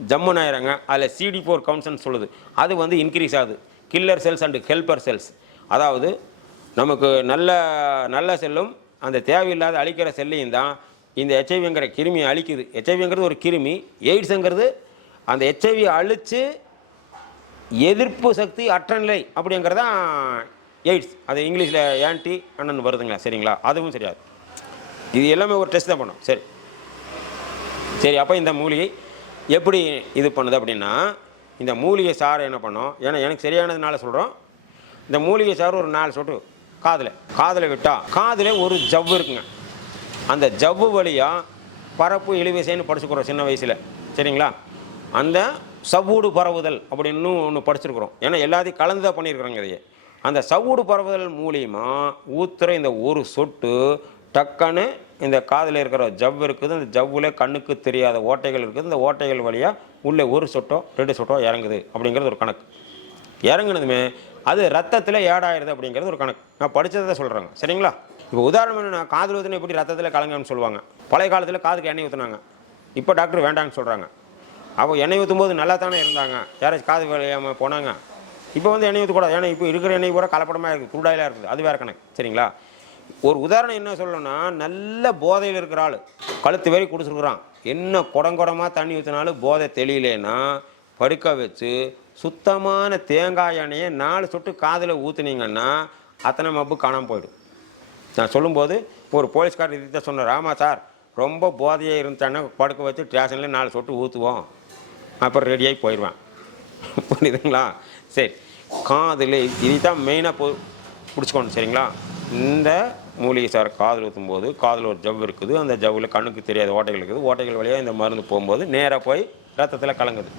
ஜம்முன் ஆயிடுறாங்க. அதில் CD4 கவுன்ட்ஸ்ன்னு சொல்லுது. அது வந்து இன்க்ரீஸ் ஆகுது. Killer cells and helper cells. அதாவது நமக்கு நல்ல செல்லும் அந்த தேவையில்லாத அழிக்கிற செல்லையும் தான் இந்த ஹெச்ஐவிங்கிற கிருமியை அழிக்குது. ஹெச்ஐவிங்கிறது ஒரு கிருமி. எய்ட்ஸுங்கிறது அந்த ஹெச்ஐவி அழித்து எதிர்ப்பு சக்தி அற்ற நிலை அப்படிங்கிறதான் எய்ட்ஸ். அது இங்கிலீஷில் ஆன்டி அண்ணன் வருதுங்களா? சரிங்களா? அதுவும் சரியாது. இது எல்லாமே ஒரு டெஸ்ட் தான் பண்ணோம். சரி அப்போ இந்த மூலிகை எப்படி இது பண்ணுது அப்படின்னா, இந்த மூலிகை சாறு என்ன பண்ணோம், ஏன்னா எனக்கு சரியானதுனால சொல்கிறோம். இந்த மூலிகை சாறு ஒரு 4 சொட்டு காதில் விட்டால் காதில் ஒரு ஜவ்வு இருக்குங்க. அந்த ஜவ்வு வழியாக பரப்பு இழுவிசைன்னு படிச்சுக்கிறோம் சின்ன வயசில். சரிங்களா? அந்த சவ்வூடு பரவுதல் அப்படின்னு ஒன்று படிச்சிருக்கிறோம். ஏன்னா எல்லாத்தையும் கலந்து தான் பண்ணியிருக்கிறோங்க. இதையே அந்த சவ்வூடு பரவுதல் மூலியமாக ஊற்றுற இந்த ஒரு சொட்டு டக்குன்னு இந்த காதில் இருக்கிற ஜவ்வு இருக்குது. அந்த ஜவ்வில் கண்ணுக்கு தெரியாத ஓட்டைகள் இருக்குது. இந்த ஓட்டைகள் வழியாக உள்ளே 1 சொட்டோ 2 சொட்டோ இறங்குது அப்படிங்கிறது ஒரு கணக்கு. இறங்குனதுமே அது ரத்தத்தில் ஏடாயிருது அப்படிங்கிறது ஒரு கணக்கு. நான் படித்ததை சொல்கிறேங்க. சரிங்களா? இப்போ உதாரணம் என்ன, காதில் ஊற்றினா எப்படி ரத்தத்தில் கலங்கன்னு சொல்லுவாங்க. பழைய காலத்தில் காதுக்கு எண்ணெய் ஊற்றுனாங்க. இப்போ டாக்டர் வேண்டான்னு சொல்கிறாங்க. அப்போ எண்ணெய் ஊற்றும் போது நல்லா தானே இருந்தாங்க, யாராச்சும் காது விளையாமல் போனாங்க. இப்போ வந்து எண்ணெய் ஊற்றக்கூடாது. ஏன்னா இப்போ இருக்கிற எண்ணெய் பூரா கலப்படமாக இருக்குது, குருடாயிலாக இருக்குது. அது வேறு கணக்கு. சரிங்களா? ஒரு உதாரணம் என்ன சொல்லணும்னா, நல்ல போதையில் இருக்கிற ஆள் கழுத்து வரை குடிச்சிருக்கிறான், என்ன குடங்குடமாக தண்ணி ஊற்றினாலும் போதை தெளியலேன்னா படுக்க வச்சு சுத்தமான தேங்காய் எண்ணெயை 4 சொட்டு காதில் ஊற்றுனீங்கன்னா அத்தனை மப்பு காணாமல் போயிடும். நான் சொல்லும்போது ஒரு போலீஸ்காரர் இதை சொன்னார். ஆமாம் சார், ரொம்ப போதையாக இருந்தாங்கன்னா படுக்க வச்சு ஸ்டேஷனில் 4 சொட்டு ஊற்றுவோம், அப்புறம் ரெடியாகி போயிடுவேன். புரியுதுங்களா? சரி, காதில் இது தான் மெயினாக பிடிச்சிக்கணும். சரிங்களா? இந்த மூலிகை சார் காதில் ஊற்றும்போது காதில் ஒரு ஜவ்வு இருக்குது. அந்த ஜவ்வில் கண்ணுக்கு தெரியாத ஓட்டைகள் இருக்குது. ஓட்டைகள் வழியாக இந்த மருந்து போகும்போது நேராக போய் ரத்தத்தில் கலங்குது.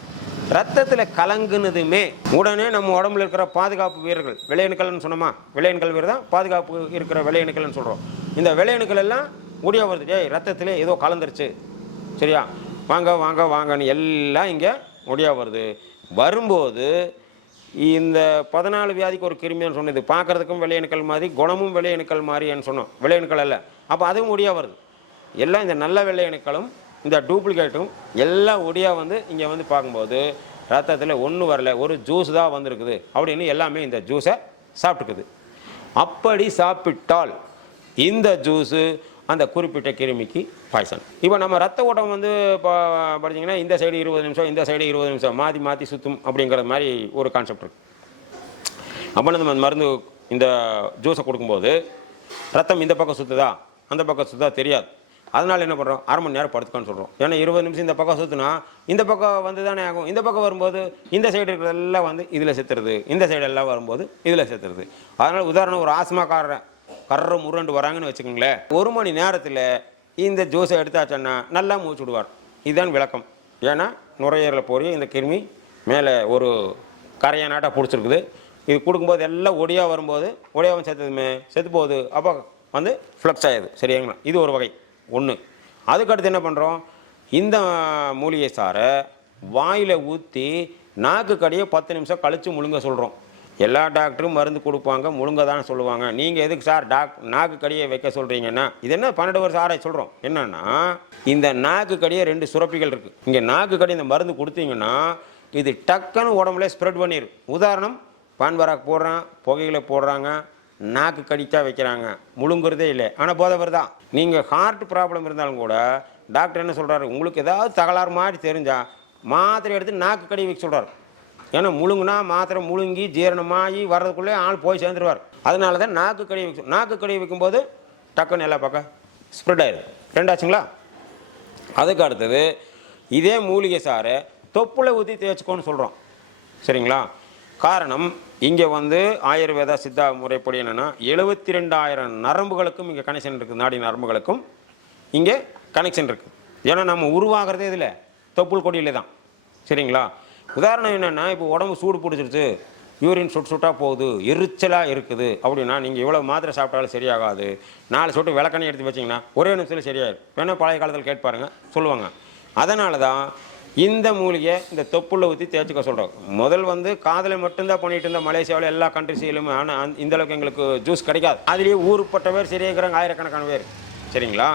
ரத்தத்தில் கலங்குனதுமே உடனே நம்ம உடம்புல இருக்கிற பாதுகாப்பு வீரர்கள், விளையணுக்கள்னு சொன்னோமா, விளையணுக்கள் வீரர் தான் பாதுகாப்பு இருக்கிற விளையணுக்கள்னு சொல்கிறோம். இந்த விளையணுக்கள் எல்லாம் முடியா வருது. ஏய், ரத்தத்தில் ஏதோ கலந்துருச்சு, சரியா, வாங்க வாங்க வாங்கன்னு எல்லாம் இங்கே முடியா வருது. வரும்போது இந்த 14 வியாதிக்கு ஒரு கிருமின்னு சொன்னது பார்க்குறதுக்கும் விளையணுக்கள் மாதிரி, குணமும் விளையணுக்கள் மாதிரின்னு சொன்னோம். விளையணுக்கள் அல்ல. அப்போ அதுவும் ஒடியா வருது. எல்லாம் இந்த நல்ல விளையணுக்களும் இந்த டூப்ளிகேட்டும் எல்லாம் ஒடியா வந்து இங்கே வந்து பார்க்கும்போது ரத்தத்தில் ஒன்றும் வரல, ஒரு ஜூஸ் தான் வந்திருக்குது அப்படின்னு எல்லாமே இந்த ஜூஸை சாப்பிட்டுக்குது. அப்படி சாப்பிட்டால் இந்த ஜூஸு அந்த குறிப்பிட்ட கிருமிக்கு பாய்சன். இப்போ நம்ம ரத்த ஓட்டம் வந்து இப்போ படிச்சிங்கன்னா இந்த சைடு 20 நிமிஷம், இந்த சைடு 20 நிமிஷம் மாற்றி மாற்றி சுற்றும் அப்படிங்கிற மாதிரி ஒரு கான்செப்ட் இருக்குது. அப்போ நம்ம மருந்து இந்த ஜூஸை கொடுக்கும்போது ரத்தம் இந்த பக்கம் சுற்றுதா அந்த பக்கம் சுற்றுதா தெரியாது. அதனால் என்ன பண்ணுறோம், அரை மணி நேரம் படுத்துக்கான்னு சொல்கிறோம். ஏன்னா 20 நிமிஷம் இந்த பக்கம் சுற்றுனா இந்த பக்கம் வந்து தானே ஆகும். இந்த பக்கம் வரும்போது இந்த சைடு இருக்கிறதெல்லாம் வந்து இதில் செத்துறது, இந்த சைடு எல்லாம் வரும்போது இதில் செத்துறது. அதனால் உதாரணம் ஒரு ஆஸ்மாக்காரன் கர்ற முரண்டு வராங்கன்னு வச்சுக்கோங்களேன், 1 மணி நேரத்தில் இந்த ஜூஸை எடுத்தாச்சன்னா நல்லா மூச்சு விடுவார். இதுதான் விளக்கம். ஏன்னா நுரையீரலில் போய் இந்த கிருமி மேலே ஒரு கரையை நாட்டாக பிடிச்சிருக்குது. இது கொடுக்கும்போது எல்லாம் ஒடியாக வரும்போது ஒடியாவும் செத்துதுமே செத்து போகுது, அப்போ வந்து ஃப்ளக்ஸ் ஆகிடுது. சரிங்களா, இது ஒரு வகை ஒன்று. அதுக்கடுத்து என்ன பண்ணுறோம், இந்த மூலிகை சாரை வாயில் ஊற்றி நாக்கு கடியை 10 நிமிஷம் கழித்து முழுங்க சொல்கிறோம். எல்லா டாக்டரும் மருந்து கொடுப்பாங்க, முழுங்க தான் சொல்லுவாங்க. நீங்கள் எதுக்கு சார் நாக்கு கடியை வைக்க சொல்கிறீங்கன்னா, இது என்ன 12 வருஷம் ஆராய்ச்சி சொல்கிறோம். என்னென்னா இந்த நாக்கு கடியை 2 சுரப்பிகள் இருக்குது. இங்கே நாக்கு கடி இந்த மருந்து கொடுத்தீங்கன்னா இது டக்குன்னு உடம்புல ஸ்ப்ரெட் பண்ணிடும். உதாரணம், பான்பராக் போடுறான், புகையில போடுறாங்க, நாக்கு கடிச்சா வைக்கிறாங்க, முழுங்குறதே இல்லை, ஆனால் போதவர் தான். நீங்கள் ஹார்ட் ப்ராப்ளம் இருந்தாலும் கூட டாக்டர் என்ன சொல்கிறாரு, உங்களுக்கு ஏதாவது தகராறு மாதிரி தெரிஞ்சால் மாத்திரை எடுத்து நாக்கு கடி வைக்க சொல்கிறார். ஏன்னா முழுங்குனா மாத்திரை முழுங்கி ஜீரணமாகி வர்றதுக்குள்ளே ஆள் போய் சேர்ந்துருவார். அதனால தான் நாக்கு கடி வைக்கும். நாக்கு கடி வைக்கும்போது டக்குன்னு எல்லா பக்கம் ஸ்ப்ரெட் ஆயிடுது. ரெண்டாச்சுங்களா. அதுக்கு அடுத்தது இதே மூலிகை சாரை தொப்புளை ஊற்றி தேய்ச்சிக்கோன்னு சொல்கிறோம். சரிங்களா. காரணம், இங்கே வந்து ஆயுர்வேதா சித்தா முறைப்படி என்னென்னா 72,000 நரம்புகளுக்கும் இங்கே கனெக்ஷன் இருக்குது. நாடி நரம்புகளுக்கும் இங்கே கனெக்ஷன் இருக்குது. ஏன்னா நம்ம உருவாகிறதே இதில் தொப்புள் கொடியில் தான். சரிங்களா. உதாரணம் என்னென்னா, இப்போ உடம்பு சூடு பிடிச்சிருச்சு, யூரின் சுட்டாக போகுது, எரிச்சலாக இருக்குது அப்படின்னா நீங்கள் இவ்வளோ மாத்திரை சாப்பிட்டாலும் சரியாகாது. 4 சொட்டு விளக்கெண்ணெய் எடுத்து வச்சிங்கன்னா ஒரே நிமிஷத்தில் சரியாயிடும். வேணால் பழைய காலத்தில் கேட்டு பாருங்கள், சொல்லுவாங்க. அதனால தான் இந்த மூலிகை இந்த தொப்புள்ள ஊற்றி தேய்ச்சிக்க சொல்கிறோம். முதல் வந்து காதலை மட்டும்தான் பண்ணிட்டு இருந்தால் மலேசியாவில் எல்லா கண்ட்ரிஸிலுமே. ஆனால் இந்தளவுக்கு எங்களுக்கு ஜூஸ் கிடைக்காது. அதுலேயே ஊருப்பட்ட பேர் சரியாகிறாங்க, ஆயிரக்கணக்கான பேர். சரிங்களா.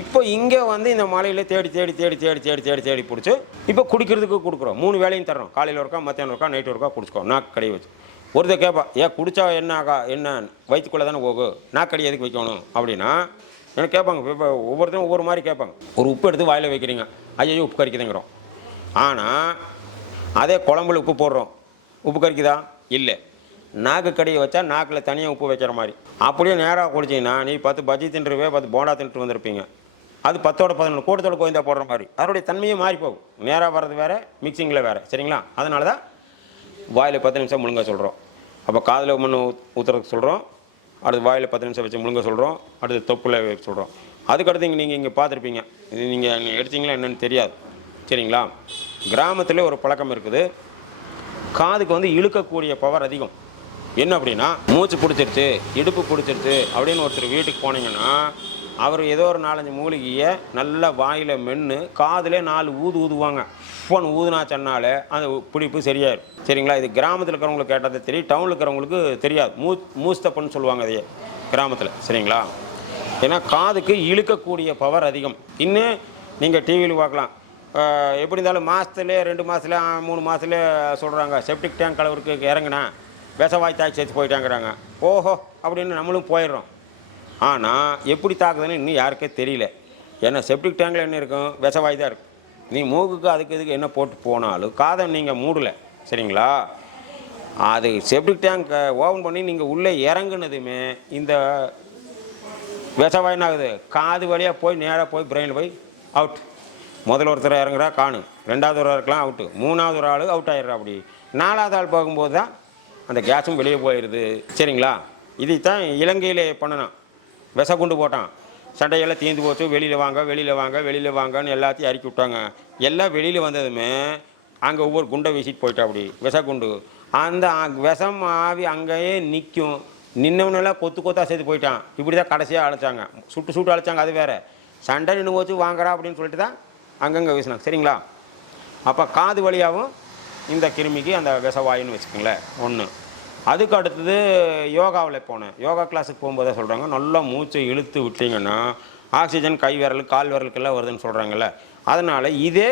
இப்போ இங்கே வந்து இந்த மலையில் தேடி தேடி தேடி தேடி தேடி தேடி தேடி பிடிச்சி இப்போ குடிக்கிறதுக்கு கொடுக்குறோம். 3 வேளையும் தர்றோம். காலையில் ஒருக்கா, மத்தியானம் ஒருக்கா, நைட்டு ஒருக்கா குடிச்சிக்கோ. நாக்கு கடி வச்சு ஒருத்தர் கேட்பா, ஏன் குடித்தா என்ன வயிற்றுக்குள்ளே தானே போகும், நாக்கடி எதுக்கு வைக்கணும் அப்படின்னா எனக்கு கேட்பாங்க. இப்போ ஒவ்வொருத்தரும் ஒவ்வொரு மாதிரி கேட்பாங்க. ஒரு உப்பு எடுத்து வாயில் வைக்கிறீங்க, ஐயோ உப்பு கறிக்குதுங்கிறோம். ஆனால் அதே குழம்புல உப்பு போடுறோம், உப்பு கறிக்குதா? இல்லை. நாக்கு கடியை வச்சா நாக்கில் தனியாக உப்பு வைக்கிற மாதிரி. அப்படியே நேராக குடிச்சிங்கன்னா நீ 10 பஜ்ஜி தின்றுவே, 10 போண்டா தின்ட்டு வந்திருப்பீங்க. அது 10ஓட 11 கூட்டத்தோட கோயந்தா போடுற மாதிரி. அதனுடைய தன்மையும் மாறி போகும். நேராக வர்றது வேறு, மிக்சிங்கில் வேறு. சரிங்களா. அதனால தான் வாயில் 10 நிமிஷம் முழுங்க சொல்கிறோம். அப்போ காதில் மண் ஊற்றுறதுக்கு சொல்கிறோம், அடுத்து வாயில் 10 நிமிஷம் வச்சு முழுங்க சொல்கிறோம், அடுத்து தொப்புல வைக்க சொல்கிறோம். அதுக்கடுத்து நீங்கள் இங்கே பார்த்துருப்பீங்க, இது நீங்கள் எடுத்தீங்களா என்னென்னு தெரியாது. சரிங்களா. கிராமத்தில் ஒரு பழக்கம் இருக்குது, காதுக்கு வந்து இழுக்கக்கூடிய பவர் அதிகம். என்ன அப்படின்னா, மூச்சு பிடிச்சிருச்சு, இடுப்பு பிடிச்சிருச்சு அப்படின்னு ஒருத்தர் வீட்டுக்கு போனீங்கன்னா அவர் ஏதோ ஒரு 4-5 மூலிகையை நல்லா வாயில் மென்று காதிலே 4 ஊதுவாங்க. ஃபோன் ஊதுனா சொன்னாலே அந்த பிடிப்பு சரியாயிடும். சரிங்களா. இது கிராமத்தில் இருக்கிறவங்களுக்கு கேட்டதே தெரியும், டவுனில் இருக்கிறவங்களுக்கு தெரியாது. மூஸ்தப்புன்னு சொல்லுவாங்க அதையே கிராமத்தில். சரிங்களா. ஏன்னா காதுக்கு இழுக்கக்கூடிய பவர் அதிகம். இன்னும் நீங்கள் டிவியில் பார்க்கலாம், எப்படி இருந்தாலும் மாதத்துலேயே 2 மாதத்துல 3 மாதத்துல சொல்கிறாங்க, செப்டிக் டேங்க் அளவுக்கு இறங்கினா விஷவாய் தாய் சேர்த்து போயிட்டாங்கிறாங்க. ஓஹோ அப்படின்னு நம்மளும் போயிடுறோம். ஆனால் எப்படி தாக்குதுன்னு இன்னும் யாருக்கே தெரியல. ஏன்னா செப்டிக் டேங்கில் என்ன இருக்கும், விஷவாய் தான் இருக்கும். நீ மூக்குக்கு அதுக்கு இதுக்கு என்ன போட்டு போனாலும் காதை நீங்கள் மூடலை. சரிங்களா. அது செப்டிக் டேங்க் ஓப்பன் பண்ணி நீங்கள் உள்ளே இறங்குனதுமே இந்த விஷவாயின்னு ஆகுது, காது வழியாக போய் நேராக போய் பிரெயினில் போய் அவுட். முதல் ஒருத்தர் இறங்குறா காணு, 2வது ஒரு இருக்கலாம் அவுட்டு, 3வது ஒரு ஆள் அவுட் ஆகிடுறா. அப்படி 4வது ஆள் போகும்போது தான் அந்த கேஸும் வெளியே போயிடுது. சரிங்களா. இதைத்தான் இலங்கையிலே பண்ணணும். விஷகுண்டு போட்டான், சண்டையெல்லாம் தீர்ந்து போச்சு, வெளியில் வாங்க வெளியில் வாங்க வெளியில் வாங்கன்னு எல்லாத்தையும் இறக்கி விட்டாங்க. எல்லாம் வெளியில் வந்ததுமே அங்கே ஒவ்வொரு குண்டை வீசிட்டு போயிட்டா. அப்படி விஷகுண்டு அந்த விஷம் ஆவி அங்கேயே நிற்கும். நின்னவனெல்லாம் கொத்தாக சேர்த்து போயிட்டான். இப்படி தான் கடைசியாக அழைச்சாங்க, சுட்டு அழைச்சாங்க. அது வேறு, சண்டை நின்று போச்சு வாங்குறா அப்படின்னு சொல்லிட்டு தான் அங்கங்கே வீசினாங்க. சரிங்களா. அப்போ காது வழியாகவும் இந்த கிருமிக்கு அந்த விஷவாயுன்னு வச்சுக்கோங்களேன் ஒன்று. அதுக்கு அடுத்தது யோகாவில் போனேன். யோகா கிளாஸுக்கு போகும்போதே சொல்கிறாங்க, நல்லா மூச்சை இழுத்து விட்டிங்கன்னா ஆக்சிஜன் கை விரல் கால் விரலுக்கெல்லாம் வருதுன்னு சொல்கிறாங்கல்ல. அதனால் இதே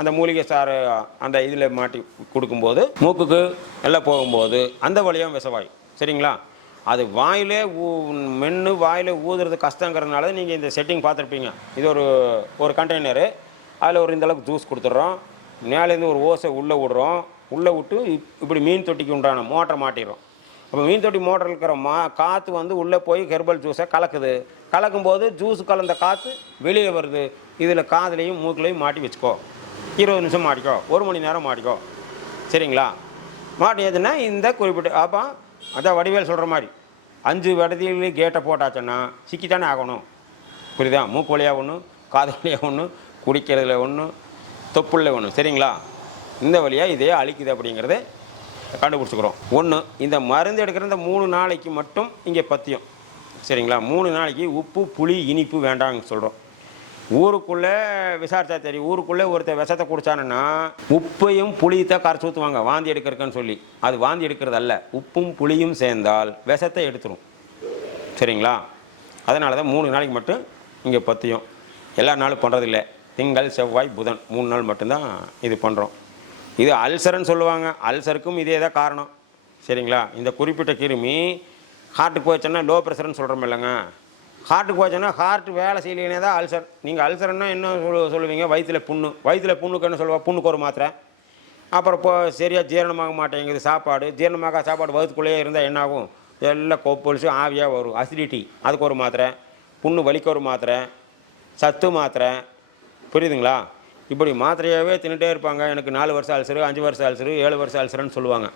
அந்த மூலிகை சாறு அந்த இதில் மாட்டி கொடுக்கும்போது மூக்குக்கு எல்லாம் போகும்போது அந்த வழியாக விஷவாயு. சரிங்களா? அது வாயிலே மென்று வாயில் ஊதுறது கஷ்டங்கிறதுனால நீங்கள் இந்த செட்டிங் பார்த்துருப்பீங்க. இது ஒரு கண்டெய்னரு, அதில் ஒரு இந்தளவுக்கு ஜூஸ் கொடுத்துட்றோம், மேலேருந்து ஒரு ஓசை உள்ளே விடுறோம், உள்ளே விட்டு இப்படி மீன் தொட்டிக்கு உண்டான மோட்டரை மாட்டிடுறோம். அப்போ மீன் தொட்டி மோட்டரில் இருக்கிற காற்று வந்து உள்ளே போய் ஹெர்பல் ஜூஸை கலக்குது. கலக்கும்போது ஜூஸ் கலந்த காற்று வெளியே வருது. இதில் காதுலையும் மூக்குலையும் மாட்டி வச்சுக்கோ, 20 நிமிஷம் மாட்டிக்கோ, 1 மணி நேரம் மாட்டிக்கோ. சரிங்களா? மாட்டியதுன்னா இந்த குறிப்பிட்ட அப்போ அதான் வடிவேல் சொல்கிற மாதிரி 5 வடதியிலே கேட்டை போட்டாச்சுன்னா சிக்கித்தானே ஆகணும். புரியுதா? மூக்கு வழியாக ஒன்று, காது வழியாக ஒன்று, குடிக்கிறதுல ஒன்று, தொப்புள்ள ஒன்று. சரிங்களா? இந்த வழியாக இதே அழிக்குது அப்படிங்கிறத கண்டுபிடிச்சிக்கிறோம். ஒன்று, இந்த மருந்து எடுக்கிற இந்த 3 நாளைக்கு மட்டும் இங்கே பத்தியம். சரிங்களா? 3 நாளைக்கு உப்பு புளி இனிப்பு வேண்டாம்னு சொல்கிறோம். ஊருக்குள்ளே விசாரித்தா தெரியும், ஊருக்குள்ளே ஒருத்தர் விஷத்தை குடித்தானுன்னா உப்பையும் புளியத்தான் கரைச்சி ஊற்றுவாங்க வாந்தி எடுக்கிறதுக்குன்னு சொல்லி. அது வாந்தி எடுக்கிறது அல்ல, உப்பும் புளியும் சேர்ந்தால் விஷத்தை எடுத்துரும். சரிங்களா? அதனால தான் 3 நாளைக்கு மட்டும் இங்கே பத்தியம். எல்லா நாளும் பண்ணுறதில்லை. திங்கள் செவ்வாய் புதன் 3 நாள் மட்டும்தான் இது பண்ணுறோம். இது அல்சர்னு சொல்லுவாங்க. அல்சருக்கும் இதே தான் காரணம். சரிங்களா? இந்த குறிப்பிட்ட கிருமி ஹார்ட்டுக்கு போயிடுச்சுன்னா லோ ப்ரெஷர்னு சொல்கிறோம் இல்லைங்க. ஹார்ட்டுக்கு போச்சுன்னா ஹார்ட் வேலை செய்யலைனே தான் அல்சர். நீங்கள் அல்சர்னா என்ன சொல்லுவீங்க? வயிற்றில் புண்ணு. வயிற்றில் புண்ணுக்கு என்ன சொல்லுவா? புண்ணுக்கு ஒரு மாத்திரை. அப்புறம் இப்போ சரியாக ஜீரணமாக மாட்டேங்குது சாப்பாடு. ஜீரணமாக சாப்பாடு வயிற்றுக்குள்ளேயே இருந்தால் என்னாகும்? எல்லாம் கொப்பளிச்சு ஆவியாக வரும், அசிடிட்டி. அதுக்கு ஒரு மாத்திரை. புண்ணு வலிக்கு ஒரு மாத்திரை, சத்து மாத்திரை. புரியுதுங்களா? இப்படி மாத்திரையாகவே தின்னுட்டே இருப்பாங்க. எனக்கு 4 வருஷம் அல்சரு, 5 வருஷம் அல்சரு, 7 வருஷம் அல்சருன்னு சொல்லுவாங்க.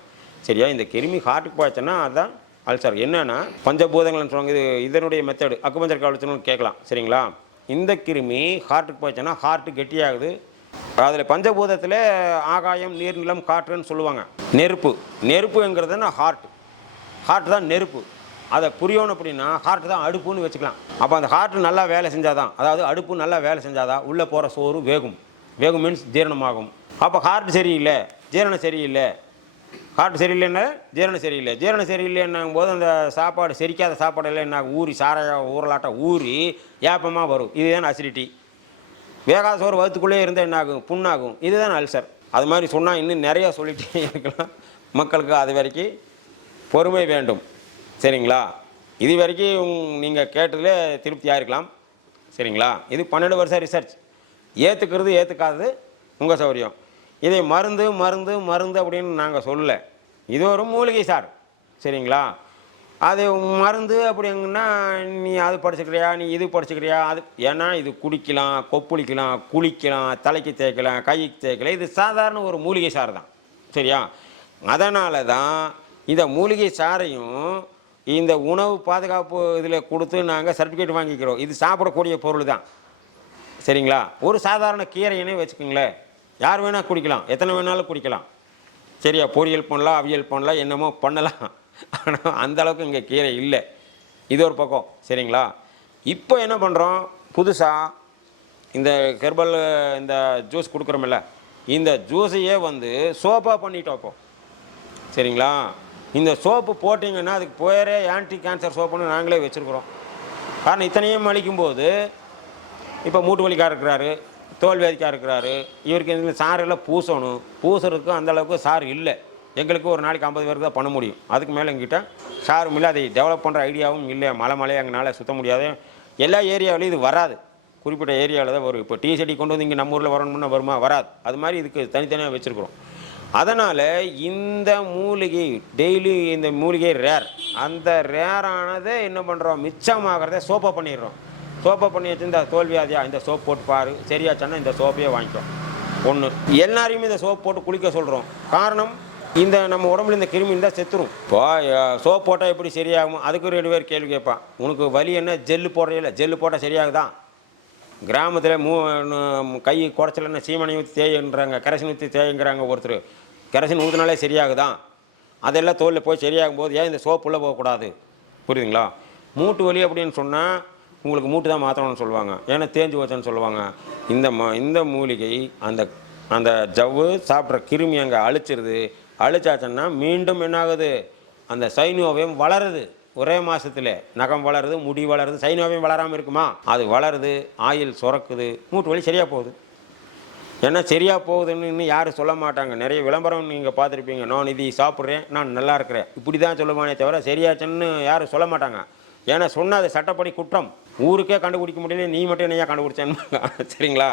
சரியா? இந்த கிருமி ஹார்ட்டுக்கு போச்சுன்னா அதுதான் அல்சர். என்னென்னா பஞ்சபூதங்கள்னு சொல்லுவாங்க. இது இதனுடைய மெத்தடு அக்குபஞ்சர் காலத்துன்னு கேட்கலாம். சரிங்களா? இந்த கிருமி ஹார்ட்டுக்கு போச்சுன்னா ஹார்ட்டு கெட்டியாகுது. அதில் பஞ்சபூதத்தில் ஆகாயம், நீர், நிலம், காற்றுன்னு சொல்லுவாங்க. நெருப்புங்கிறதுனா ஹார்ட் தான் நெருப்பு. அதை புரியணும் அப்படின்னா ஹார்ட் தான் அடுப்புன்னு வச்சுக்கலாம். அப்போ அந்த ஹார்ட் நல்லா வேலை செஞ்சாதான், அதாவது அடுப்பு நல்லா வேலை செஞ்சாதான் உள்ளே போகிற சோறு வேகும். மீன்ஸ் ஜீரணமாகும். அப்போ ஹார்ட் சரியில்லை, ஜீரணம் சரியில்லை. ஹார்ட் சரியில்லைன்னா ஜீரணம் சரியில்லைன்னும் போது அந்த சாப்பாடு செரிக்காத சாப்பாடெல்லாம் என்ன ஊறி சாரையா ஊரலாட்டம் ஊறி ஏப்பமாக வரும். இதுதான் அசிடிட்டி. வேகாத சோறு வயிற்றுக்குள்ளே இருந்தால் என்ன ஆகும்? புண்ணாகும். இதுதான் அல்சர். அது மாதிரி சொன்னால் இன்னும் நிறையா சொல்லிகிட்டே இருக்கலாம். மக்களுக்கு அது வரைக்கும் பொறுமை வேண்டும். சரிங்களா? இது வரைக்கும் நீங்கள் கேட்டதில் திருப்தியாக இருக்கலாம். சரிங்களா? இது 12 வருஷம் ரிசர்ச். ஏற்றுக்காதது உங்கள் சௌரியம். இதை மருந்து அப்படின்னு நாங்கள் சொல்லலை. இது ஒரு மூலிகை சார். சரிங்களா? அது மருந்து அப்படிங்கன்னா நீ அது படிச்சுக்கிறியா, நீ இது படிச்சுக்கிறியா, அது ஏன்னா இது குடிக்கலாம், கொப்புளிக்கலாம், குளிக்கலாம், தலைக்கு தேய்க்கலாம், கைக்கு தேய்க்கலாம். இது சாதாரண ஒரு மூலிகை சார் தான். சரியா? அதனால தான் இந்த மூலிகை சாரையும் இந்த உணவு பாதுகாப்பு இதில் கொடுத்து நாங்கள் சர்டிஃபிகேட் வாங்கிக்கிறோம். இது சாப்பிடக்கூடிய பொருள் தான். சரிங்களா? ஒரு சாதாரண கீரையினே வச்சுக்கோங்களேன், யார் வேணால் குடிக்கலாம், எத்தனை வேணாலும் குடிக்கலாம். சரியா? பொரியல் பண்ணலாம், அவியல் பண்ணலாம், என்னமோ பண்ணலாம். ஆனால் அந்தளவுக்கு இங்கே கீரை இல்லை. இது ஒரு பக்கம். சரிங்களா? இப்போ என்ன பண்ணுறோம்? புதுசாக இந்த ஹெர்பல் இந்த ஜூஸ் கொடுக்குறோமில்ல, இந்த ஜூஸையே வந்து சோப்பாக பண்ணிட்டு வைப்போம். சரிங்களா? இந்த சோப்பு போட்டிங்கன்னா அதுக்கு பேரே ஆன்டி கேன்சர் சோப்புன்னு நாங்களே வச்சுருக்குறோம். காரணம் இத்தனையும் அளிக்கும்போது இப்போ மூட்டு வலிக்காக இருக்கிறாரு, தோல் வேதிக்காக இருக்கிறாரு, இவருக்கு இந்த சாரெல்லாம் பூசுறதுக்கு அந்தளவுக்கு சார் இல்லை. எங்களுக்கு ஒரு நாளைக்கு 50 பேருக்கு தான் பண்ண முடியும். அதுக்கு மேலே எங்கிட்ட சாரும் இல்லை, அதை டெவலப் பண்ணுற ஐடியாவும் இல்லை. மலை எங்களால் சுற்ற முடியாது. எல்லா ஏரியாவிலையும் இது வராது. குறிப்பிட்ட ஏரியாவில் தான் வரும். இப்போ டீ செடி கொண்டு வந்து இங்கே நம்ம ஊரில் வரணும்னா வருமா? வராது. அது மாதிரி இதுக்கு தனித்தனியாக வச்சுருக்குறோம். அதனால் இந்த மூலிகை டெய்லி இந்த மூலிகை ரேர். அந்த ரேரானதை என்ன பண்ணுறோம்? மிச்சமாகிறத சோப்பை பண்ணிடுறோம். சோப்பை பண்ணி வச்சு இந்த தோல்வியாதியா இந்த சோப் போட்டு பாரு, சரியாச்சான்னா இந்த சோப்பையே வாங்கிக்கிறோம். ஒன்று, எல்லாரையுமே இந்த சோப் போட்டு குளிக்க சொல்கிறோம். காரணம், இந்த நம்ம உடம்புல இந்த கிருமி இருந்தால் செத்துரும். இப்போ சோப் போட்டால் எப்படி சரியாகும்? அதுக்கு 2 பேர் கேள்வி கேட்பான். உனக்கு வலி என்ன? ஜெல்லு போடுறதில்ல, ஜெல்லு போட்டால் சரியாகுதான். கிராமத்தில் கை குறைச்சலன்னா சீமனை ஊற்றி தேய்ன்றாங்க, கரைசன் ஊற்றி தேய்ங்கிறாங்க. ஒருத்தர் கரைசன் ஊற்றினாலே சரியாகுதான். அதெல்லாம் தோலில் போய் சரியாகும் போது ஏன் இந்த சோப்பு உள்ளே போகக்கூடாது? புரியுதுங்களா? மூட்டு வலி அப்படின்னு சொன்னால் உங்களுக்கு மூட்டு தான் மாற்றணும்னு சொல்லுவாங்க, ஏன்னா தேஞ்சு வச்சோன்னு சொல்லுவாங்க. இந்த மூலிகை அந்த ஜவ்வு சாப்பிட்ற கிருமி அங்கே அழிச்சாச்சுன்னா மீண்டும் என்னாகுது? அந்த சைனோவியம் வளருது. ஒரே மாதத்தில் நகம் வளருது, முடி வளருது. சைனோவியம் வளராமல் இருக்குமா? அது வளருது, ஆயில் சுரக்குது, மூட்டு வலி சரியாக போகுது. ஏன்னா சரியாக போகுதுன்னு இன்னும் யாரும் சொல்ல மாட்டாங்க. நிறைய விளம்பரம் நீங்கள் பார்த்துருப்பீங்க, நான் இது சாப்பிட்றேன், நான் நல்லா இருக்கிறேன், இப்படி தான் சொல்லுவானே தவிர சரியாச்சுன்னு யாரும் சொல்ல மாட்டாங்க. ஏன்னா சொன்னால் அது சட்டப்படி குற்றம். ஊருக்கே கண்டுபிடிக்க முடியல, நீ மட்டும் என்னையா கண்டுபிடிச்சேன்னு. சரிங்களா?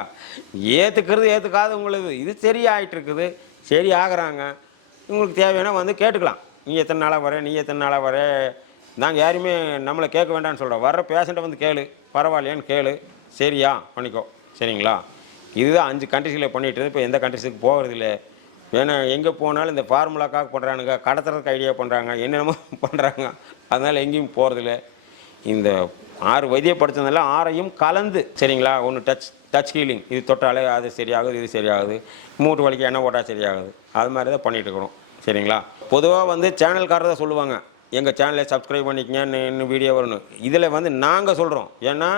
ஏற்றுக்காது உங்களுக்கு இது சரியாயிட்டு இருக்குது, சரி ஆகிறாங்க. உங்களுக்கு தேவையான வந்து கேட்டுக்கலாம். நீ எத்தனை நாளாக வர நாங்கள் யாருமே நம்மளை கேட்க வேண்டாம்னு சொல்கிறோம். வர்ற பேஷண்ட்டை வந்து கேளு, பரவாயில்லையான்னு கேளு, சரியா பண்ணிக்கோ. சரிங்களா? இதுதான் 5 கண்ட்ரிஸில் பண்ணிட்டு இப்போ எந்த கண்ட்ரிஸுக்கு போகிறது இல்லை. ஏன்னா எங்கே போனாலும் இந்த ஃபார்முலாக்காக பண்ணுறானுங்க, கடத்துறதுக்கு ஐடியா பண்ணுறாங்க, என்னென்னமோ பண்ணுறாங்க. அதனால் எங்கேயும் போகிறதில்ல. இந்த 6 வைத்தியம் படித்ததுனால 6ஐயும் கலந்து, சரிங்களா? ஒன்று டச் ஹீலிங், இது தொட்டாலே அது சரியாகுது, இது சரியாகுது, மூட்டு வலிக்கு எண்ணெய் போட்டால் சரியாகுது, அது மாதிரி தான் பண்ணிகிட்டு இருக்கிறோம். சரிங்களா? பொதுவாக வந்து சேனல்காரர் தான் சொல்லுவாங்க, எங்கள் சேனலை சப்ஸ்கிரைப் பண்ணிக்கங்க, இன்னும் வீடியோ வரணும். இதில் வந்து நாங்கள் சொல்கிறோம். ஏன்னா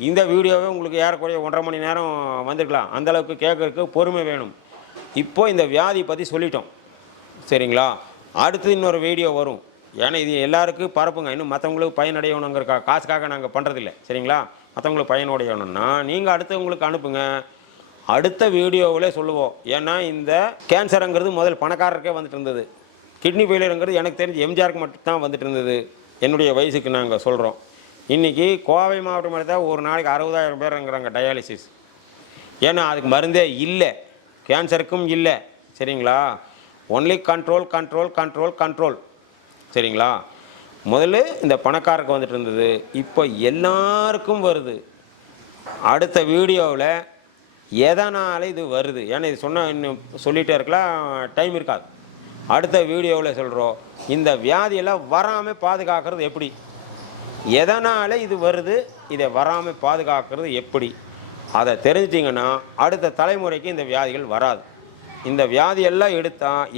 இந்த வீடியோவே உங்களுக்கு ஏறக்குறைய 1.5 மணி நேரம் வந்துருக்கலாம். அந்தளவுக்கு கேட்கறதுக்கு பொறுமை வேணும். இப்போது இந்த வியாதி பற்றி சொல்லிட்டோம். சரிங்களா? அடுத்து இன்னொரு வீடியோ வரும். ஏன்னா இது எல்லாருக்கும் பரப்புங்க. இன்னும் மற்றவங்களுக்கு பயனடையணுங்கிற காசுக்காக நாங்கள் பண்ணுறதில்ல. சரிங்களா? மற்றவங்களுக்கு பயனடையணும்னா நீங்கள் அடுத்தவங்களுக்கு அனுப்புங்க. அடுத்த வீடியோவிலே சொல்லுவோம். ஏன்னா இந்த கேன்சருங்கிறது முதல் பணக்காரருக்கே வந்துட்டு இருந்தது. கிட்னி ஃபெயிலியருங்கிறது எனக்கு தெரிஞ்சு எம்ஜிஆருக்கு மட்டும்தான் வந்துட்டு இருந்தது. என்னுடைய வயசுக்கு நாங்கள் சொல்கிறோம். இன்றைக்கி கோவை மாவட்டம் எடுத்தால் ஒரு நாளைக்கு 60,000 பேருங்கிறாங்க டயாலிசிஸ். ஏன்னா அதுக்கு மருந்தே இல்லை, கேன்சருக்கும் இல்லை. சரிங்களா? Only control. சரிங்களா? முதல்ல இந்த பணக்காரருக்கு வந்துட்டு இருந்தது, இப்போ எல்லாருக்கும் வருது. அடுத்த வீடியோவில் எதனால் இது வருது, ஏன்னா இது சொன்னால் இன்னும் சொல்லிகிட்டே இருக்கலாம், டைம் இருக்காது. அடுத்த வீடியோவில் சொல்கிறோம், இந்த வியாதியெல்லாம் வராமல் பாதுகாக்கிறது எப்படி, எதனால் இது வருது, இதை வராமல் பாதுகாக்கிறது எப்படி, அதை தெரிஞ்சிட்டிங்கன்னா அடுத்த தலைமுறைக்கு இந்த வியாதிகள் வராது. இந்த வியாதியெல்லாம்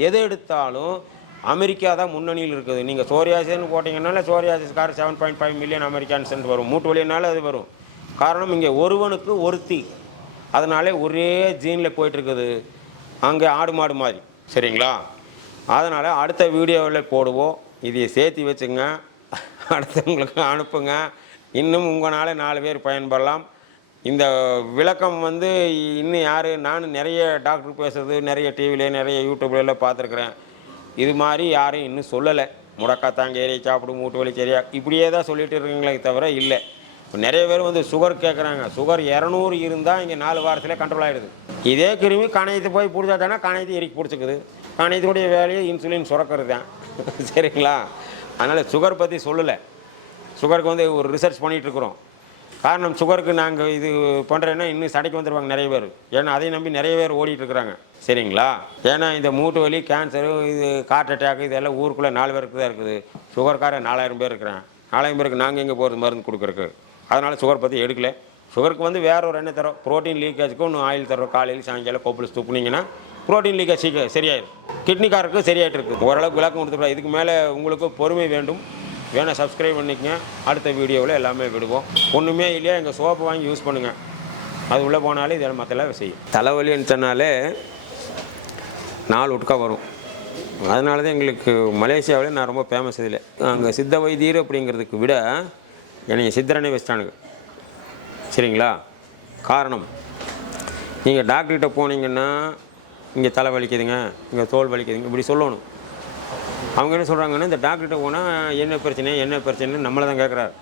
எது எடுத்தாலும் அமெரிக்கா தான் முன்னணியில் இருக்குது. நீங்கள் சோரியாசிஸ்ன்னு போட்டிங்கனால சோரியாசிஸ்கார 7.5 மில்லியன் அமெரிக்கான்ஸ் வரும். மூட்டு வலினால அது வரும். காரணம் இங்கே ஒருவனுக்கு ஒருத்தி, அதனாலே ஒரே ஜீனில் போயிட்டுருக்குது. அங்கே ஆடு மாடு மாதிரி. சரிங்களா? அதனால் அடுத்த வீடியோவில் போடுவோம். இதை சேர்த்து வச்சுங்க, அடுத்தவங்களுக்கு அனுப்புங்க. இன்னும் உங்களால் 4 பேர் பயன்படலாம். இந்த விளக்கம் வந்து இன்னும் நானும் நிறைய டாக்டர் பேசுகிறது நிறைய டிவியில் நிறைய யூடியூப்லாம் பார்த்துருக்குறேன். இது மாதிரி யாரும் இன்னும் சொல்லலை. முடக்காத்தாங்க ஏறி சாப்பிடும், மூட்டு வலி சரியா, இப்படியே தான் சொல்லிட்டு இருக்கீங்களே தவிர இல்லை. இப்போ நிறைய பேர் வந்து சுகர் கேட்குறாங்க. சுகர் 200 இருந்தால் இங்கே 4 வாரத்தில் கண்ட்ரோல் ஆகிடுது. இதே கிருமி கணையத்தை போய் பிடிச்சா தானே கணையத்தை எரிக்கி பிடிச்சிக்குது. கணையத்தினுடைய வேலையை இன்சுலின் சுரக்கிறது தான். சரிங்களா? அதனால் சுகர் பற்றி சொல்லலை. சுகருக்கு வந்து ஒரு ரிசர்ச் பண்ணிகிட்ருக்குறோம். காரணம் சுகருக்கு நாங்கள் இது பண்ணுறேன்னா இன்னும் சடைக்கு வந்துடுவாங்க நிறைய பேர். ஏன்னா அதை நம்பி நிறைய பேர் ஓடிட்டுருக்குறாங்க. சரிங்களா? ஏன்னா இந்த மூட்டு வலி, கேன்சரு, இது ஹார்ட் அட்டாக், இதெல்லாம் ஊருக்குள்ளே 4 பேருக்கு தான் இருக்குது. சுகர்கார 4000 பேர் இருக்கிறேன். 4000 பேருக்கு நாங்கள் எங்கே போகிறது மருந்து கொடுக்குறக்கு. அதனால் சுகர் பற்றி எடுக்கல. சுகருக்கு வந்து வேற ஒரு எண்ணெய் தரோம், ப்ரோட்டீன் லீக்கேஜுக்கு ஒன்று ஆயில் தரோம். காலையில் சாயங்காலம் கொப்பிள் துப்புனீங்கன்னா ப்ரோட்டீன் லீக்கேஜ் சரியாயிடும். கிட்னிக்காரருக்கு சரியாயிட்டு இருக்குது. ஓரளவுக்கு விளக்கம் கொடுத்துருக்கோம். இதுக்கு மேலே உங்களுக்கு பொறுமை வேண்டும். வேணால் சப்ஸ்கிரைப் பண்ணிக்கங்க. அடுத்த வீடியோவில் எல்லாமே விடுவோம். ஒன்றுமே இல்லையா, எங்கள் சோப்பு வாங்கி யூஸ் பண்ணுங்கள். அது உள்ளே போனாலே இதெல்லாம் மற்றெல்லாம் செய்யும். தலைவலின்னு சொன்னாலே 4 உட்கா வரும். அதனால தான் எங்களுக்கு மலேசியாவில் நான் ரொம்ப ஃபேமஸ். இதில் அங்கே சித்த வைத்தியர் அப்படிங்கிறதுக்கு விட என்னைய சித்தரனே வச்சிட்டானுங்க. சரிங்களா? காரணம், நீங்கள் டாக்டர்கிட்ட போனீங்கன்னா இங்கே தலை வலிக்குதுங்க, இங்கே தோல் வலிக்குதுங்க, இப்படி சொல்லணும். அவங்க என்ன சொல்கிறாங்கன்னா, இந்த டாக்டர்கிட்ட போனால் என்ன பிரச்சனைன்னு நம்மளை தான் கேட்குறாரு.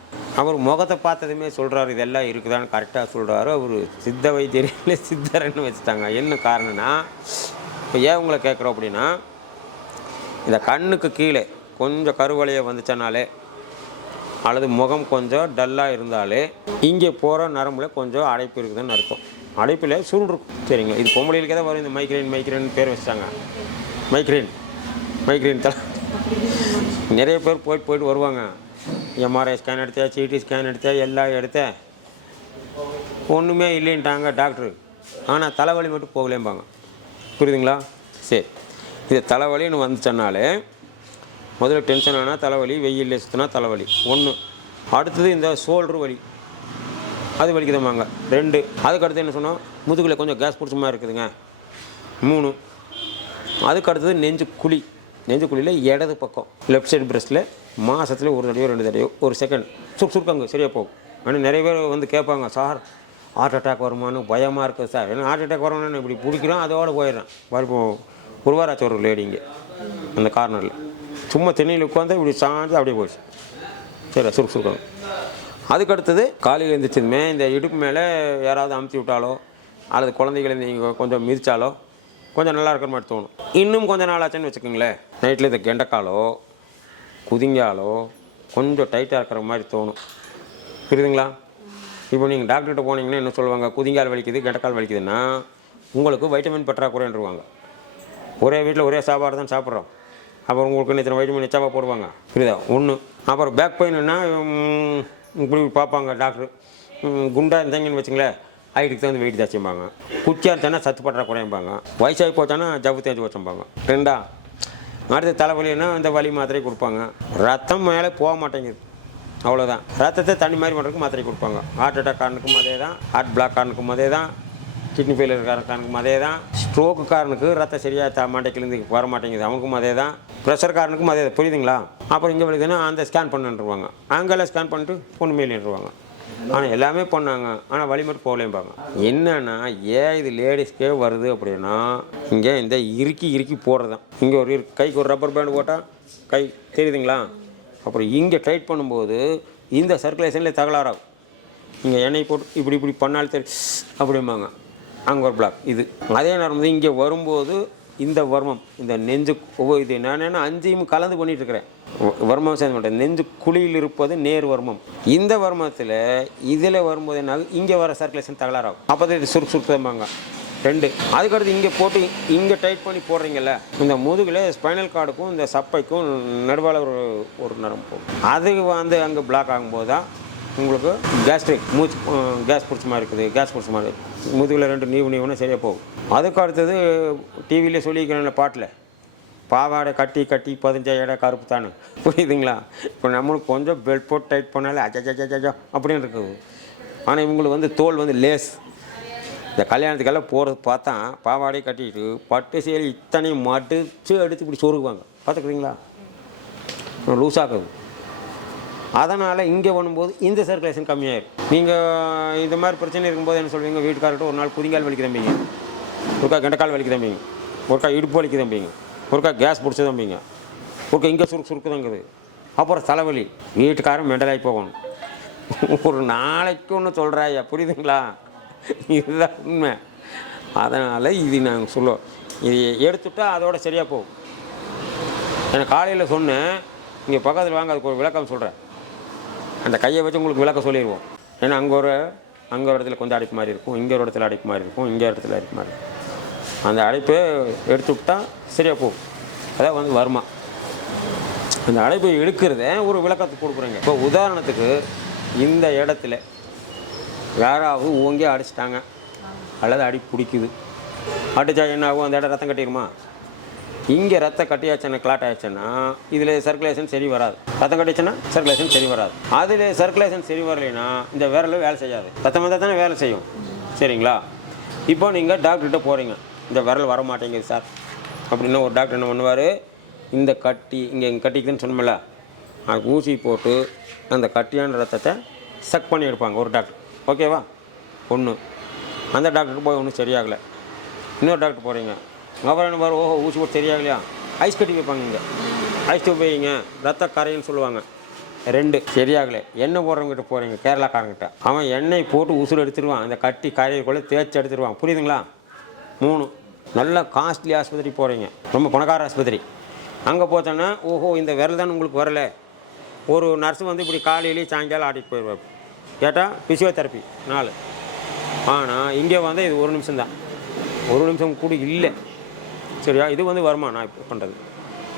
அவர் முகத்தை பார்த்ததுமே சொல்கிறாரு இதெல்லாம் இருக்குதான்னு கரெக்டாக சொல்கிறாரு. அவர் சித்த வைத்தியரில் சித்தரன்னு வச்சுட்டாங்க. என்ன காரணம்னா, இப்போ ஏன் உங்களை கேட்குறோம் அப்படின்னா, இந்த கண்ணுக்கு கீழே கொஞ்சம் கருவளையை வந்துச்சனாலே அல்லது முகம் கொஞ்சம் டல்லாக இருந்தாலே இங்கே போகிற நரம்புல கொஞ்சம் அடைப்பு இருக்குதுன்னு அர்த்தம். அடைப்பில் சுருள் இருக்கும். சரிங்க? இது பொம்பளைகளுக்கே தான் வரும். இந்த மைக்ரைன் பேர் வச்சுட்டாங்க. மைக்ரைன் தலை நிறைய பேர் போயிட்டு வருவாங்க. எம்ஆர்ஐ ஸ்கேன் எடுத்தேன், சிடி ஸ்கேன் எடுத்தேன், எல்லாம் எடுத்தேன், ஒன்றுமே இல்லைன்ட்டாங்க டாக்டரு. ஆனால் தலைவலி மட்டும் போகலேம்பாங்க. புரியுதுங்களா? சரி, இது தலைவலின்னு வந்துச்சனாலே முதல்ல டென்ஷன் ஆனால் தலைவலி, வெயிலில் சுற்றினா தலைவலி ஒன்று. அடுத்தது இந்த ஷோல்ட்ரு வலி, அது வலிக்குதுமாங்க 2. அதுக்கடுத்து என்ன சொன்னால், முதுகில் கொஞ்சம் கேஸ் பிடிச்ச மாதிரி இருக்குதுங்க 3. அதுக்கு அடுத்தது நெஞ்சுக்குழியில் இடது பக்கம் லெஃப்ட் சைடு பிரஸ்ட்டில் மாதத்தில் 1 தடவையோ 2 தடவையோ 1 செகண்ட் சுருக்கங்க சரியாக போகும். ஆனால் நிறைய பேர் வந்து கேட்பாங்க, சார் ஹார்ட் அட்டாக் வருமானு பயமாக இருக்குது சார். ஏன்னா ஹார்ட் அட்டாக் வரணும்னு இப்படி பிடிக்கிறோம், அதோடு போயிடுறேன். மறுபடியும் உருவாராச்சு ஒரு லேடிங்க அந்த கார்னரில் சும்மா தென்னையில் உட்காந்து இப்படி சாஞ்சு அப்படியே போயிடுச்சு. சரி சுருக்கணும். அதுக்கடுத்தது காலையில் எழுந்திரிச்சதுமே இந்த இடுப்பு மேலே யாராவது அமுத்தி விட்டாலோ அல்லது குழந்தைகளை நீங்கள் கொஞ்சம் மிதித்தாலோ கொஞ்சம் நல்லா இருக்கிற மாதிரி தோணும். இன்னும் கொஞ்சம் நாள் ஆச்சுன்னு வச்சுக்கோங்களேன், நைட்டில் இந்த கெண்டைக்காலோ குதிங்காலோ கொஞ்சம் டைட்டாக இருக்கிற மாதிரி தோணும். புரியுதுங்களா? இப்போ நீங்கள் டாக்டர்கிட்ட போனீங்கன்னா என்ன சொல்லுவாங்க, குதிங்கால் வலிக்குது கெண்டைக்கால் வலிக்குதுன்னா உங்களுக்கு வைட்டமின் பற்றாக்குறைன்றுவாங்க. ஒரே வீட்டில் ஒரே சாப்பாடு தான் சாப்பிட்றோம், அப்புறம் உங்களுக்கு இத்தனை வைட்டமின் எச்சாவா போடுவாங்க. புரியுதா? ஒன்று. அப்புறம் பேக் பெயின்னா இப்படி பார்ப்பாங்க டாக்டர். குண்டாக இருந்தாங்கன்னு வச்சுங்களேன், ஹைட்டுக்கு தகுந்த வெயிட் தாச்சும்பாங்க. குச்சியாக இருந்தானா சத்து பற்றாக்குறைம்பாங்க. வயசாகி போச்சானா ஜவ்வு தேஞ்சு வச்சோம்பாங்க. ரெண்டா. அடுத்து தலைவலின்னா இந்த வலி மாத்திரை கொடுப்பாங்க. ரத்தம் மேலே போக மாட்டேங்குது, அவ்வளோதான். ரத்தத்தை தண்ணி மாதிரி பண்ணுறதுக்கு மாத்திரை கொடுப்பாங்க. ஹார்ட் அட்டாக் காரனுக்கும் அதே தான், ஹார்ட் பிளாக் காரனுக்கும் அதே தான், கிட்னி ஃபெயிலியர் காரனுக்கும் அதே தான், ஸ்ட்ரோக்கு காரனுக்கு ரத்தம் சரியாக மண்டைக்கிலேருந்து வர மாட்டேங்குது அவனுக்கும் அதே தான், ப்ரெஷர் காரனுக்கும் அதே தான். புரியுதுங்களா? அப்புறம் இங்கே வலிக்குதுன்னா அந்த ஸ்கேன் பண்ணுன்ருவாங்க, அங்கெல்லாம் ஸ்கேன் பண்ணிட்டு பொண்ணு மேலேன்ருவாங்க. ஆனால் எல்லாமே பண்ணாங்க, ஆனால் வலி மட்டும் போகலேம்பாங்க. என்னன்னா ஏன் இது லேடிஸ்க்கே வருது அப்படின்னா, இங்கே இந்த இறுக்கி போடுறது தான். இங்கே ஒரு கைக்கு ஒரு ரப்பர் பேண்டு போட்டால் கை தெரியுதுங்களா? அப்புறம் இங்கே டைட் பண்ணும்போது இந்த சர்க்குலேஷனில் தகராறாகும். இங்கே எண்ணெய் போட்டு இப்படி பண்ணாலும் சரி அப்படிம்பாங்க, அங்கே ஒரு பிளாக். இது அதே நேரம் வந்து இங்கே வரும்போது இந்த வர்மம், இந்த நெஞ்சு இது நான் என்ன 5 கலந்து பண்ணிகிட்ருக்கிறேன். வர்மம் சேர்ந்து மாட்டேன். நெஞ்சு குழியில் இருப்பது நேர் வர்மம். இந்த வர்மத்தில் இதில் வரும்போது என்ன ஆகும், இங்கே வர சர்க்குலேஷன் தகராறாகும். அப்போ தான் இது சுருக்கும்பாங்க. 2. அதுக்கடுத்து இங்கே போட்டு இங்கே டைட் பண்ணி போடுறீங்கல்ல, இந்த முதுகில் ஸ்பைனல் கார்டுக்கும் இந்த சப்பைக்கும் நடுவால் ஒரு நரம்பு போகும். அது வந்து அங்கே பிளாக் ஆகும்போது தான் உங்களுக்கு கேஸ்ட்ரிக் கேஸ் பிடிச்ச மாதிரி இருக்குது. கேஸ் பிடிச்ச மாதிரி முதுகில் 2 நீவுன்னா சரியாக போகும். அதுக்கு அடுத்தது டிவியில் சொல்லிக்கிறேன் பாட்டில், பாவாடை கட்டி 15 இடம் கருப்பு தானே. புரியுதுங்களா? இப்போ நம்மளுக்கு கொஞ்சம் பெல்ட் போட்டு டைட் பண்ணாலே அஜா அப்படின்னு இருக்குது. ஆனால் இவங்களுக்கு வந்து தோல் வந்து லேஸ். இந்த கல்யாணத்துக்கெல்லாம் போகிறது பார்த்தா பாவாடையை கட்டிட்டு பட்டு சேரி இத்தனையும் மடித்து எடுத்து இப்படி சொருகுவாங்க. பார்த்துக்குறீங்களா? லூஸாக்குது. அதனால் இங்கே பண்ணும்போது இந்த சர்க்குலேஷன் கம்மியாயிடும். நீங்கள் இந்த மாதிரி பிரச்சனை இருக்கும்போது என்ன சொல்வீங்க, வீட்டுக்காரர்கிட்ட ஒரு நாள் குதிங்கால் வலிக்குதம்பிங்க, ஒருக்கா கெண்டைக்கால் வலிக்குதம்பிங்க, ஒருக்கா இடுப்பு வலிக்குதம்பிங்க, ஒருக்கா கேஸ் பிடிச்சதம்பிங்க, ஒருக்கா இங்கே சுருக்குதாங்குது, அப்புறம் தலைவலி. வீட்டுக்காரன் மெண்டலாகி போகணும். ஒரு நாளைக்கு ஒன்று சொல்கிறாயா, புரியுதுங்களா? இதுதான் உண்மை. அதனால் இது நாங்கள் சொல்லுவோம், இது எடுத்துட்டா அதோட சரியாக போகும். எனக்கு காலையில் சொன்னேன், இங்கே பக்கத்தில் வாங்க, அதுக்கு ஒரு விளக்கம் சொல்கிறேன். அந்த கையை வச்சு உங்களுக்கு விளக்கம் சொல்லிடுவோம். ஏன்னா அங்கே ஒரு இடத்துல கொஞ்சம் அடைப்பு மாதிரி இருக்கும், இங்கே ஒரு இடத்துல அடைப்பு மாதிரி இருக்கும், இங்கே இடத்துல அடைப்பு மாதிரி இருக்கும். அந்த அடைப்பை எடுத்து விட்டால் சரியாக போகும். அதான் வந்து வருமா. அந்த அடைப்பை எடுக்கிறத ஒரு விளக்கத்துக்கு கொடுக்குறேங்க. இப்போ உதாரணத்துக்கு இந்த இடத்துல யாராவது ஓங்கி அடிச்சிட்டாங்க அல்லது அடி பிடிக்குது, அடித்தா என்ன ஆகும், அந்த இடம் ரத்தம் கட்டிடுமா? இங்கே ரத்தம் கட்டியாச்சுன்னா கிளாட் ஆயிடுச்சுன்னா இதில் சர்க்குலேஷன் சரி வராது. ரத்தம் கட்டிச்சுன்னா சர்க்குலேஷன் சரி வராது. அதில் சர்க்குலேஷன் சரி வரலைன்னா இந்த விரல் வேலை செய்யாது. ரத்தம் வந்தால் தானே வேலை செய்யும். சரிங்களா? இப்போ நீங்கள் டாக்டர்கிட்ட போகிறீங்க, இந்த விரல் வர மாட்டேங்குது சார் அப்படின்னா ஒரு டாக்டர் என்ன பண்ணுவார், இந்த கட்டி இங்கே கட்டிக்குதுன்னு சொன்னோம்ல, அது ஊசி போட்டு அந்த கட்டியான ரத்தத்தை சக் பண்ணி எடுப்பாங்க ஒரு டாக்டர். ஓகேவா? ஒன்று. அந்த டாக்டருக்கு போய் ஒன்றும் சரியாகலை, இன்னொரு டாக்டர் போகிறீங்க, அப்புறம் என்ன பாரு, ஓஹோ ஊசி போட்டு சரியாகலையா, ஐஸ் கட்டி வைப்பாங்க. இங்கே ஐஸ் டியூப் வைங்க, ரத்த கரைன்னு சொல்லுவாங்க. 2 சரியாகலை, எண்ணெய் போடுறவங்ககிட்ட போகிறீங்க, கேரளாக்காரங்கிட்ட, அவன் எண்ணெய் போட்டு உசுறு எடுத்துருவான், அந்த கட்டி கரையக்குள்ளே தேய்ச்சி எடுத்துருவான். புரியுதுங்களா? 3. நல்ல காஸ்ட்லி ஆஸ்பத்திரி போகிறீங்க, ரொம்ப பணக்கார ஆஸ்பத்திரி. அங்கே போச்சோன்னா ஓஹோ இந்த விரல் தான் உங்களுக்கு வரலை, ஒரு நர்ஸு வந்து இப்படி காலையிலேயே சாயங்காலம் ஆடிட்டு போயிடுவார். கேட்டால் ஃபிசியோதெரப்பி 4. ஆனால் இங்கே வந்து இது 1 நிமிஷம் தான், 1 நிமிஷம் கூட இல்லை. சரியா? இது வந்து வருமா நான் இப்போ பண்ணுறது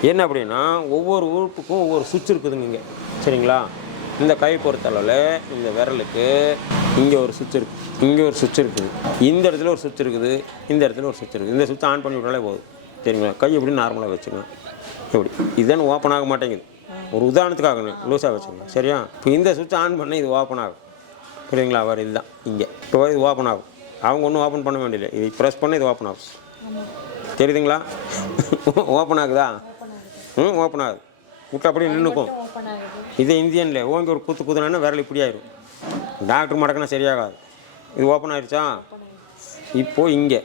என்ன அப்படின்னா, ஒவ்வொரு உறுப்புக்கும் ஒவ்வொரு சுவிட்ச் இருக்குதுங்க இங்கே. சரிங்களா? இந்த கை பொறுத்தளவில் இந்த விரலுக்கு இங்கே ஒரு சுவிட்ச் இருக்குது, இங்கே ஒரு சுவிட்ச் இருக்குது, இந்த இடத்துல ஒரு சுவிட்ச் இருக்குது, இந்த இடத்துல ஒரு சுவிட்ச் இருக்குது. இந்த சுவிட்ச் ஆன் பண்ணி விட்டாலே போதும். சரிங்களா? கை எப்படி நார்மலாக வச்சுங்க, எப்படி இதுதான் ஓப்பன் ஆக மாட்டேங்குது. ஒரு உதாரணத்துக்காக லூஸாக வச்சுங்க. சரியா? இப்போ இந்த சுவிட்ச் ஆன் பண்ண இது ஓப்பன் ஆகும். புரியுதுங்களா? அவர் இதுதான் இங்கே இப்போ இது ஓப்பன் ஆகும். அவங்க ஒன்றும் ஓப்பன் பண்ண வேண்டியதில்லை, இது ப்ரெஸ் பண்ண இது ஓப்பன் ஆகும். தெரியுதுங்களா? ஓப்பன் ஆகுதா? ஓப்பன் ஆகுது. விட்டு அப்படியே நின்றுக்கும். இது இந்தியனில் ஓங்கி ஒரு குத்துனா விரல் இப்படி ஆயிடும். டாக்டர் மடக்குனா சரியாகாது. இது ஓப்பன் ஆயிடுச்சா? இப்போது இங்கே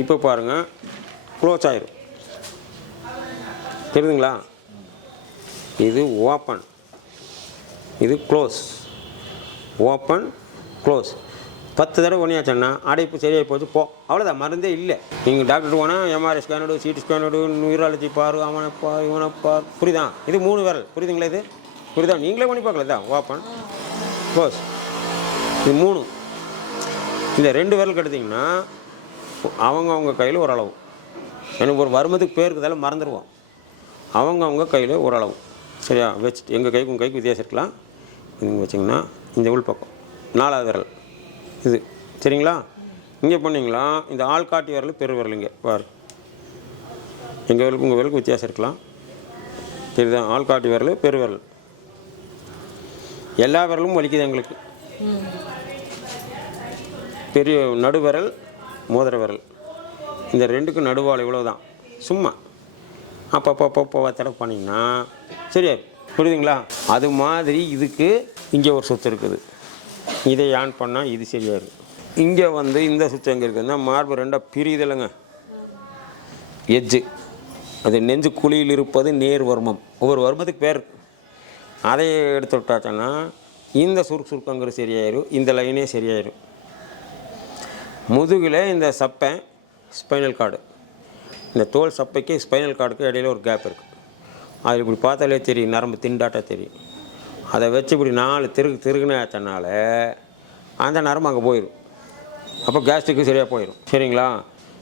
இப்போ பாருங்கள் க்ளோஸ் ஆயிரும். தெரியுதுங்களா? இது ஓப்பன், இது க்ளோஸ், ஓப்பன் க்ளோஸ். 10 தடவை பண்ணியாச்சுன்னா அடைப்பு சரியாகி போச்சு, போ, அவ்வளோதான், மருந்தே இல்லை. நீங்கள் டாக்டர் போனால் எம்ஆர்ஐ ஸ்கேன் எடு, சிடி ஸ்கேன் எடு, நியூராலஜி பாரு, அவனை பாரு, இவனை பாரு, புரியுதா? இது 3 விரல், புரியுதுங்களா? இது புரியுதா? நீங்களே பண்ணி பார்க்கல தான், ஓப்பன் க்ளோஸ், இது 3. இந்த 2 விரல் எடுத்திங்கன்னா அவங்க கையில் ஓரளவு, எனக்கு ஒரு வருமத்துக்கு பேருக்குதால மறந்துடுவோம், அவங்க கையில் ஓரளவு, சரியா? வச்சுட்டு எங்கள் கைக்கு உங்கள் கைக்கு வித்தியாசம் இருக்கலாம். நீங்கள் வச்சிங்கன்னா இந்த உள் பக்கம் 4வது விரல் இது, சரிங்களா? இங்கே பண்ணிங்களா இந்த ஆள்காட்டி விரல் பெரு விரல் இங்கே பாரு, எங்கள் விரலுக்கு உங்கள் விரலுக்கு வித்தியாசம் இருக்கலாம், சரிதான்? ஆள்காட்டி விரல் பெரு விரல், எல்லா விரலும் வலிக்குது எங்களுக்கு. பெரிய நடுவிரல், மோதிர விரல், இந்த 2க்கும் நடுவாள் இவ்வளோ தான். சும்மா அப்போ தடவை பண்ணிங்கன்னா சரியா, புரியுதுங்களா? அது மாதிரி இதுக்கு இங்கே ஒரு சுத்து இருக்குது, இதை ஆன் பண்ணால் இது சரியாக இருக்குது. இங்கே வந்து இந்த சுத்து எங்கே இருக்குதுன்னா மார்பு 2ஆக பிரியுது இல்லைங்க, எஜ்ஜு, அது நெஞ்சு குழியில் இருப்பது நேர் வர்மம், ஒவ்வொரு வர்மத்துக்கு பேர். அதை எடுத்து விட்டாச்சோன்னா இந்த சுருக்கங்கிறது சரியாயிரும், இந்த லைனே சரியாயிரும். முதுகில் இந்த சப்பை ஸ்பைனல் கார்டு, இந்த தோல் சப்பைக்கு ஸ்பைனல் கார்டுக்கு இடையில ஒரு கேப் இருக்குது, அது இப்படி பார்த்தாலே தெரியும், நரம்பு திண்டாட்டாக தெரியும். அதை வச்சு இப்படி 4 திருகுனாச்சனால அந்த நரம்பு அங்கே போயிடும், அப்போ கேஸ்ட்ரிக்கு சரியாக போயிடும், சரிங்களா?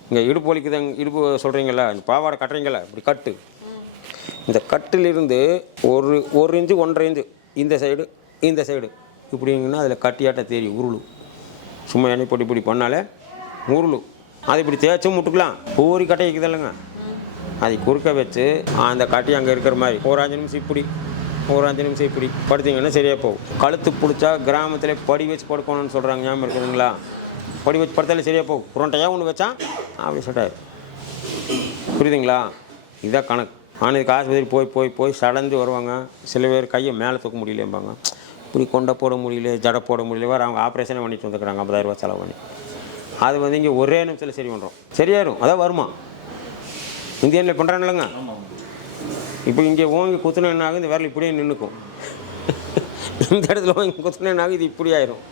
இங்கே இடுப்பு வலிக்குது, இடுப்பு சொல்கிறீங்களா, இந்த பாவாடை கட்டுறீங்களா, இப்படி கட்டு, இந்த கட்டிலிருந்து ஒரு இன்ச்சு 1.5 இன்ச்சு இந்த சைடு இப்படிங்கன்னா அதில் கட்டியாட்ட தெரியும், உருளு. சும்மா எண்ணெய் பொடி இப்படி பண்ணாலே உருளு, அது இப்படி தேய்ச்சும் முட்டுக்கலாம். பூரி கட்டை இருக்குது இல்லைங்க, அதை குறுக்க வச்சு அந்த கட்டி அங்கே இருக்கிற மாதிரி ஒரு 5 நிமிஷம் இப்படி, ஒரு 5 நிமிஷம் இப்படி படுத்திங்கன்னா சரியாக போகும். கழுத்து பிடிச்சா கிராமத்தில் படி வச்சு படுக்கணும்னு சொல்கிறாங்க, ஞாபகம் இருக்குதுங்களா? படி வச்சு படுத்தாலே சரியாக போகும். உருண்டையாக ஒன்று வச்சா அப்படி செட்டாயிரும், புரியுதுங்களா? இதுதான் கணக்கு. ஆனால் இதுக்கு ஆஸ்பத்திரி போய் சடஞ்சு வருவாங்க. சில பேர் கையை மேலே தூக்க முடியலேம்பாங்க, இப்படி கொண்டை போட முடியல, ஜடை போட முடியல, வேறு அவங்க ஆப்ரேஷனே பண்ணிட்டு வந்துக்கிறாங்க 50,000 ரூபா செலவு பண்ணி. அது வந்து இங்கே ஒரே நிமிஷத்தில் சரி பண்ணுறோம், சரியாயிரும். அதான் வருமா இந்தியனில் பண்ணுறான்னு இல்லைங்க. இப்போ இங்கே ஓங்கி குத்துனா என்ன ஆகும், இந்த விரல் இப்படியே நின்றுக்கும். இந்த இடத்துல ஓங்கி குத்துனா என்ன ஆகும், இது இப்படி ஆயிரும்.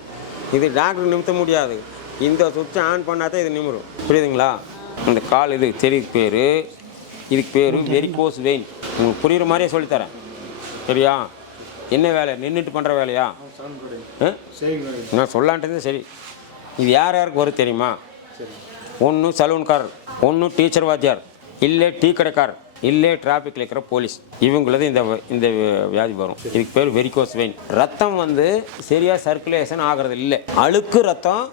இது டாக்டர் நிமித்த முடியாது, இந்த சுவிட்சை ஆன் பண்ணால் தான் இது நிமிரும், புரியுதுங்களா? இந்த கால் இது தெரியுது இதுக்கு பேர் வெரிகோஸ் வெயின். உங்களுக்கு புரிகிற மாதிரியே சொல்லித்தரேன், சரியா? என்ன வேலை, நின்றுட்டு பண்ணுற வேலையா? நான் சொல்லான்றது சரி. இது யாருக்கு வரும் தெரியுமா? ஒன்று சலூன்காரர், ஒன்று டீச்சர் வாத்தியார், இல்லை டீ கடைக்காரர், இல்லை டிராஃபிக்கில் இருக்கிற போலீஸ், இவங்களது இந்த வியாதி வரும். இதுக்கு பேர் வெரிகோஸ் வெயின். ரத்தம் வந்து சரியாக சர்க்குலேஷன் ஆகிறது இல்லை, அழுக்கு ரத்தம்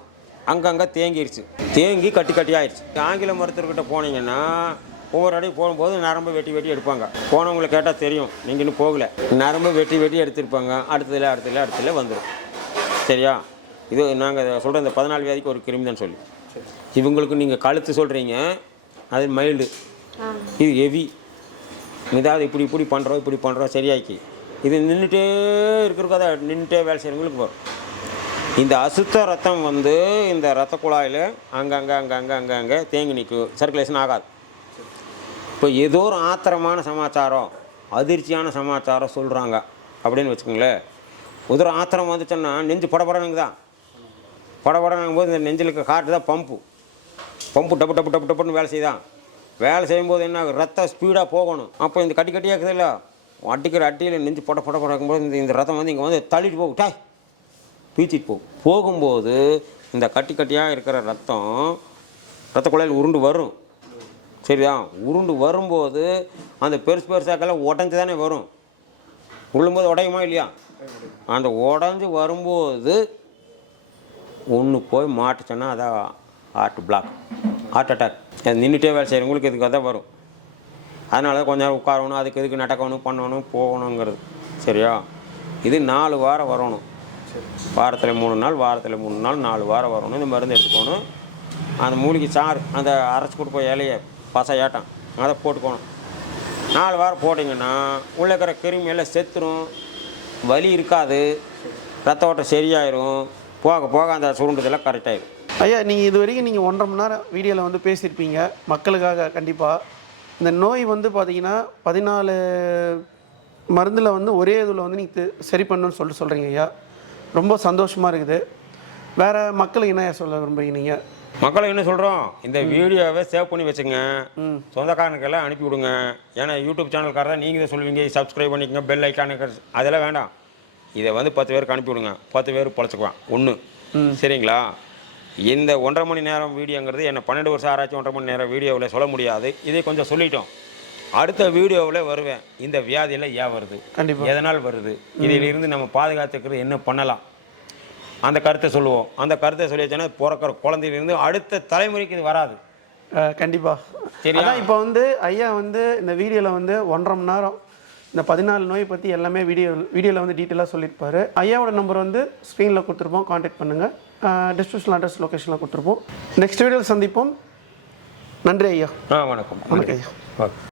அங்கங்கே தேங்கி கட்டி ஆயிடுச்சு. ஆங்கில மருத்துவர்கிட்ட போனீங்கன்னா ஒவ்வொரு அடி போகும்போது நரம்பு வெட்டி எடுப்பாங்க. போனவங்களை கேட்டால் தெரியும், நீங்கள் இன்னும் போகலை, நரம்பு வெட்டி எடுத்துருப்பாங்க. அடுத்ததில் வந்துடும், சரியா? இது நாங்கள் சொல்கிற இந்த 14 வியாதிக்கு ஒரு கிருமி தான் சொல்லி. இவங்களுக்கு நீங்கள் கழுத்து சொல்கிறீங்க, அது மைல்டு, இது ஹெவி. இதாவது இப்படி பண்ணுறோம் சரியாக்கி இது நின்றுட்டே இருக்கிறதுக்கு, அதை நின்றுட்டே வேலை செய்கிறவங்களுக்கு வரும். இந்த அசுத்த ரத்தம் வந்து இந்த ரத்த குழாயில் அங்கங்கே தேங்கி நிற்கும், சர்க்குலேஷன் ஆகாது. இப்போ ஏதோ ஒரு ஆத்திரமான சமாச்சாரம், அதிர்ச்சியான சமாச்சாரம் சொல்கிறாங்க அப்படின்னு வச்சுக்கோங்களேன். ஒரு ஆத்திரம் வந்துச்சுன்னா நெஞ்சு படபடனுங்க தான், படபடனுங்கும் போது இந்த நெஞ்சில் இருக்க காற்று தான் பம்பு டப்புன்னு வேலை செய்யும்போது என்ன ரத்தம் ஸ்பீடாக போகணும். அப்போ இந்த கட்டியாக இருக்குதுல்ல, அடிக்கிற அட்டியில் நெஞ்சு படக்கும்போது இந்த ரத்தம் வந்து இங்கே வந்து தள்ளிட்டு போகும், டாய் பீச்சிட்டு போகும்போது இந்த கட்டியாக இருக்கிற ரத்த குழாயில் உருண்டு வரும், சரிதான்? உருண்டு வரும்போது அந்த பெருசாக்கெல்லாம் உடஞ்சி தானே வரும். உள்ளும்போது உடையுமா இல்லையா? அந்த உடஞ்சி வரும்போது ஒன்று போய் மாட்டுச்சுன்னா அதான் ஹார்ட் அட்டாக். அது நின்றுட்டே வேலை செய்கிறவங்களுக்கு இதுக்கு தான் வரும். அதனால தான் கொஞ்சம் நேரம் உட்காரணும், அதுக்கு எதுக்கு நடக்கணும், பண்ணணும், போகணுங்கிறது, சரியா? இது 4 வாரம் வரணும், வாரத்தில் 3 நாள், 4 வாரம் வரணும். இந்த மருந்து எடுத்துக்கணும். அந்த மூலிகை சாறு, அந்த அரைச்சி கொடுப்ப இலையை பசையாட்டம் அதை போட்டுக்கணும். 4 வாரம் போட்டிங்கன்னா உள்ளே இருக்கிற கிருமி எல்லாம் செத்துரும், வலி இருக்காது, ரத்த ஓட்டம் சரியாயிரும், போக போக அந்த சுருண்டுதெல்லாம் கரெக்டாகிடும். ஐயா நீங்கள் இது வரைக்கும் நீங்கள் 1.5 மணி நேரம் வீடியோவில் வந்து பேசியிருப்பீங்க மக்களுக்காக. கண்டிப்பாக இந்த நோய் வந்து பார்த்தீங்கன்னா 14 மருந்தில் வந்து ஒரே இதில் வந்து நீங்கள் சரி பண்ணணும்னு சொல்கிறீங்க ஐயா. ரொம்ப சந்தோஷமாக இருக்குது. வேறு மக்களுக்கு என்ன சொல்ல விரும்புறீங்க நீங்கள்? மக்களுக்கு என்ன சொல்கிறோம், இந்த வீடியோவை சேவ் பண்ணி வச்சுங்க, சொந்தக்காரனுக்கெல்லாம் அனுப்பி விடுங்க. ஏன்னா யூடியூப் சேனல்காரர் தான் நீங்கள் இதை சொல்லுவீங்க, சப்ஸ்கிரைப் பண்ணிக்கங்க, பெல் ஐக்கானுக்கு, அதெல்லாம் வேண்டாம். இதை வந்து 10 பேருக்கு அனுப்பி விடுங்க, 10 பேர் பொழைச்சிக்குவான் ஒன்று. சரிங்களா? இந்த 1.5 மணி நேரம் வீடியோங்கிறது என்ன 12 வருஷம் ஆராய்ச்சி 1.5 மணி நேரம் வீடியோவில் சொல்ல முடியாது. இதை கொஞ்சம் சொல்லிட்டோம். அடுத்த வீடியோவில் வருவேன். இந்த வியாதியில் ஏன் வருது, எதனால் வருது, இதிலிருந்து நம்ம பாதுகாத்துக்கிறது என்ன பண்ணலாம், அந்த கருத்தை சொல்லுவோம். அந்த கருத்தை சொல்லியாச்சுன்னா பிறக்கிற குழந்தையிலிருந்து அடுத்த தலைமுறைக்கு இது வராது. கண்டிப்பாக. சரியா? இப்போ வந்து ஐயா வந்து இந்த வீடியோவில் வந்து 1.5 மணி நேரம் இந்த 14 நோயை பற்றி எல்லாமே வீடியோவில் வந்து டீட்டெயிலாக சொல்லியிருப்பார். ஐயாவோட நம்பர் வந்து ஸ்க்ரீனில் கொடுத்துருப்போம், கான்டாக்ட் பண்ணுங்கள். டிஸ்கிரிப்ஷன் அட்ரஸ் லொக்கேஷனில் கொடுத்துருப்போம். நெக்ஸ்ட் வீடியோவில் சந்திப்போம். நன்றி ஐயா. வணக்கம். வணக்கம் ஐயா. ஓகே.